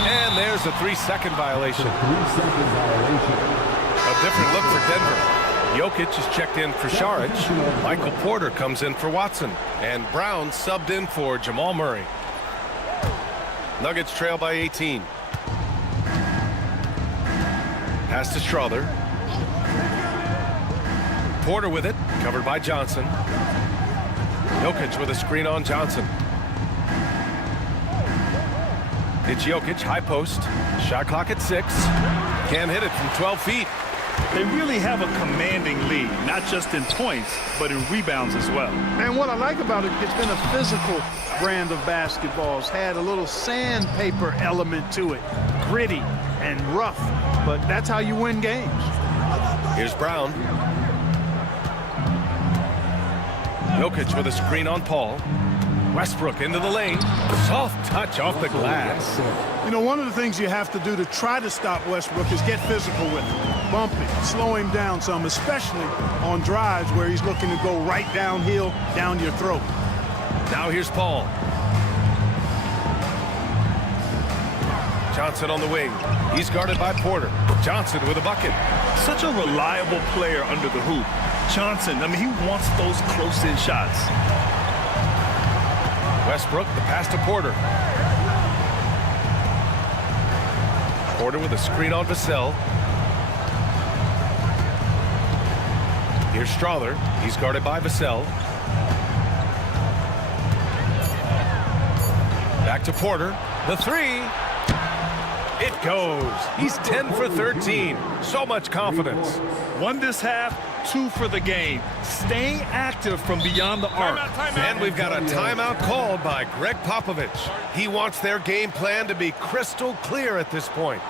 And there's a 3-second violation. A different look for Denver. Jokic is checked in for Šarić. Michael Porter comes in for Watson. And Brown subbed in for Jamal Murray. Nuggets trail by 18. Pass to Strother. Porter with it, covered by Johnson. Jokic with a screen on Johnson. It's Jokic, high post. Shot clock at 6. Can't hit it from 12 feet. they really have a commanding lead, not just in points, but in rebounds as well. And what I like about it, it's been a physical brand of basketball. It's had a little sandpaper element to it, gritty and rough, but that's how you win games. Here's Brown. Jokic with a screen on Paul. Westbrook into the lane. Soft touch off the glass. You know, one of the things you have to do to try to stop Westbrook is get physical with him. Bump him, slow him down some, especially on drives where he's looking to go right downhill, down your throat. Now here's Paul. Johnson on the wing. He's guarded by Porter. Johnson with a bucket. Such a reliable player under the hoop. Johnson, I mean, he wants those close-in shots. Westbrook, the pass to Porter. Porter with a screen on Vassell. Here's Strother. He's guarded by Vassell. Back to Porter. The three. It goes. He's 10 for 13. So much confidence. 1 this half, 2 for the game. Staying active from beyond the arc. And we've got a timeout called by Greg Popovich. He wants their game plan to be crystal clear at this point.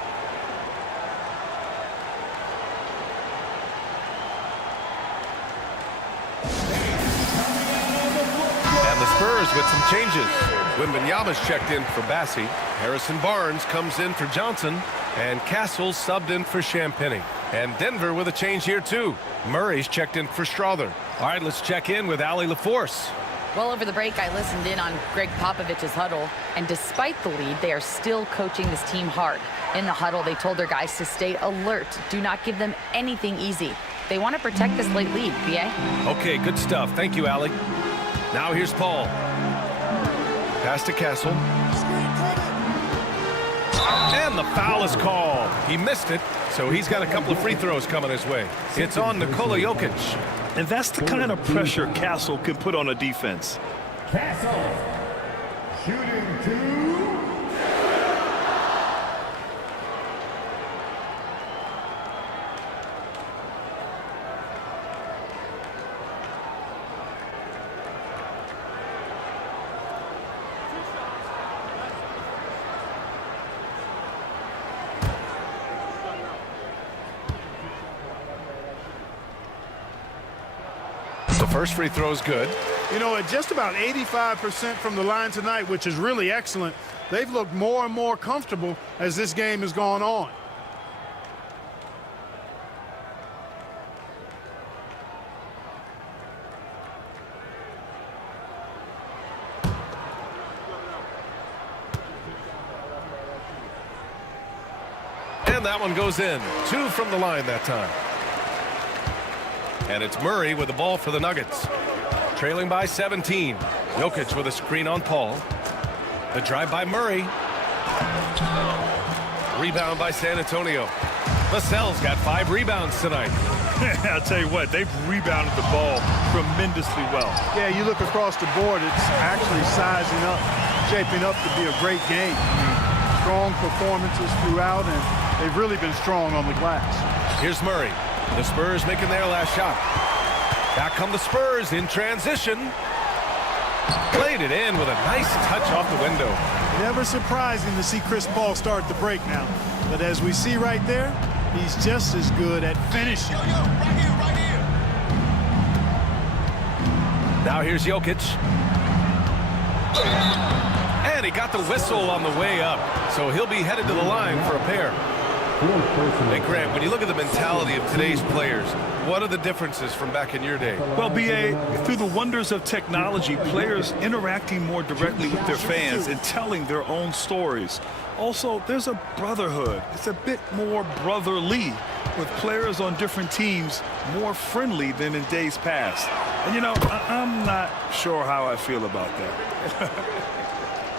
And the Spurs with some changes. Wembanyama's checked in for Bassie. Harrison Barnes comes in for Johnson. And Castle subbed in for Champagny. And Denver with a change here, too. Murray's checked in for Strother. All right, let's check in with Allie LaForce. Well, over the break, I listened in on Greg Popovich's huddle, and despite the lead, they are still coaching this team hard. In the huddle, they told their guys to stay alert. Do not give them anything easy. They want to protect this late lead, B.A. Okay, good stuff. Thank you, Allie. Now here's Paul. Pass to Castle. And the foul is called. He missed it, so he's got a couple of free throws coming his way. It's on Nikola Jokic. And that's the kind of pressure Castle can put on a defense. Castle, shooting 2. First free throw is good. You know, at just about 85% from the line tonight, which is really excellent, they've looked more and more comfortable as this game has gone on. And that one goes in. 2 from the line that time. And it's Murray with the ball for the Nuggets. Trailing by 17. Jokic with a screen on Paul. The drive by Murray. Rebound by San Antonio. Vassell's got 5 rebounds tonight. I'll tell you what, they've rebounded the ball tremendously well. Yeah, you look across the board, it's actually sizing up, shaping up to be a great game. Strong performances throughout, and they've really been strong on the glass. Here's Murray. The Spurs making their last shot. Back come the Spurs in transition. Played it in with a nice touch off the window. Never surprising to see Chris Paul start the break now. But as we see right there, he's just as good at finishing. Right here. Now here's Jokic. And he got the whistle on the way up. So he'll be headed to the line for a pair. Hey, Grant, when you look at the mentality of today's players, what are the differences from back in your day? Well, B.A., through the wonders of technology, players interacting more directly with their fans and telling their own stories. Also, there's a brotherhood. It's a bit more brotherly, with players on different teams more friendly than in days past. And, you know, I'm not sure how I feel about that.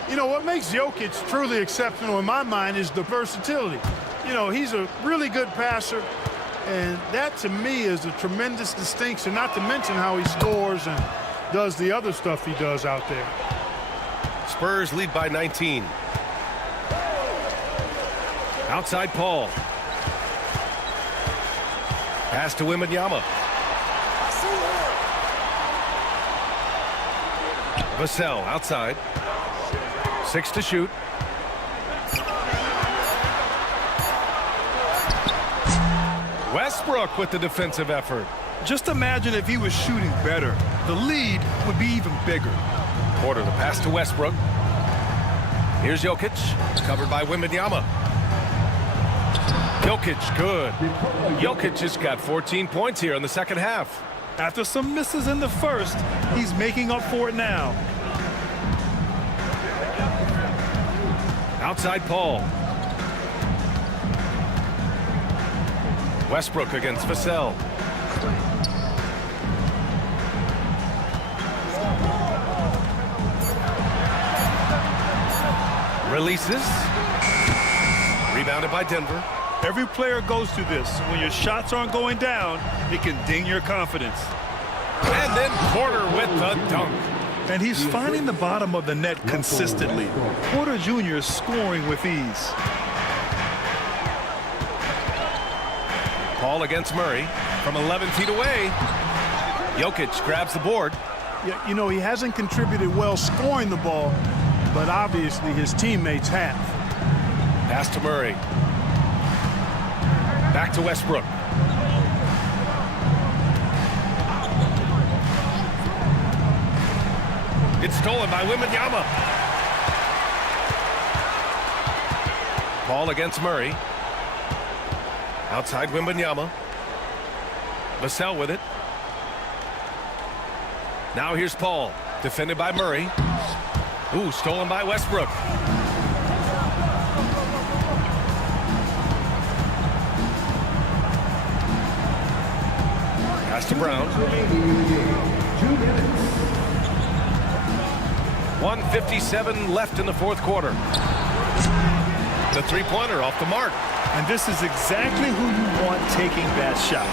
You know, what makes Jokic truly exceptional in my mind is the versatility. You know, he's a really good passer, and that to me is a tremendous distinction, not to mention how he scores and does the other stuff he does out there. Spurs lead by 19. Outside Paul. Pass to Wembanyama. Vassell outside. 6 to shoot. Westbrook with the defensive effort. Just imagine if he was shooting better. The lead would be even bigger. Porter the pass to Westbrook. Here's Jokic. Covered by Wembanyama. Jokic, good. Jokic has got 14 points here in the second half. After some misses in the first, he's making up for it now. Outside Paul. Westbrook against Vassell. Releases. Rebounded by Denver. Every player goes through this. When your shots aren't going down, it can ding your confidence. And then Porter with the dunk. And he's finding the bottom of the net consistently. Porter Jr. is scoring with ease. Paul against Murray from 11 feet away. Jokic grabs the board. Yeah, you know, he hasn't contributed well scoring the ball, but obviously his teammates have. Pass to Murray. Back to Westbrook. It's stolen by Wembanyama. Paul against Murray. Outside Wembanyama. Vassell with it. Now here's Paul. Defended by Murray. Ooh, stolen by Westbrook. Pass to Brown. 1:57 left in the fourth quarter. The three-pointer off the mark. And this is exactly who you want taking that shot.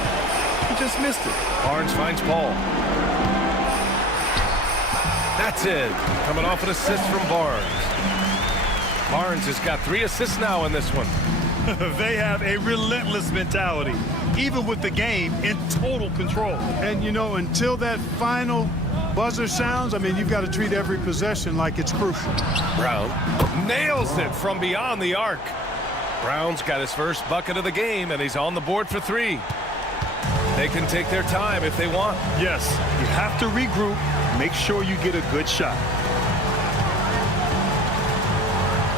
He just missed it. Barnes finds Paul. That's it. Coming off an assist from Barnes. Barnes has got 3 assists now in this one. They have a relentless mentality, even with the game in total control. And, you know, until that final buzzer sounds, I mean, you've got to treat every possession like it's crucial. Brown nails it from beyond the arc. Brown's got his first bucket of the game, and he's on the board for 3. They can take their time if they want. Yes, you have to regroup. Make sure you get a good shot.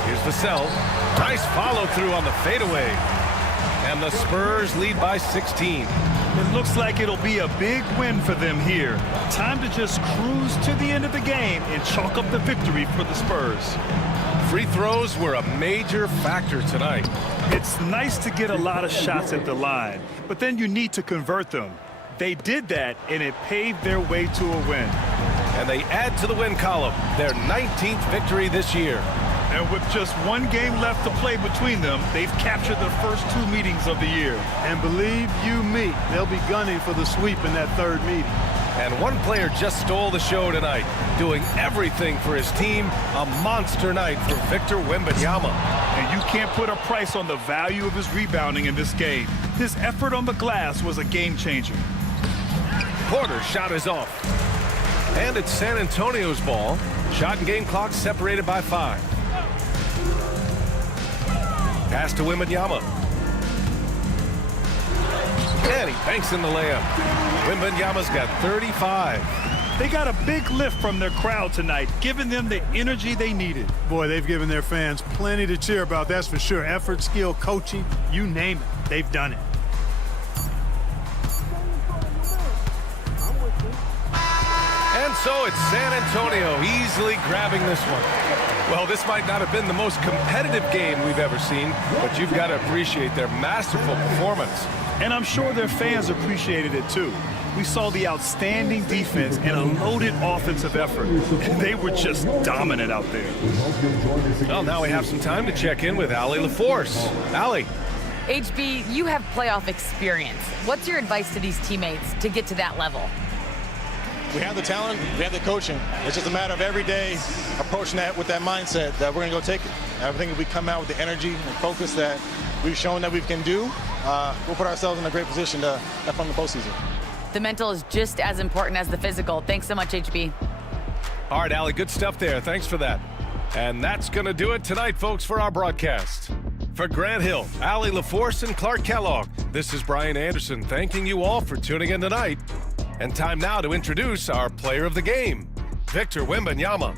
Here's Vassell. Nice follow-through on the fadeaway. And the Spurs lead by 16. It looks like it'll be a big win for them here. Time to just cruise to the end of the game and chalk up the victory for the Spurs. Free throws were a major factor tonight. It's nice to get a lot of shots at the line, but then you need to convert them. They did that, and it paved their way to a win. And they add to the win column, their 19th victory this year. And with just 1 game left to play between them, they've captured the first 2 meetings of the year. And believe you me, they'll be gunning for the sweep in that 3rd meeting. And one player just stole the show tonight, doing everything for his team. A monster night for Victor Wembanyama. And you can't put a price on the value of his rebounding in this game. His effort on the glass was a game changer. Porter's shot is off. And it's San Antonio's ball. Shot and game clock separated by 5. Pass to Wembanyama. And he banks in the layup. Wembanyama's got 35. They got a big lift from their crowd tonight, giving them the energy they needed. Boy, they've given their fans plenty to cheer about, that's for sure. Effort, skill, coaching, you name it, they've done it. And so it's San Antonio easily grabbing this one. Well, this might not have been the most competitive game we've ever seen, but you've got to appreciate their masterful performance. And I'm sure their fans appreciated it too. We saw the outstanding defense and a loaded offensive effort. They were just dominant out there. Well, now we have some time to check in with Allie LaForce. Allie. HB, you have playoff experience. What's your advice to these teammates to get to that level? We have the talent, we have the coaching. It's just a matter of every day approaching that with that mindset that we're going to go take it. I think if we come out with the energy and focus that we've shown that we can do, we'll put ourselves in a great position to have fun in the postseason. The mental is just as important as the physical. Thanks so much, HB. All right, Allie, good stuff there. Thanks for that. And that's going to do it tonight, folks, for our broadcast. For Grant Hill, Allie LaForce, and Clark Kellogg, this is Brian Anderson thanking you all for tuning in tonight. And time now to introduce our player of the game, Victor Wembanyama.